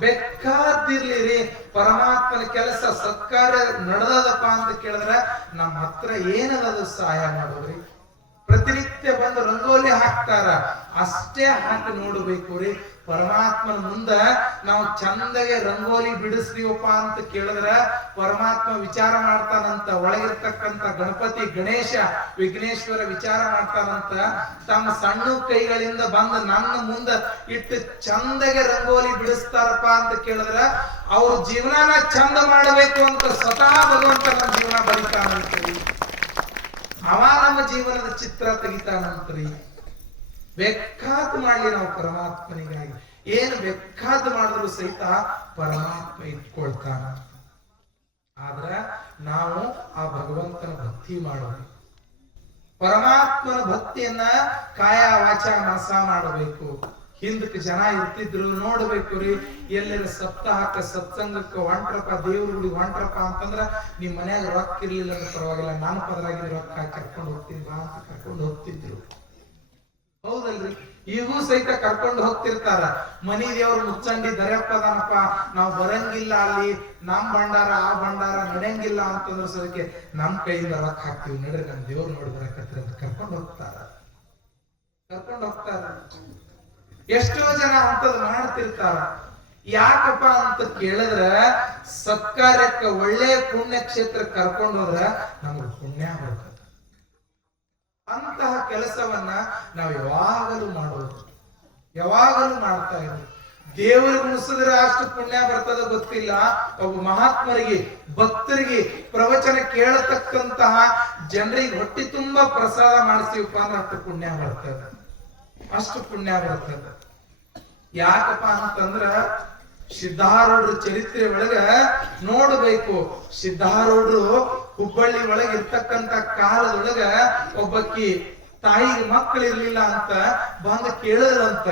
ಬೇಕಾದಿರ್ಲಿ ಪರಮಾತ್ಮನ ಕೆಲಸ ಸತ್ಕಾರ್ಯ ನಡೆದದಪ್ಪ ಅಂತ ಕೇಳಿದ್ರ ನಮ್ಮ ಹತ್ರ ಏನದ ಸಹಾಯ ಮಾಡೋದ್ರಿ. ಪ್ರತಿನಿತ್ಯ ಬಂದು ರಂಗೋಲಿ ಹಾಕ್ತಾರ, ಅಷ್ಟೇ ಹಾಕಿ ನೋಡಬೇಕು ರೀ. ಪರಮಾತ್ಮನ ಮುಂದ ನಾವು ಚಂದಗೆ ರಂಗೋಲಿ ಬಿಡಿಸ್ತೀವಪ್ಪ ಅಂತ ಕೇಳಿದ್ರ ಪರಮಾತ್ಮ ವಿಚಾರ ಮಾಡ್ತಾನಂತ. ಒಳಗಿರ್ತಕ್ಕಂಥ ಗಣಪತಿ ಗಣೇಶ ವಿಘ್ನೇಶ್ವರ ವಿಚಾರ ಮಾಡ್ತಾನಂತ. ತಮ್ಮ ಸಣ್ಣ ಕೈಗಳಿಂದ ಬಂದ ನನ್ನ ಮುಂದ ಇಟ್ಟು ಚಂದಗೆ ರಂಗೋಲಿ ಬಿಡಿಸ್ತಾರಪ್ಪ ಅಂತ ಕೇಳಿದ್ರ ಅವ್ರ ಜೀವನಾನ ಚಂದ ಮಾಡಬೇಕು ಅಂತ ಸ್ವತಃ ಭಗವಂತ ನಮ್ಮ ಜೀವನ ಬರೀತಾನಂತ್ರಿ. ಅವ ನಮ್ಮ ಜೀವನದ ಚಿತ್ರ ತೆಗಿತಾನಂತ್ರಿ. ಬೇಕಾದ್ ಮಾಡ್ಲಿ ನಾವು ಪರಮಾತ್ಮನಿಗಾಗಿ, ಏನು ಬೇಕಾದ್ ಮಾಡಿದ್ರು ಸಹಿತ ಪರಮಾತ್ಮ ಇಟ್ಕೊಳ್ತಾನ. ಆದ್ರ ನಾವು ಆ ಭಗವಂತನ ಭಕ್ತಿ ಮಾಡಬೇಕು. ಪರಮಾತ್ಮನ ಭಕ್ತಿಯನ್ನ ಕಾಯ ವಾಚ ಮನಸ ಮಾಡಬೇಕು. ಹಿಂದಕ್ಕೆ ಜನ ಇರ್ತಿದ್ರು ನೋಡ್ಬೇಕು ರೀ. ಎಲ್ಲೆಲ್ಲ ಸಪ್ತಾಹಕ್ಕ ಸತ್ಸಂಗಕ್ಕೆ ಹೊಂಟ್ರಪ್ಪ, ದೇವ್ರ ಗುಡಿಗೆ ಹೊಂಟ್ರಪ್ಪ ಅಂತಂದ್ರ ನಿಮ್ ಮನ್ಯಾಗ ರೊಕ್ಕ ಇರ್ಲಿಲ್ಲ ಅಂದ್ರೆ ಪರವಾಗಿಲ್ಲ, ನಾನು ಪದರಾಗಿ ರೊಕ್ಕ ಕರ್ಕೊಂಡು ಹೋಗ್ತೀನಿ ಬಾ ಅಂತ ಕರ್ಕೊಂಡು ಹೋಗ್ತಿದ್ರು. ಹೌದಲ್ರಿ? ಈಗೂ ಸಹಿತ ಕರ್ಕೊಂಡು ಹೋಗ್ತಿರ್ತಾರ. ಮನಿ ದೇವ್ರ ಮುಚ್ಚಂಡಿ ದರ್ಯಪ್ಪದಾನಪ್ಪ, ನಾವು ಬರಂಗಿಲ್ಲ, ಅಲ್ಲಿ ನಮ್ ಭಂಡಾರ ಆ ಭಂಡಾರ ನಡೆಯಂಗಿಲ್ಲ ಅಂತಂದ್ರ ಸದಕ್ಕೆ ನಮ್ ಕೈಯಿಂದ ರೊಕ್ಕ ಹಾಕ್ತಿವಿ, ನಡ್ರಿ ನಮ್ ದೇವ್ರು ನೋಡಿ ಬರಕತ್ರಿ ಅಂತ ಕರ್ಕೊಂಡು ಹೋಗ್ತಾರ. ಎಷ್ಟೋ ಜನ ಅಂತದ್ ಮಾಡ್ತಿರ್ತಾರ. ಯಾಕಪ್ಪ ಅಂತ ಕೇಳಿದ್ರ ಸತ್ಕಾರ್ಯಕ್ಕ ಒಳ್ಳೆ ಪುಣ್ಯ ಕ್ಷೇತ್ರ ಕರ್ಕೊಂಡು ಹೋದ್ರ ನಮ್ಗೆ ಪುಣ್ಯ ಬರ್ತದೆ. ಅಂತಹ ಕೆಲಸವನ್ನ ನಾವು ಯಾವಾಗಲೂ ಮಾಡೋದು, ಯಾವಾಗಲೂ ಮಾಡ್ತಾ ಇರೋದು. ದೇವರಿಗೆ ಮುಗಿಸಿದ್ರೆ ಅಷ್ಟು ಪುಣ್ಯ ಬರ್ತದ ಗೊತ್ತಿಲ್ಲ. ಒಬ್ಬ ಮಹಾತ್ಮರಿಗೆ ಭಕ್ತರಿಗೆ ಪ್ರವಚನ ಕೇಳತಕ್ಕಂತಹ ಜನರಿಗೆ ಹೊಟ್ಟಿ ತುಂಬಾ ಪ್ರಸಾದ ಮಾಡಿಸ್ತೀವಪ್ಪ ಅಂದ್ರೆ ಅಷ್ಟು ಪುಣ್ಯ ಬರ್ತದೆ, ಅಷ್ಟು ಪುಣ್ಯ ಬರ್ತದೆ. ಯಾಕಪ್ಪ ಅಂತಂದ್ರ ಸಿದ್ಧಾರೂಢರ ಚರಿತ್ರೆ ಒಳಗ ನೋಡಬೇಕು. ಸಿದ್ಧಾರೂಢರು ಹುಬ್ಬಳ್ಳಿ ಒಳಗ ಇರ್ತಕ್ಕಂತ ಕಾಲದೊಳಗ ಒಬ್ಬಕ್ಕಿ ತಾಯಿಗೆ ಮಕ್ಕಳಿರ್ಲಿಲ್ಲ ಅಂತ ಬಂದ ಕೇಳಿದ್ರಂತ.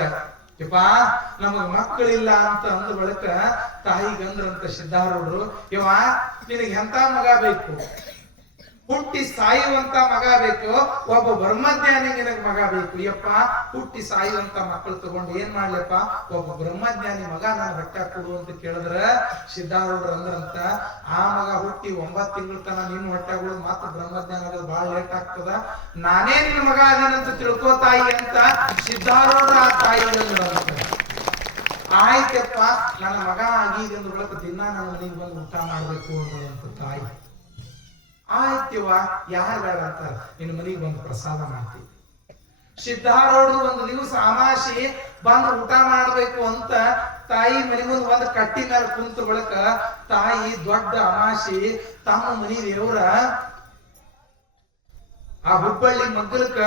ಯಪ್ಪಾ ನಮಗ್ ಮಕ್ಕಳಿಲ್ಲ ಅಂತ ಅಂದ ಬಳಿಕ ತಾಯಿಗಂದ್ರಂತ ಸಿದ್ಧಾರೂಢರು, ಯವ್ವ ನಿನಗೆ ಎಂತ ಮಗ ಬೇಕು? ಹುಟ್ಟಿ ಸಾಯುವಂತ ಮಗ ಬೇಕು, ಒಬ್ಬ ಬ್ರಹ್ಮಜ್ಞಾನಿ ನಿನಗೆ ಮಗ ಬೇಕು. ಯಪ್ಪ ಹುಟ್ಟಿ ಸಾಯುವಂತ ಮಕ್ಕಳು ತಗೊಂಡು ಏನ್ ಮಾಡ್ಲಪ್ಪ, ಒಬ್ಬ ಬ್ರಹ್ಮಜ್ಞಾನಿ ಮಗ ನಾನು ಹೊಟ್ಟೆ ಕೊಡು ಅಂತ ಕೇಳಿದ್ರ ಸಿದ್ಧಾರೂಢರು ಅಂದ್ರಂತ, ಆ ಮಗ ಹುಟ್ಟಿ 9 ತಿಂಗಳ ತನ ನಿನ್ ಹೊಟ್ಟೆಗಳು ಮತ್ತ ಬ್ರಹ್ಮಜ್ಞಾನ ಆಗೋದು ಬಹಳ ಲೇಟ್ ಆಗ್ತದ, ನಾನೇ ನಿನ್ನ ಮಗ ಅದೇನಂತ ತಿಳ್ಕೋ ತಾಯಿ ಅಂತ ಸಿದ್ಧಾರೂಢರ ಆ ತಾಯಿ ಅಂದ್ರಂತ. ಆಯ್ತಪ್ಪ ನನ್ನ ಮಗ ಆಗಿದೆ ಅಂದ ಬಳಿಕ ದಿನ ನನ್ನ ಮನೆಗೆ ಬಂದು ಊಟ ಮಾಡ್ಬೇಕು ಅನ್ನೋದಂತ ತಾಯಿ. ಆಯ್ತಿವ ಯಾರು ಬೇಡ ಅಂತ ನಿನ್ನ ಮನೆಗೆ ಬಂದು ಪ್ರಸಾದ ಮಾಡ್ತೀವಿ. ಸಿದ್ಧಾರೂಢರು ಒಂದು ದಿವಸ ಅಮಾಶಿ ಬಂದು ಊಟ ಮಾಡ್ಬೇಕು ಅಂತ ತಾಯಿ ಮನೆ ಮುಂದೆ ಒಂದು ಕಟ್ಟಿ ಮೇಲೆ ಕುಂತ ಬಳಿಕ ತಾಯಿ ದೊಡ್ಡ ಅಮಾಶಿ ತಮ್ಮ ಮನಿ ದೇವ್ರ ಆ ಹುಬ್ಬಳ್ಳಿ ಮಗ್ಗಲಕ್ಕ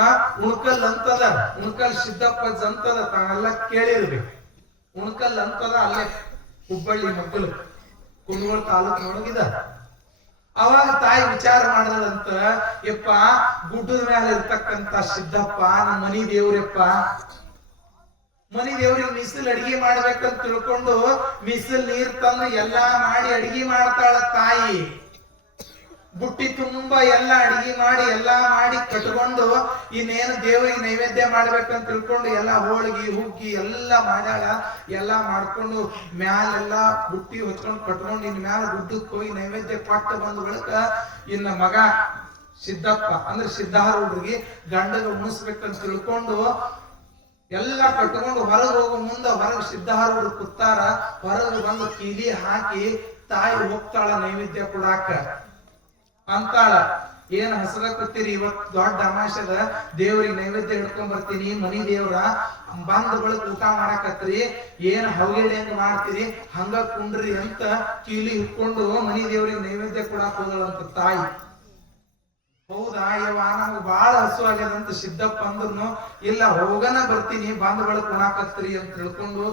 ಉಣಕಲ್ ಅಂತದ, ಉಣಕಲ್ ಸಿದ್ದಪ್ಪ ಅಂತದ, ತಾವೆಲ್ಲ ಕೇಳಿರ್ಬೇಕು. ಉಣಕಲ್ ಅಂತದ ಅಲ್ಲೇ ಹುಬ್ಬಳ್ಳಿ ಮಗ್ಗಲಕ್ಕ ಕುಂದಗೋಳ ತಾಲೂಕಿನೊಳಗಿದ. ಅವಾಗ ತಾಯಿ ವಿಚಾರ ಮಾಡಿದಂತ, ಯಪ್ಪ ಗುಡ್ಡದ ಮೇಲೆ ಇರ್ತಕ್ಕಂತ ಸಿದ್ದಪ್ಪ ನಮ್ಮ ಮನಿ ದೇವ್ರಪ್ಪ, ಮನಿ ದೇವ್ರಿಗೆ ಮಿಸಲ್ ಅಡಿಗೆ ಮಾಡ್ಬೇಕಂತ ತಿಳ್ಕೊಂಡು ಮಿಸಲ್ ನೀರ್ ತಂದು ಎಲ್ಲಾ ಮಾಡಿ ಅಡಿಗೆ ಮಾಡ್ತಾಳ ತಾಯಿ. ಬುಟ್ಟಿ ತುಂಬಾ ಎಲ್ಲಾ ಅಡಿಗೆ ಮಾಡಿ ಎಲ್ಲಾ ಮಾಡಿ ಕಟ್ಕೊಂಡು ಇನ್ನೇನು ದೇವರಿಗೆ ನೈವೇದ್ಯ ಮಾಡ್ಬೇಕಂತ ತಿಳ್ಕೊಂಡು ಎಲ್ಲಾ ಹೋಳಿಗೆ ಹುಗ್ಗಿ ಎಲ್ಲಾ ಮಾಡ್ಯಾಳ. ಎಲ್ಲಾ ಮಾಡ್ಕೊಂಡು ಮ್ಯಾಲೆಲ್ಲಾ ಬುಟ್ಟಿ ಹೊಚ್ಕೊಂಡು ಕಟ್ಕೊಂಡು ಇನ್ ಮ್ಯಾಲ ಗುಡ್ಡಕ್ಕೆ ಹೋಗಿ ನೈವೇದ್ಯ ಕೊಟ್ಟು ಬಂದ ಬಳಿಕ ಇನ್ನ ಮಗ ಸಿದ್ದಪ್ಪ ಅಂದ್ರೆ ಸಿದ್ಧಾರೂಢರಿಗೆ ಗಂಡಗ ಉಣಿಸ್ಬೇಕಂತ ತಿಳ್ಕೊಂಡು ಎಲ್ಲಾ ಕಟ್ಕೊಂಡು ಹೊರಗೆ ಹೋಗೋ ಮುಂದ ಹೊರಗೆ ಸಿದ್ಧಾರೂಢರು ಕೂತಾರ. ಹೊರಗೆ ಬಂದು ಕೀಲಿ ಹಾಕಿ ತಾಯಿ ಹೋಗ್ತಾಳ ನೈವೇದ್ಯ ಕೊಡಾಕ ಅಂತಾಳ. ಏನ್ ಹಸದಕತ್ತೀರಿ, ಇವತ್ ದೊಡ್ಡ ಅಮಾಶದ ದೇವ್ರಿಗೆ ನೈವೇದ್ಯ ಹಿಡ್ಕೊಂಡ್ ಬರ್ತೀನಿ, ಮನಿ ದೇವ್ರ ಬಂದ ಬಳಕ ಊಟ ಮಾಡಾಕತ್ರಿ, ಏನ್ ಹವಗೇಡಿ ಹೆಂಗ್ ಮಾಡ್ತೀರಿ ಹಂಗ ಕುಂಡ್ರಿ ಅಂತ ಕೀಲಿ ಹಿಡ್ಕೊಂಡು ಮನಿ ದೇವ್ರಿಗೆ ನೈವೇದ್ಯ ಕೊಡಾಕ್ ಹೋದಳಂತ ತಾಯಿ. ಹೌದಾ ಯವ್ವ ನಮ್ಗೆ ಬಾಳ ಹಸು ಆಗ್ಯದಂತ ಸಿದ್ದಪ್ಪ ಅಂದ್ರುನು ಇಲ್ಲ ಹೋಗನ ಬರ್ತೀನಿ, ಬಂದ ಬಳಕ ಉಣಾಕತ್ರಿ ಅಂತ ತಿಳ್ಕೊಂಡು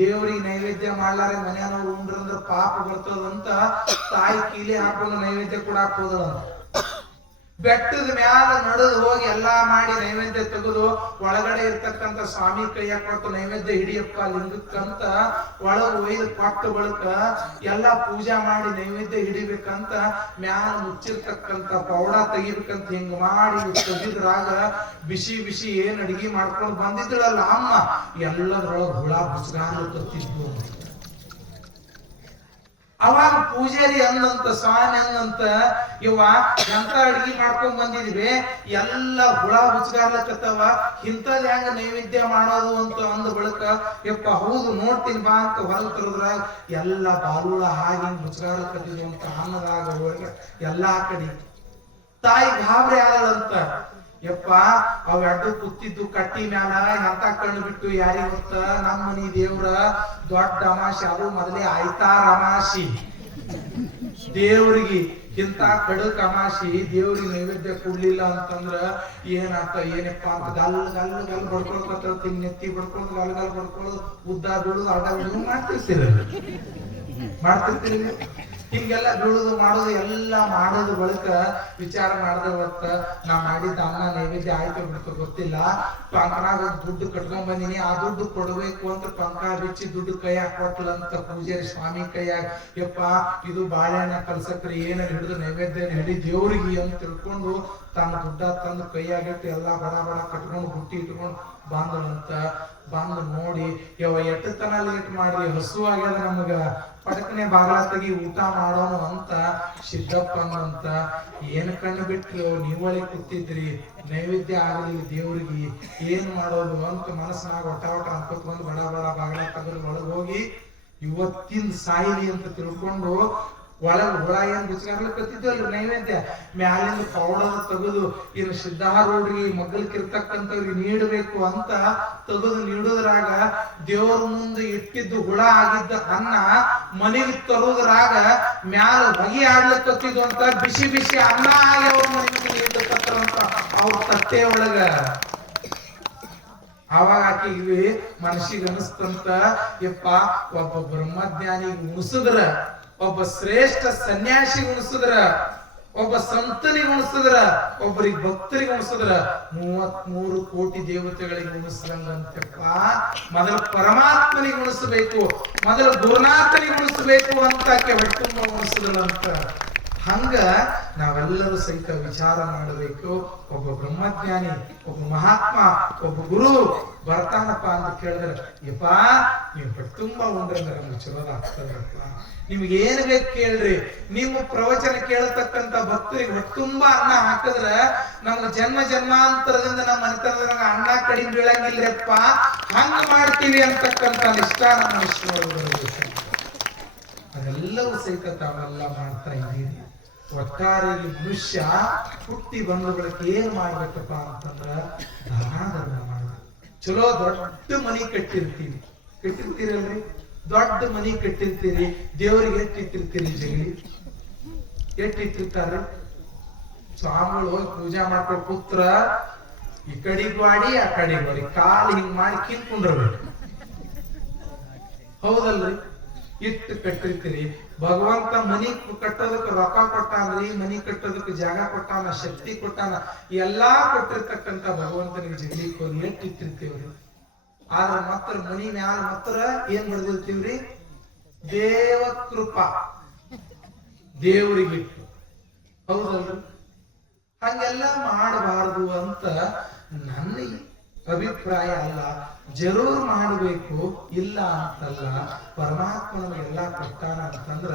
ದೇವ್ರಿಗೆ ನೈವೇದ್ಯ ಮಾಡ್ಲಾರೆ ಮನ್ಯಾನವ್ರು ಉಂಡ್ರಂದ್ರ ಪಾಪ ಬರ್ತದಂತ ತಾಯಿ ಕೀಲಿ ಹಾಕೊಂಡು ನೈವೇದ್ಯ ಕೊಡಾಕ್ ಹೋದಳಂತ. ಬೆಟ್ಟದ ಮ್ಯಾಲ ನಡೆದು ಹೋಗಿ ಎಲ್ಲಾ ಮಾಡಿ ನೈವೇದ್ಯ ತೆಗೆದು ಒಳಗಡೆ ಇರ್ತಕ್ಕಂಥ ಸ್ವಾಮಿ ಕೈಯಾಗ ಕೊಟ್ಟು ನೈವೇದ್ಯ ಹಿಡಿಯಪ್ಪ ಲಿಂಗಕ್ಕಂತ ಒಳಗ ಒಯ್ದು ಕೊಟ್ಟ ಬಳಕ ಎಲ್ಲಾ ಪೂಜಾ ಮಾಡಿ ನೈವೇದ್ಯ ಹಿಡಿಬೇಕಂತ ಮ್ಯಾಲ ಮುಚ್ಚಿರ್ತಕ್ಕಂಥ ಪೌಡ ತೆಗಿಬೇಕಂತ ಹಿಂಗ ಮಾಡಿ ತೆಗಿದ್ರಾಗ ಬಿಸಿ ಬಿಸಿ ಏನ್ ಅಡಿಗೆ ಮಾಡ್ಕೊಂಡು ಬಂದಿದ್ರಲ್ಲ ಅಮ್ಮ, ಎಲ್ಲದ್ರೊಳಗ ಹುಳ ಬುಸ್ಗಾಲು ಕತ್ತಿದ್ವು. ಅವಾಗ ಪೂಜಾರಿ ಅಂದಂತ ಸ್ವಾಮಿ ಅಂದಂತ ಇವ ಎಂತ ಅಡಿಗೆ ಮಾಡ್ಕೊಂಡ್ ಬಂದಿದ್ವಿ, ಎಲ್ಲ ಹುಳ ಹುಚ್ಗಾರ್ಲಕತ್ತವ, ಇಂಥದ್ ಹೆಂಗ ನೈವೇದ್ಯ ಮಾಡೋದು ಅಂತ ಅಂದ ಬಳಿಕ ಯಪ್ಪ ಹೌದು ನೋಡ್ತೀನಿ ಬಾ ಅಂತ ಹೊರಗೆ ತರದ್ರ ಎಲ್ಲ ಬಾಲುಳ ಹಾಗೆ ಹುಚ್ಗಾರ್ಲಕತ್ತಿದ್ವಿ ಅಂತ ಅನ್ನದಾಗ ಒಳಗೆ ಎಲ್ಲಾ ಕಡೆ ತಾಯಿ ಗಾಬರಿ ಆದಳಂತ. ಯಪ್ಪ ಅವ್ ಅಡ್ಡು ಕೂತಿದ್ದು ಕಟ್ಟಿ ಮ್ಯಾಲ ಎಂತ ಕಣ್ಣು ಬಿಟ್ಟು ಯಾರಿಗೆ ಗೊತ್ತ, ನಮ್ಮ ಮನಿ ದೇವ್ರ ದೊಡ್ಡ ಅಮಾಶಿ, ಅದು ಮೊದಲೇ ಆಯ್ತಾರ ಅಮಾಶಿ ದೇವ್ರಿಗೆ, ಇಂತ ಕಡಕ್ ಅಮಾಶಿ ದೇವ್ರಿಗೆ ನೈವೇದ್ಯ ಕೊಡ್ಲಿಲ್ಲ ಅಂತಂದ್ರ ಏನಾಗ್ತ ಏನಪ್ಪ ಅಂತ ಗಲ್ ಗಲ್ ಗಲ್ ಬಡ್ಕೊಳ್ಕತ್ತ ನೆತ್ತಿ ಬಡ್ಕೊಳ್ಳೋದು ಗಲ್ ಗಲ್ ಬಡ್ಕೊಳ್ಳೋದು ಉದ್ದ ಬೀಳುದು ಅಡ್ಡ ಬೀಳುದು ಮಾಡ್ತಿರ್ತೀರಿ ಹಿಂಗೆಲ್ಲ ಬೀಳುದು ಮಾಡೋದು ಎಲ್ಲ ಮಾಡೋದು ಬಳಿಕ ವಿಚಾರ ಮಾಡಿದ್ರೆ ಹೊತ್ತ ನಾ ಮಾಡಿದ್ದ ಅನ್ನ ನೈವೇದ್ಯ ಆಯ್ತು ಬಿಡ್ತು ಗೊತ್ತಿಲ್ಲ, ಪಂಕನಾಗ ದುಡ್ಡು ಕಟ್ಕೊಂಡ್ ಬಂದಿನಿ, ಆ ದುಡ್ಡು ಕೊಡ್ಬೇಕು ಅಂತ ಪಂಕ ಬಿಚ್ಚಿ ದುಡ್ಡು ಕೈಯಾಗ ಕೊಟ್ಲಂತ ಪೂಜಾರಿ ಸ್ವಾಮಿ ಕೈಯಾಗ. ಯಪ್ಪ ಇದು ಬಾಳೆಹಣ್ಣ ಕಲ್ಸಕ್ರಿ ಏನ ಹಿಡಿದು ನೈವೇದ್ಯ ಹಿಡಿ ದೇವ್ರಿಗೆ ಅಂತ ತಿಳ್ಕೊಂಡು ತನ್ನ ದುಡ್ಡ ತಂದು ಕೈಯಾಗಿಟ್ಟು ಎಲ್ಲಾ ಬಡ ಬಡ ಕಟ್ಕೊಂಡು ಬುಟ್ಟಿ ಇಟ್ಕೊಂಡು ಬಂದಳಂತ. ಬಂದು ನೋಡಿ ಯವ ಎಟ್ಟತನ ಲೇಟ್ ಮಾಡಿ ಹಸು ಆಗ್ಯದ ನಮಗ, ಪಟಕನೆ ಬಾಗ್ಲ ತೆಗಿ ಊಟ ಮಾಡೋನು ಅಂತ ಸಿದ್ದಪ್ಪ ಅಂತ. ಏನ್ ಕಣ್ಣು ಬಿಟ್ರು ನೀವಳಿ ಕೂತಿದ್ರಿ, ನೈವೇದ್ಯ ಆಗಲಿ ದೇವ್ರಿಗೆ ಏನ್ ಮಾಡೋದು ಅಂತ ಮನಸ್ಸಿನಾಗ ಒಟ ಒಟ ಅನ್ಕೋತ್ ಬಂದು ಬಡ ಬಡ ಬಾಗ್ಲ ತೆಗೆದು ಒಳಗ್ ಹೋಗಿ ಇವತ್ತಿನ ಸಾಯಿಲಿ ಅಂತ ತಿಳ್ಕೊಂಡು ಒಳಗ ಹುಳ ಏನ್ ಗುಚ್ಚಾರ್ಲಕತ್ತಿದ್ವಲ್ರಿ ನೈವೇದ್ಯ ಮ್ಯಾಲಿಂದ ಪೌಡರ್ ತೆಗೆದು ಇನ್ನು ಸಿದ್ಧಾರೂಢ್ರಿಗೆ ಮಗ್ಗಲ್ಕಿರ್ತಕ್ಕಂಥವ್ರಿಗೆ ನೀಡಬೇಕು ಅಂತ ತೆಗೆದು ನೀಡುದ್ರಾಗ ದೇವ್ರ ಮುಂದೆ ಇಟ್ಟಿದ್ದು ಹುಳ ಆಗಿದ್ದ ಅನ್ನ ಮನೆಗೆ ತರುದ್ರಾಗ ಮ್ಯಾಲ ಬಗೆ ಆಡ್ಲಕತ್ತಿದ್ವು ಅಂತ ಬಿಸಿ ಬಿಸಿ ಅನ್ನ ಆಗಿ ಅವ್ರ ಮನೆಗೆ ನೀಡಕತ್ತಾರಂತ ಅವ್ರ ತಟ್ಟೆ ಒಳಗ. ಅವಾಗ ಆಕಿಗೆ ಮನಸ್ಸಿಗೆ ಅನಿಸ್ತಂತ, ಯಪ್ಪ ಒಬ್ಬ ಬ್ರಹ್ಮಜ್ಞಾನಿಗೆ ಉಣಿಸಿದ್ರ, ಒಬ್ಬ ಶ್ರೇಷ್ಠ ಸನ್ಯಾಸಿ ಉಣಿಸಿದ್ರ, ಒಬ್ಬ ಸಂತನಿಗೆ ಉಣಿಸಿದ್ರ, ಒಬ್ಬರಿಗೆ ಭಕ್ತರಿಗೆ ಉಣಿಸಿದ್ರ 33 ಕೋಟಿ ದೇವತೆಗಳಿಗೆ ಉಣಿಸ್ಲಂಗಂತಪ್ಪ. ಮೊದಲು ಪರಮಾತ್ಮನಿಗೆ ಉಣಿಸಬೇಕು, ಮೊದಲು ಗುರುನಾಥನಿಗೆ ಉಣಿಸಬೇಕು ಅಂತ ಆಕೆ ಹೊಟ್ಟುಂಬ ಉಣಿಸಿದಳಂತ. ಹಂಗ ನಾವೆಲ್ಲರೂ ಸಹಿತ ವಿಚಾರ ಮಾಡಬೇಕು. ಒಬ್ಬ ಬ್ರಹ್ಮಜ್ಞಾನಿ, ಒಬ್ಬ ಮಹಾತ್ಮ, ಒಬ್ಬ ಗುರು ಬರ್ತಾನಪ್ಪ ಅಂತ ಕೇಳಿದ್ರೆ, ಯಪ್ಪ ನೀವು ಹೊಟ್ಟುಂಬ ಉಂಡ್ರೆ ನಮ್ಗೆ ಚಲೋದಾಗ್ತದಪ್ಪ, ನಿಮ್ಗೆ ಏನ್ ಬೇಕು ಕೇಳ್ರಿ, ನೀವು ಪ್ರವಚನ ಕೇಳತಕ್ಕಂತ ಭಕ್ತರಿಗೆ ಹೊಟ್ಟುಂಬ ಅನ್ನ ಹಾಕಿದ್ರೆ ನಮ್ಗೆ ಜನ್ಮ ಜನ್ಮಾಂತರದಿಂದ ನಮ್ಮ ಮನೆತನದಾಗ ಅನ್ನ ಕಡಿಮೆ ಬೀಳಂಗಿಲ್ರಪ್ಪ, ಹಂಗ ಮಾಡ್ತೀವಿ ಅಂತಕ್ಕಂತ ನಿಷ್ಠ ನಮ್ಮ ವಿಶ್ವ. ಅದೆಲ್ಲವೂ ಸಹಿತ ತಾವೆಲ್ಲ ಮಾಡ್ತಾ ಇದ್ದೀರಿ. ಒಟ್ಟಾರೆ ಮನುಷ್ಯ ಹುಟ್ಟಿ ಬಂದ ಬಳಿಕ ಏನ್ ಮಾಡ್ಬೇಕಪ್ಪ ಅಂತಂದ್ರ ದಾನ ಧರ್ಮ ಮಾಡ್ಬೇಕು. ಚಲೋ ದೊಡ್ಡ ಮನಿ ಕಟ್ಟಿರ್ತೀರಲ್ರಿ, ದೊಡ್ಡ ಮನಿ ಕಟ್ಟಿರ್ತೀರಿ, ದೇವರಿಗೆ ಎಷ್ಟಿಟ್ಟಿರ್ತೀರಿ ಜಗಲಿ, ಎಷ್ಟಿಟ್ಟಿರ್ತಾರ ಸ್ವಾಮಿಗಳು ಹೋಗಿ ಪೂಜಾ ಮಾಡ್ಕೊಂಡು ಪುತ್ರ ಈ ಕಡೆಗ್ ಮಾಡಿ ಆ ಕಡೆಗ್ ಮಾಡಿ ಕಾಲು ಹಿಂಗ್ ಮಾಡಿ ಕಿಂತ್ಕೊಂಡ್ರಬೇಕು, ಹೌದಲ್ರಿ? ಇಟ್ಟು ಕಟ್ಟಿರ್ತೀರಿ. ಭಗವಂತ ಮನಿ ಕಟ್ಟೋದಕ್ಕೆ ರೊಕ್ಕ ಕೊಟ್ಟಾನ್ರಿ, ಮನಿ ಕಟ್ಟೋದಕ್ಕೆ ಜಾಗ ಕೊಟ್ಟಾನ, ಶಕ್ತಿ ಕೊಟ್ಟಾನ, ಎಲ್ಲಾ ಕೊಟ್ಟಿರ್ತಕ್ಕಂತ ಭಗವಂತನಿಗೆ ಜಗಲಿಕ್ಕೆ ಹೋಗಿ ಎಟ್ಟು ಇಟ್ಟಿರ್ತೀವ್ರಿ. ಆದ್ರ ಮಾತ್ರ ಮನಿ ಮ್ಯಾಲ ಮಾತ್ರ ಏನ್ ಬಡ್ದಿರ್ತೀವ್ರಿ, ದೇವ ಕೃಪಾ, ದೇವರಿಗಿಟ್ಟು, ಹೌದಲ್ರಿ? ಹಂಗೆಲ್ಲ ಮಾಡಬಾರದು ಅಂತ ನನ್ನ ಅಭಿಪ್ರಾಯ ಅಲ್ಲ. ಜರೂರ್ ಮಾಡಬೇಕು, ಇಲ್ಲ ಅಂತಲ್ಲ. ಪರಮಾತ್ಮ ನಮಗೆಲ್ಲ ಕೊಟ್ಟಾನ ಅಂತಂದ್ರ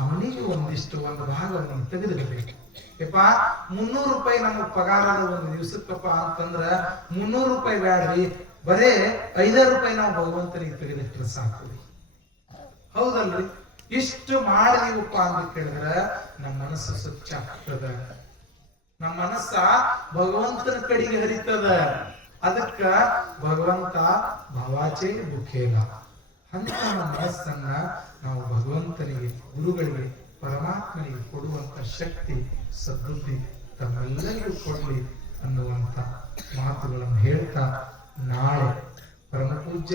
ಅವನಿಗೆ ಒಂದಿಷ್ಟು ಒಂದು ಭಾಗವನ್ನು ತೆಗೆದಿಡಬೇಕು. ಯಪ್ಪ 300 ರೂಪಾಯಿ ನಮಗ್ ಪಗಾರದ ಒಂದು ದಿವ್ಸಕ್ಕಪ್ಪ ಅಂತಂದ್ರ 300 ರೂಪಾಯಿ ಬ್ಯಾಡ್ರಿ, ಬರೇ 5 ರೂಪಾಯಿ ನಾವು ಭಗವಂತನಿಗೆ ತೆಗೆದಿಟ್ರೆ ಸಾಕು, ಹೌದಲ್ರಿ? ಇಷ್ಟು ಮಾಡಿದೀವಪ್ಪ ಅಂತ ಕೇಳಿದ್ರ ನಮ್ಮ ಮನಸ್ಸು ಸ್ವಚ್ಛ ಆಗ್ತದ, ನಮ್ಮ ಮನಸ್ಸ ಭಗವಂತನ ಕಡೆಗೆ ಹರಿತದ. ಅದಕ್ಕ ಭಗವಂತ ಭಾವಾಚೆ ಬುಖೇಲ ಅಂತ ನಮ್ಮ ಮನಸ್ಸನ್ನ ನಾವು ಭಗವಂತನಿಗೆ, ಗುರುಗಳಿಗೆ, ಪರಮಾತ್ಮನಿಗೆ ಕೊಡುವಂತ ಶಕ್ತಿ, ಸದ್ಬುದ್ಧಿ ತಮ್ಮೆಲ್ಲರಿಗೂ ಕೊಡಲಿ ಅನ್ನುವಂತ ಮಾತುಗಳನ್ನು ಹೇಳ್ತಾ ನಾಳೆ ಪರಮ ಪೂಜ್ಯ